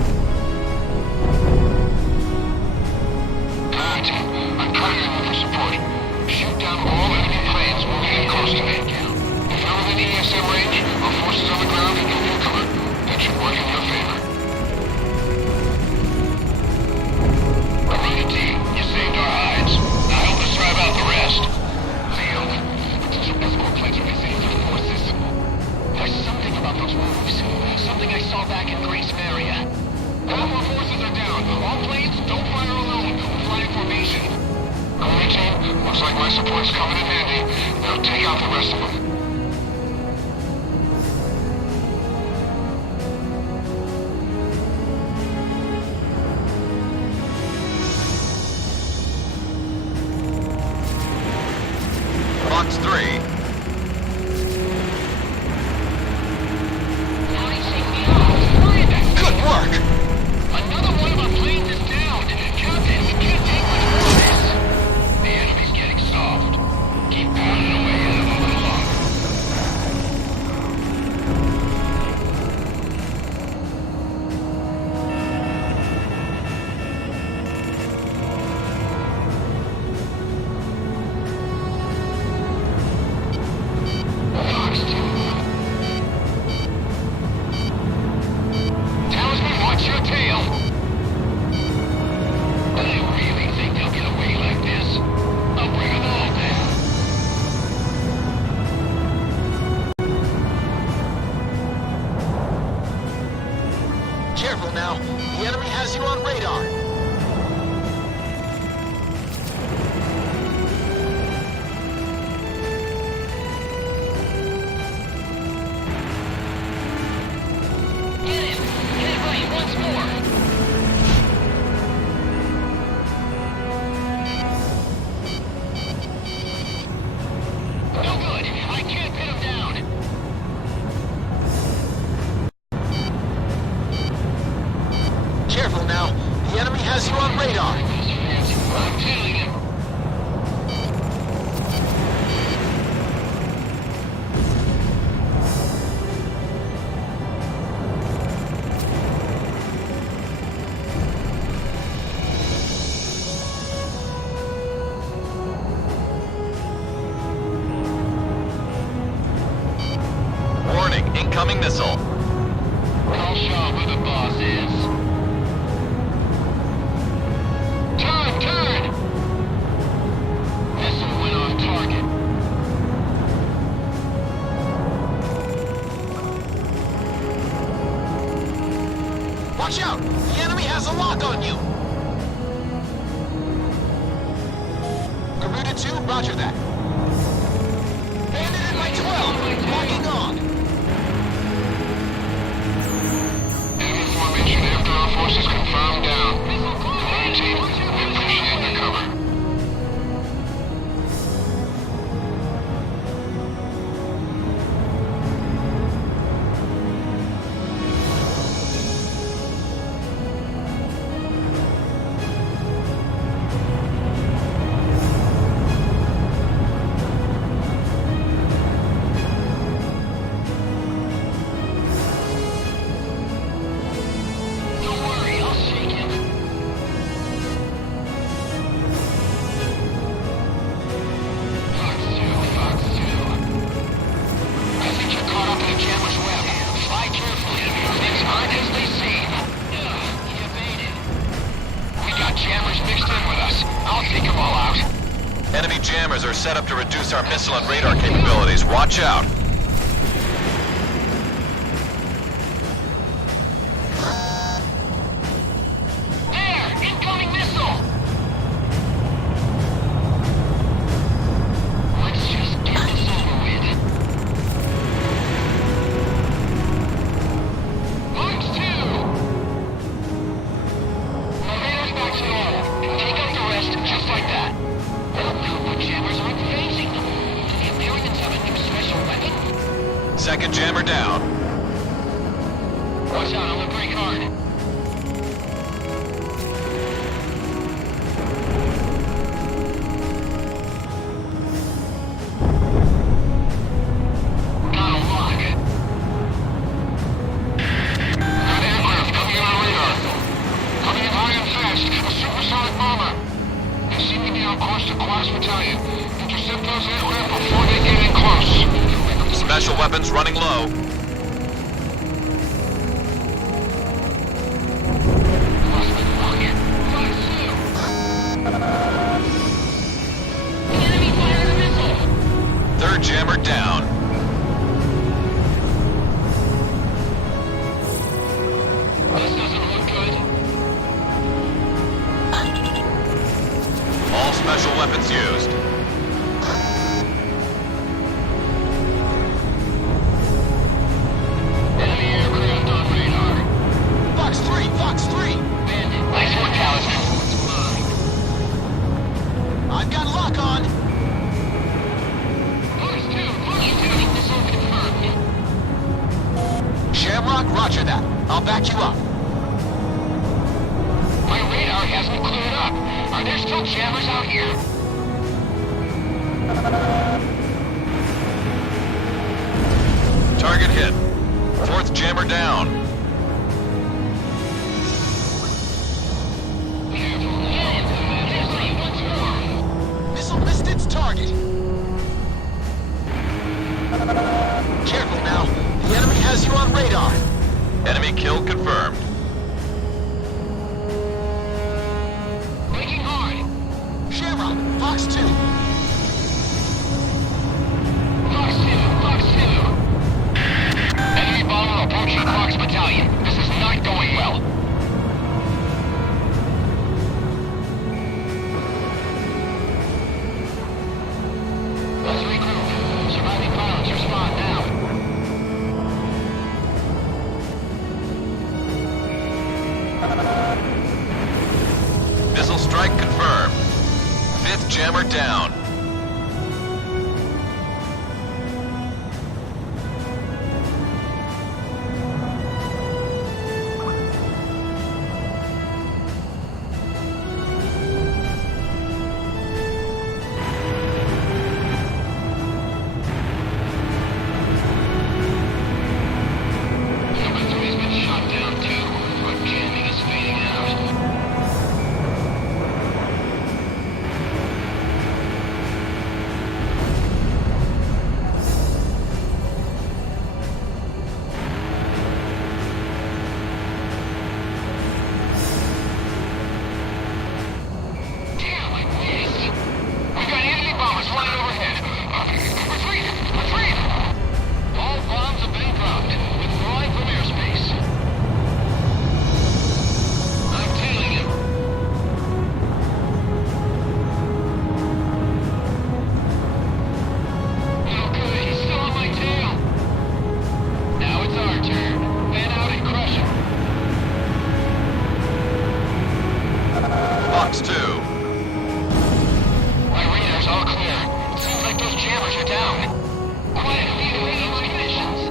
I'm counting on you for support. Shoot down all enemy planes moving in close to me. If you're within ESM range, our forces on the ground can give you cover. That should work in your favor. Garuda team, you saved our hides. Now help us drive out the rest. Leo, potential escort planes are missing for the forces. There's something about those moves. Something I saw back in Grace Maria. All of our forces are down. All planes, don't fire alone. We're flying formation. Garuda team, looks like my support's coming in handy. Now take out the rest of them. Box 3. Good work! Another one of our planes is down. Captain, we can't take much more of this. The enemy's getting soft. Keep pounding away at them a little longer. Fox 2. Talisman, watch your tail. They really think they'll get away like this? I'll bring them all down. Careful now. The enemy has you on radar. more! No good! I can't pin him down! Careful now. The enemy has you on radar. I'm tailing him. Warning, incoming missile. I'll show who the boss is. Turn! Missile went off target. Watch out! The enemy has a lock on you! Garuda 2, roger that. Bandit in my 12, locking on. Enemy formation after our forces confirmed down. Garuda team, we appreciate the cover. Don't worry, I'll shake him. Fox 2. I think you're caught up in a jammer's web. Fly carefully. Things aren't as they seem. He evaded. We got jammers mixed in with us. I'll take them all out. Enemy jammers are set up to reduce our missile and radar capabilities. Watch out. There! Incoming missile! Let's just get this over with. Fox 2! The radar's back to normal. Take out the rest just like that. The jammers aren't phasing them. Do the Americans have a new special weapon? Second jammer down. Watch out, I'm gonna break hard. Got a lock. Got aircraft coming in on radar. Coming in high and fast. A supersonic bomber. They seem to be on course to Class Battalion. Intercept those aircraft before they get in close. Special weapons running low. Enemy fired a missile! Third jammer down. This doesn't look good. All special weapons used. Enemy aircraft on radar. Fox 3, Fox 3! Bandit. Nice one, Talisman. I've got a lock on. Fox 2, incoming missile confirmed. Shamrock, roger that. I'll back you up. My radar hasn't cleared up. Are there still jammers out here? Target hit. Fourth jammer down. Missile missed its target. Careful now. The enemy has you on radar. Enemy kill confirmed. Breaking hard. Shamrock, Fox 2. Fox 2, Fox 2. Enemy bomber approaching Fox Battalion. This is not going well. Let's regroup. Surviving pilots respond now. down. Box 2. My radar's all clear. Seems like those jammers are down. Quiet, lead away those conditions.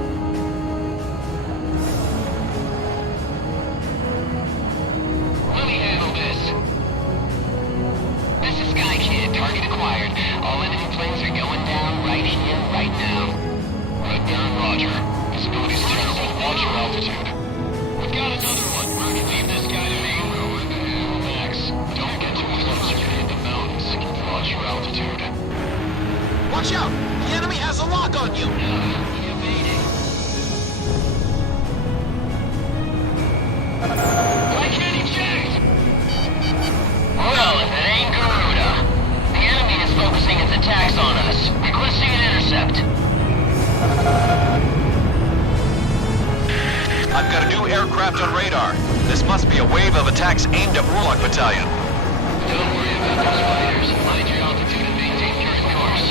Let me handle this. This is Sky Kid, target acquired. All enemy planes are going down right here, right now. Red Baron, roger. Visibility's terrible. Watch your altitude. We've got another one. Leave this guy to me. Don't get too close, you're in the mountains. Watch your altitude. Watch out! The enemy has a lock on you! Why can't he check? Well, if it ain't Garuda. The enemy is focusing its attacks on us. Requesting an intercept. I've got a new aircraft on radar. This must be a wave of attacks aimed at Warlock Battalion. Don't worry about those fighters. Mind your altitude and maintain current course.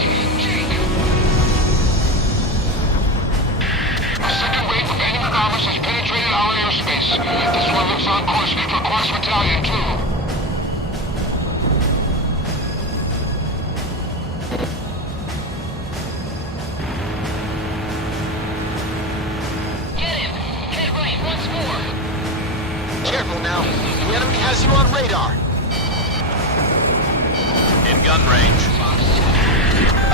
A second wave of enemy bombers has penetrated our airspace. This one looks on course for Quartz Battalion, too. Careful now. The enemy has you on radar. In gun range.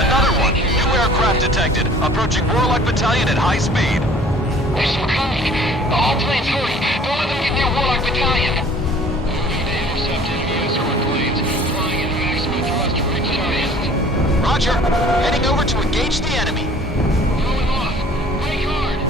Another one. New aircraft detected. Approaching Warlock Battalion at high speed. There's some coming. All planes hurry. Don't let them get near Warlock Battalion. Moving to intercept enemy escort planes. Flying at maximum thrust for each highest. Roger. Heading over to engage the enemy. Going off. Brake hard.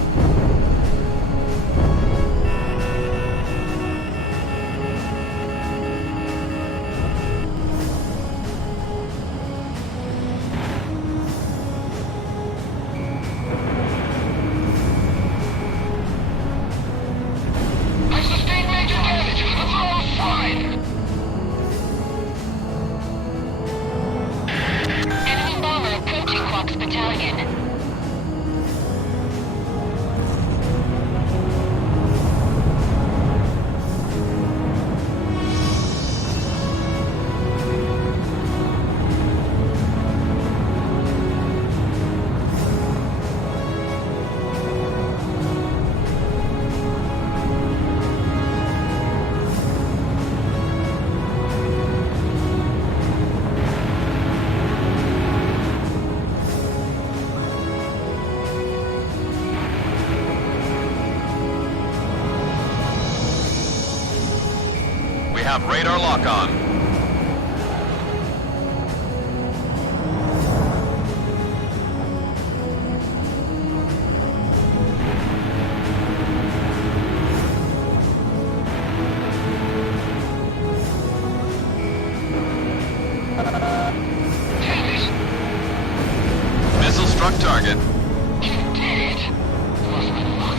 Have radar lock on. Missile struck target. You did it. Lost my luck.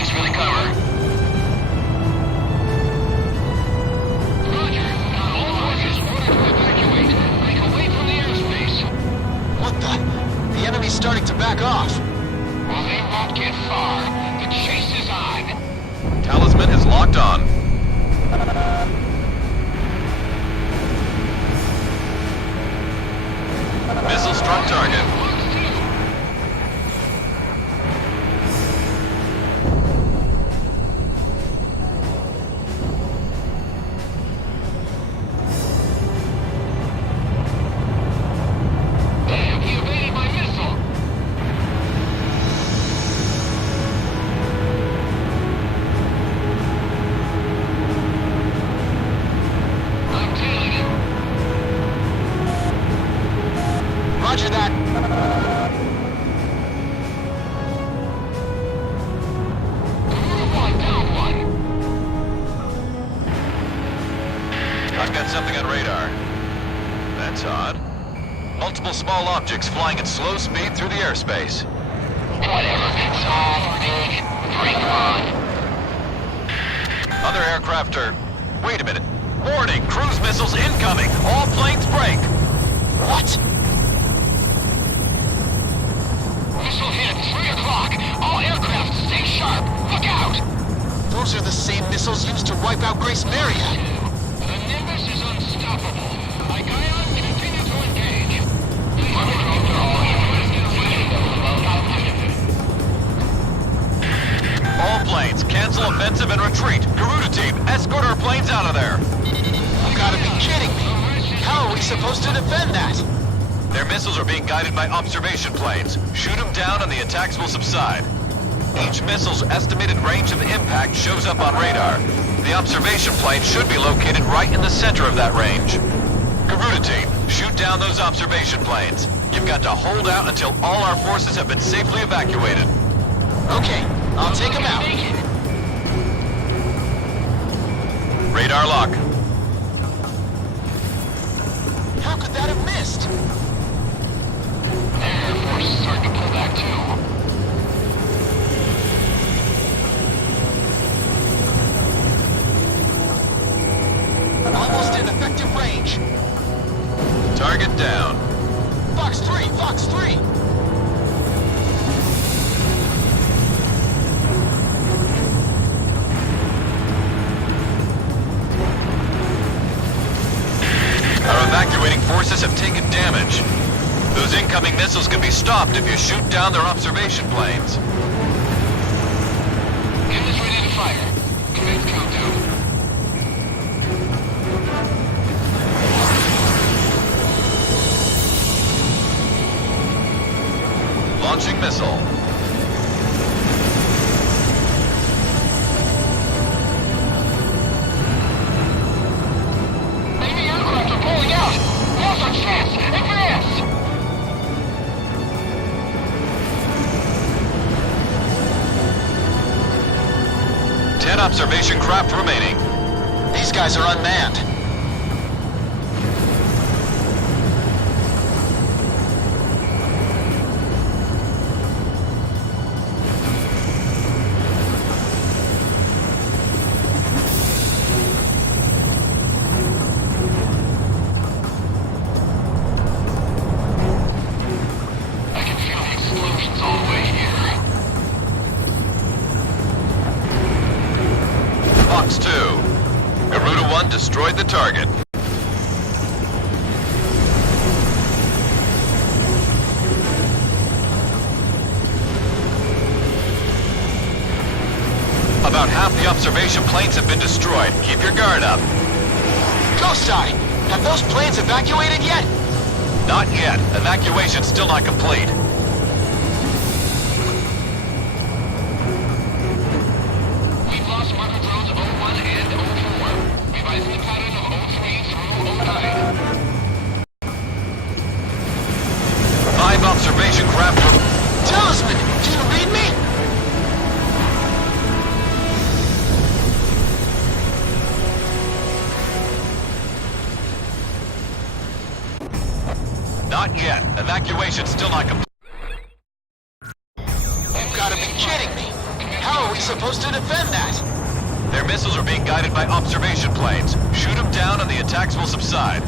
Thanks for the cover. Roger. All forces ordered to evacuate. Break away from the airspace. What the? The enemy's starting to back off. Well, they won't get far. The chase is on. Talisman is locked on. Missile struck target. He evaded my missile. I'm tailing him. Roger that. Down one. I've got something on radar. That's odd. Multiple small objects flying at slow speed through the airspace. Whatever. Small, big, bring them on. Other aircraft are... Wait a minute. Warning! Cruise missiles incoming! All planes break! What? Missile hit. 3 o'clock. All aircraft stay sharp. Look out! Those are the same missiles used to wipe out Grace Maria. The Nimbus is unstoppable. Igaion, continue to engage. All planes, cancel offensive and retreat. Garuda team, escort our planes out of there. You gotta be kidding me. How are we supposed to defend that? Their missiles are being guided by observation planes. Shoot them down and the attacks will subside. Each missile's estimated range of impact shows up on radar. The observation plane should be located right in the center of that range. Garuda team, shoot down those observation planes. You've got to hold out until all our forces have been safely evacuated. Okay, I'll take them out. Radar lock. How could that have missed? Air Force is starting to pull back too. Almost in effective range. Target down. Fox 3, Fox 3. Our evacuating forces have taken damage. Those incoming missiles can be stopped if you shoot down their observation planes. Gun is ready to fire. Commence countdown. Launching missile. Enemy aircraft are pulling out. Now's our chance. Advance! 10 observation craft remaining. These guys are unmanned. I can feel the explosions all the way here. Fox 2. Garuda 1 destroyed the target. About half the observation planes have been destroyed. Keep your guard up. Ghost Eye, have those planes evacuated yet? Not yet. Evacuation's still not complete. We've lost marker drones 01 and 04. Revising the pattern of 03 through 09. 5 observation craft. Talisman, do you read me? Not yet. Evacuation's still not complete. You've got to be kidding me. How are we supposed to defend that? Their missiles are being guided by observation planes. Shoot them down and the attacks will subside.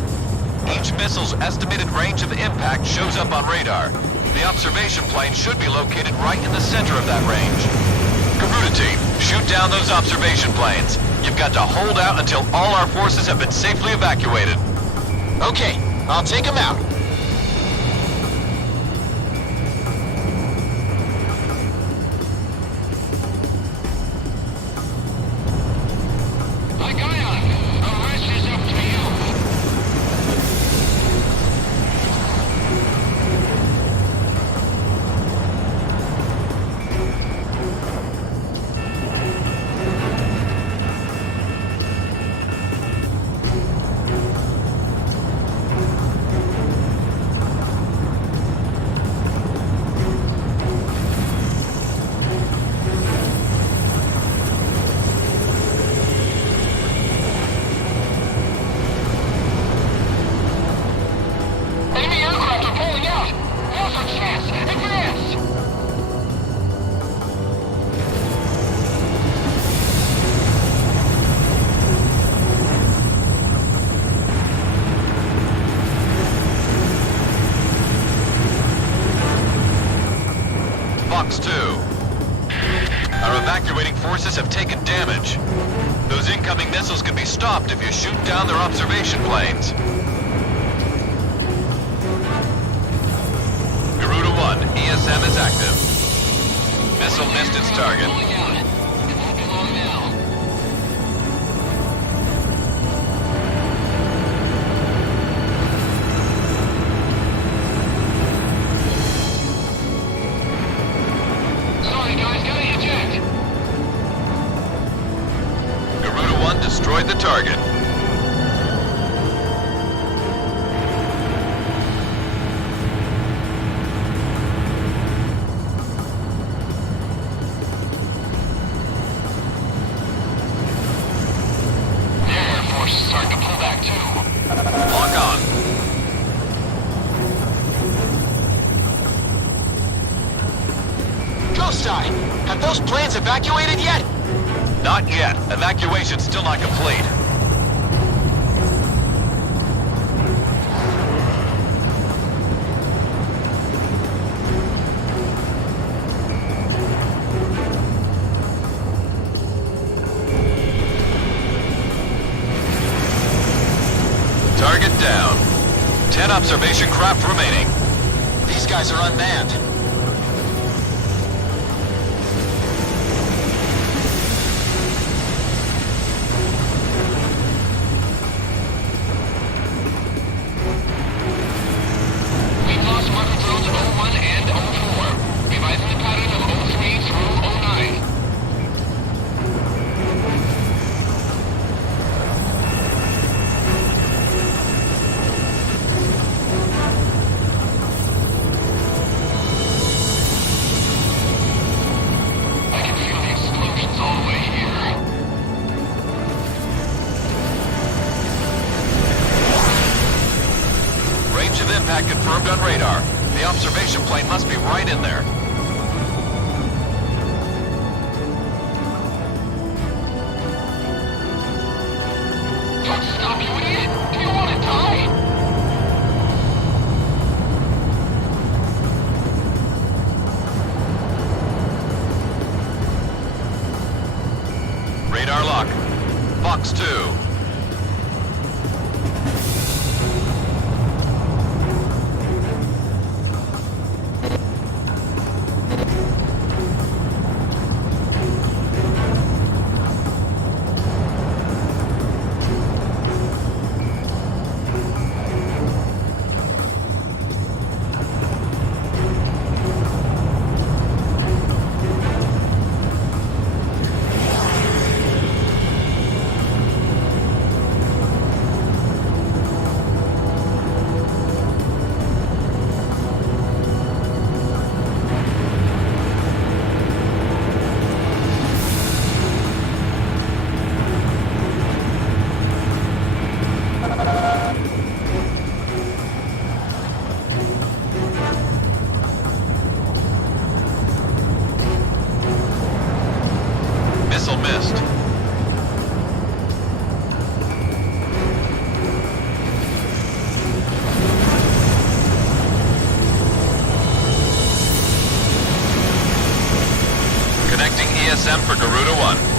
Each missile's estimated range of impact shows up on radar. The observation plane should be located right in the center of that range. Garuda team, shoot down those observation planes. You've got to hold out until all our forces have been safely evacuated. Okay, I'll take them out. Fox 2. Our evacuating forces have taken damage. Those incoming missiles can be stopped if you shoot down their observation planes. Garuda 1, ESM is active. Missile missed its target. Destroyed the target. Their air force is starting to pull back too. Lock on. Ghost Eye, have those planes evacuated yet? Not yet. Evacuation's still not complete. Target down. 10 observation craft remaining. These guys are unmanned. Impact confirmed on radar. The observation plane must be right in there. Don't stop, you idiot! Do you want to die? Radar lock. Fox 2. GSM for Garuda 1.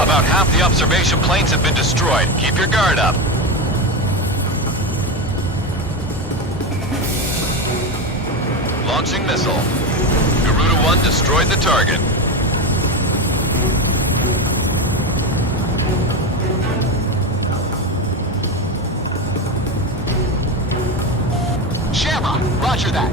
About half the observation planes have been destroyed. Keep your guard up. Launching missile. Garuda 1 destroyed the target. Shamrock, roger that.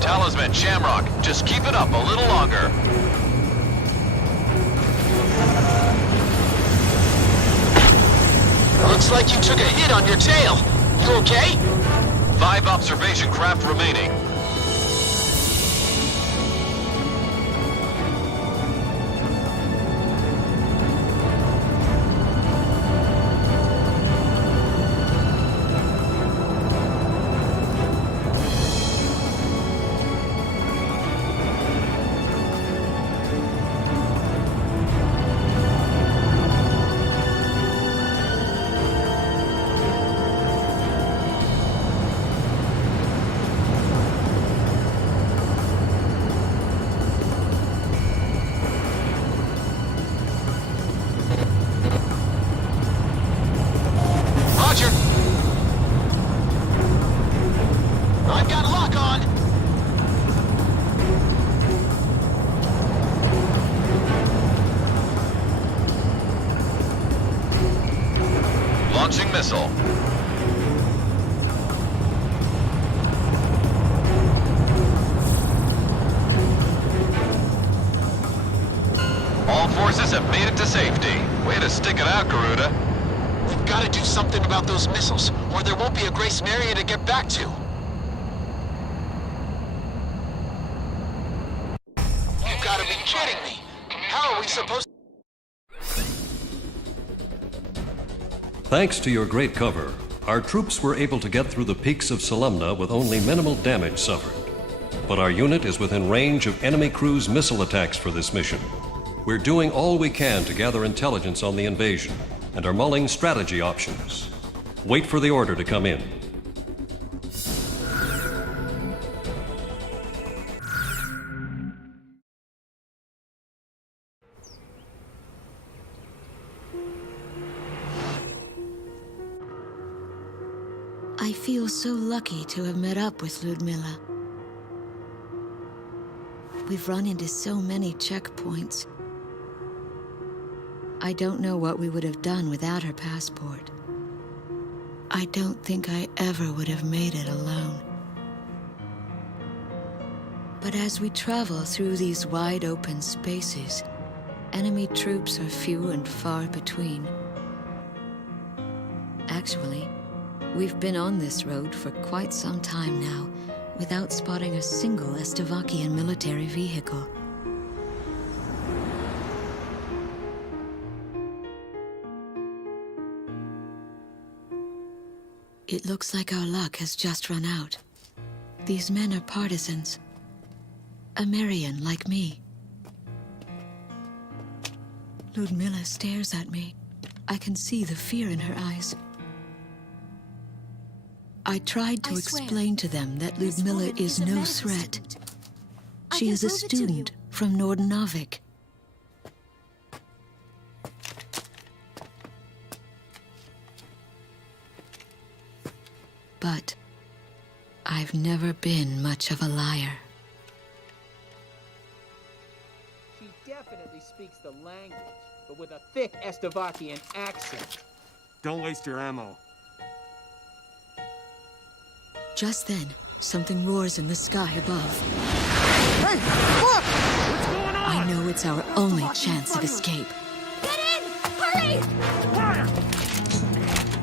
Talisman, Shamrock, just keep it up a little longer. Looks like you took a hit on your tail. You okay? 5 observation craft remaining. Roger. I've got lock on. Launching missile. All forces have made it to safety. Way to stick it out, Garuda. We've got to do something about those missiles, or there won't be a Grace Maria to get back to. You've got to be kidding me. How are we supposed to... Thanks to your great cover, our troops were able to get through the peaks of Salumna with only minimal damage suffered. But our unit is within range of enemy cruise missile attacks for this mission. We're doing all we can to gather intelligence on the invasion and are mulling strategy options. Wait for the order to come in. I feel so lucky to have met up with Ludmilla. We've run into so many checkpoints. I don't know what we would have done without her passport. I don't think I ever would have made it alone. But as we travel through these wide open spaces, enemy troops are few and far between. Actually, we've been on this road for quite some time now, without spotting a single Estovakian military vehicle. It looks like our luck has just run out. These men are partisans. Emmerian like me. Ludmilla stares at me. I can see the fear in her eyes. I tried to explain to them that Ludmilla is no threat. She is a student from Nordnavik. But I've never been much of a liar. He definitely speaks the language, but with a thick Estovakian accent. Don't waste your ammo. Just then, something roars in the sky above. Hey, look! What's going on? I know it's our only chance of escape. Get in! Hurry! Fire!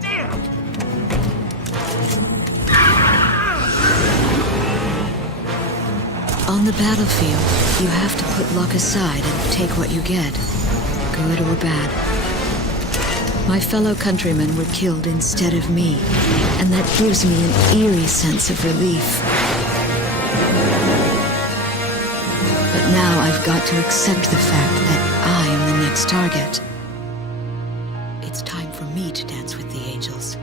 Damn! On the battlefield, you have to put luck aside and take what you get, good or bad. My fellow countrymen were killed instead of me, and that gives me an eerie sense of relief. But now I've got to accept the fact that I am the next target. It's time for me to dance with the angels.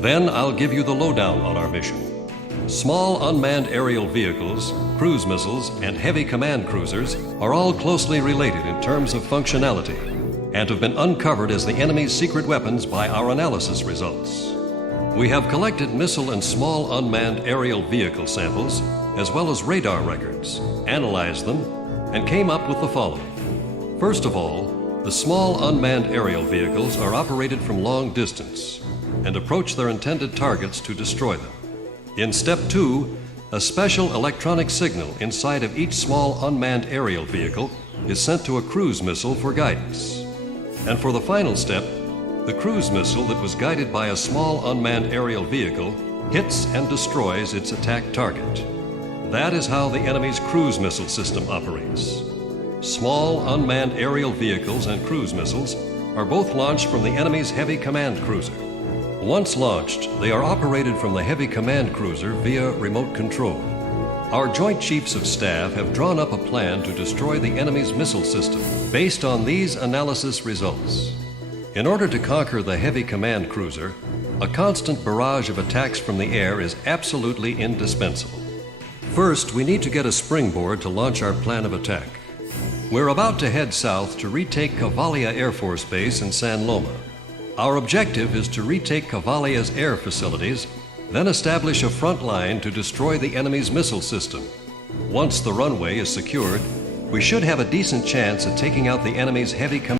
Then I'll give you the lowdown on our mission. Small unmanned aerial vehicles, cruise missiles, and heavy command cruisers are all closely related in terms of functionality and have been uncovered as the enemy's secret weapons by our analysis results. We have collected missile and small unmanned aerial vehicle samples, as well as radar records, analyzed them, and came up with the following. First of all, the small unmanned aerial vehicles are operated from long distance and approach their intended targets to destroy them. In step 2, a special electronic signal inside of each small unmanned aerial vehicle is sent to a cruise missile for guidance. And for the final step, the cruise missile that was guided by a small unmanned aerial vehicle hits and destroys its attack target. That is how the enemy's cruise missile system operates. Small unmanned aerial vehicles and cruise missiles are both launched from the enemy's heavy command cruiser. Once launched, they are operated from the heavy command cruiser via remote control. Our Joint Chiefs of Staff have drawn up a plan to destroy the enemy's missile system based on these analysis results. In order to conquer the heavy command cruiser, a constant barrage of attacks from the air is absolutely indispensable. First, we need to get a springboard to launch our plan of attack. We're about to head south to retake Cavalia Air Force Base in San Loma. Our objective is to retake Cavalia's air facilities, then establish a front line to destroy the enemy's missile system. Once the runway is secured, we should have a decent chance at taking out the enemy's heavy command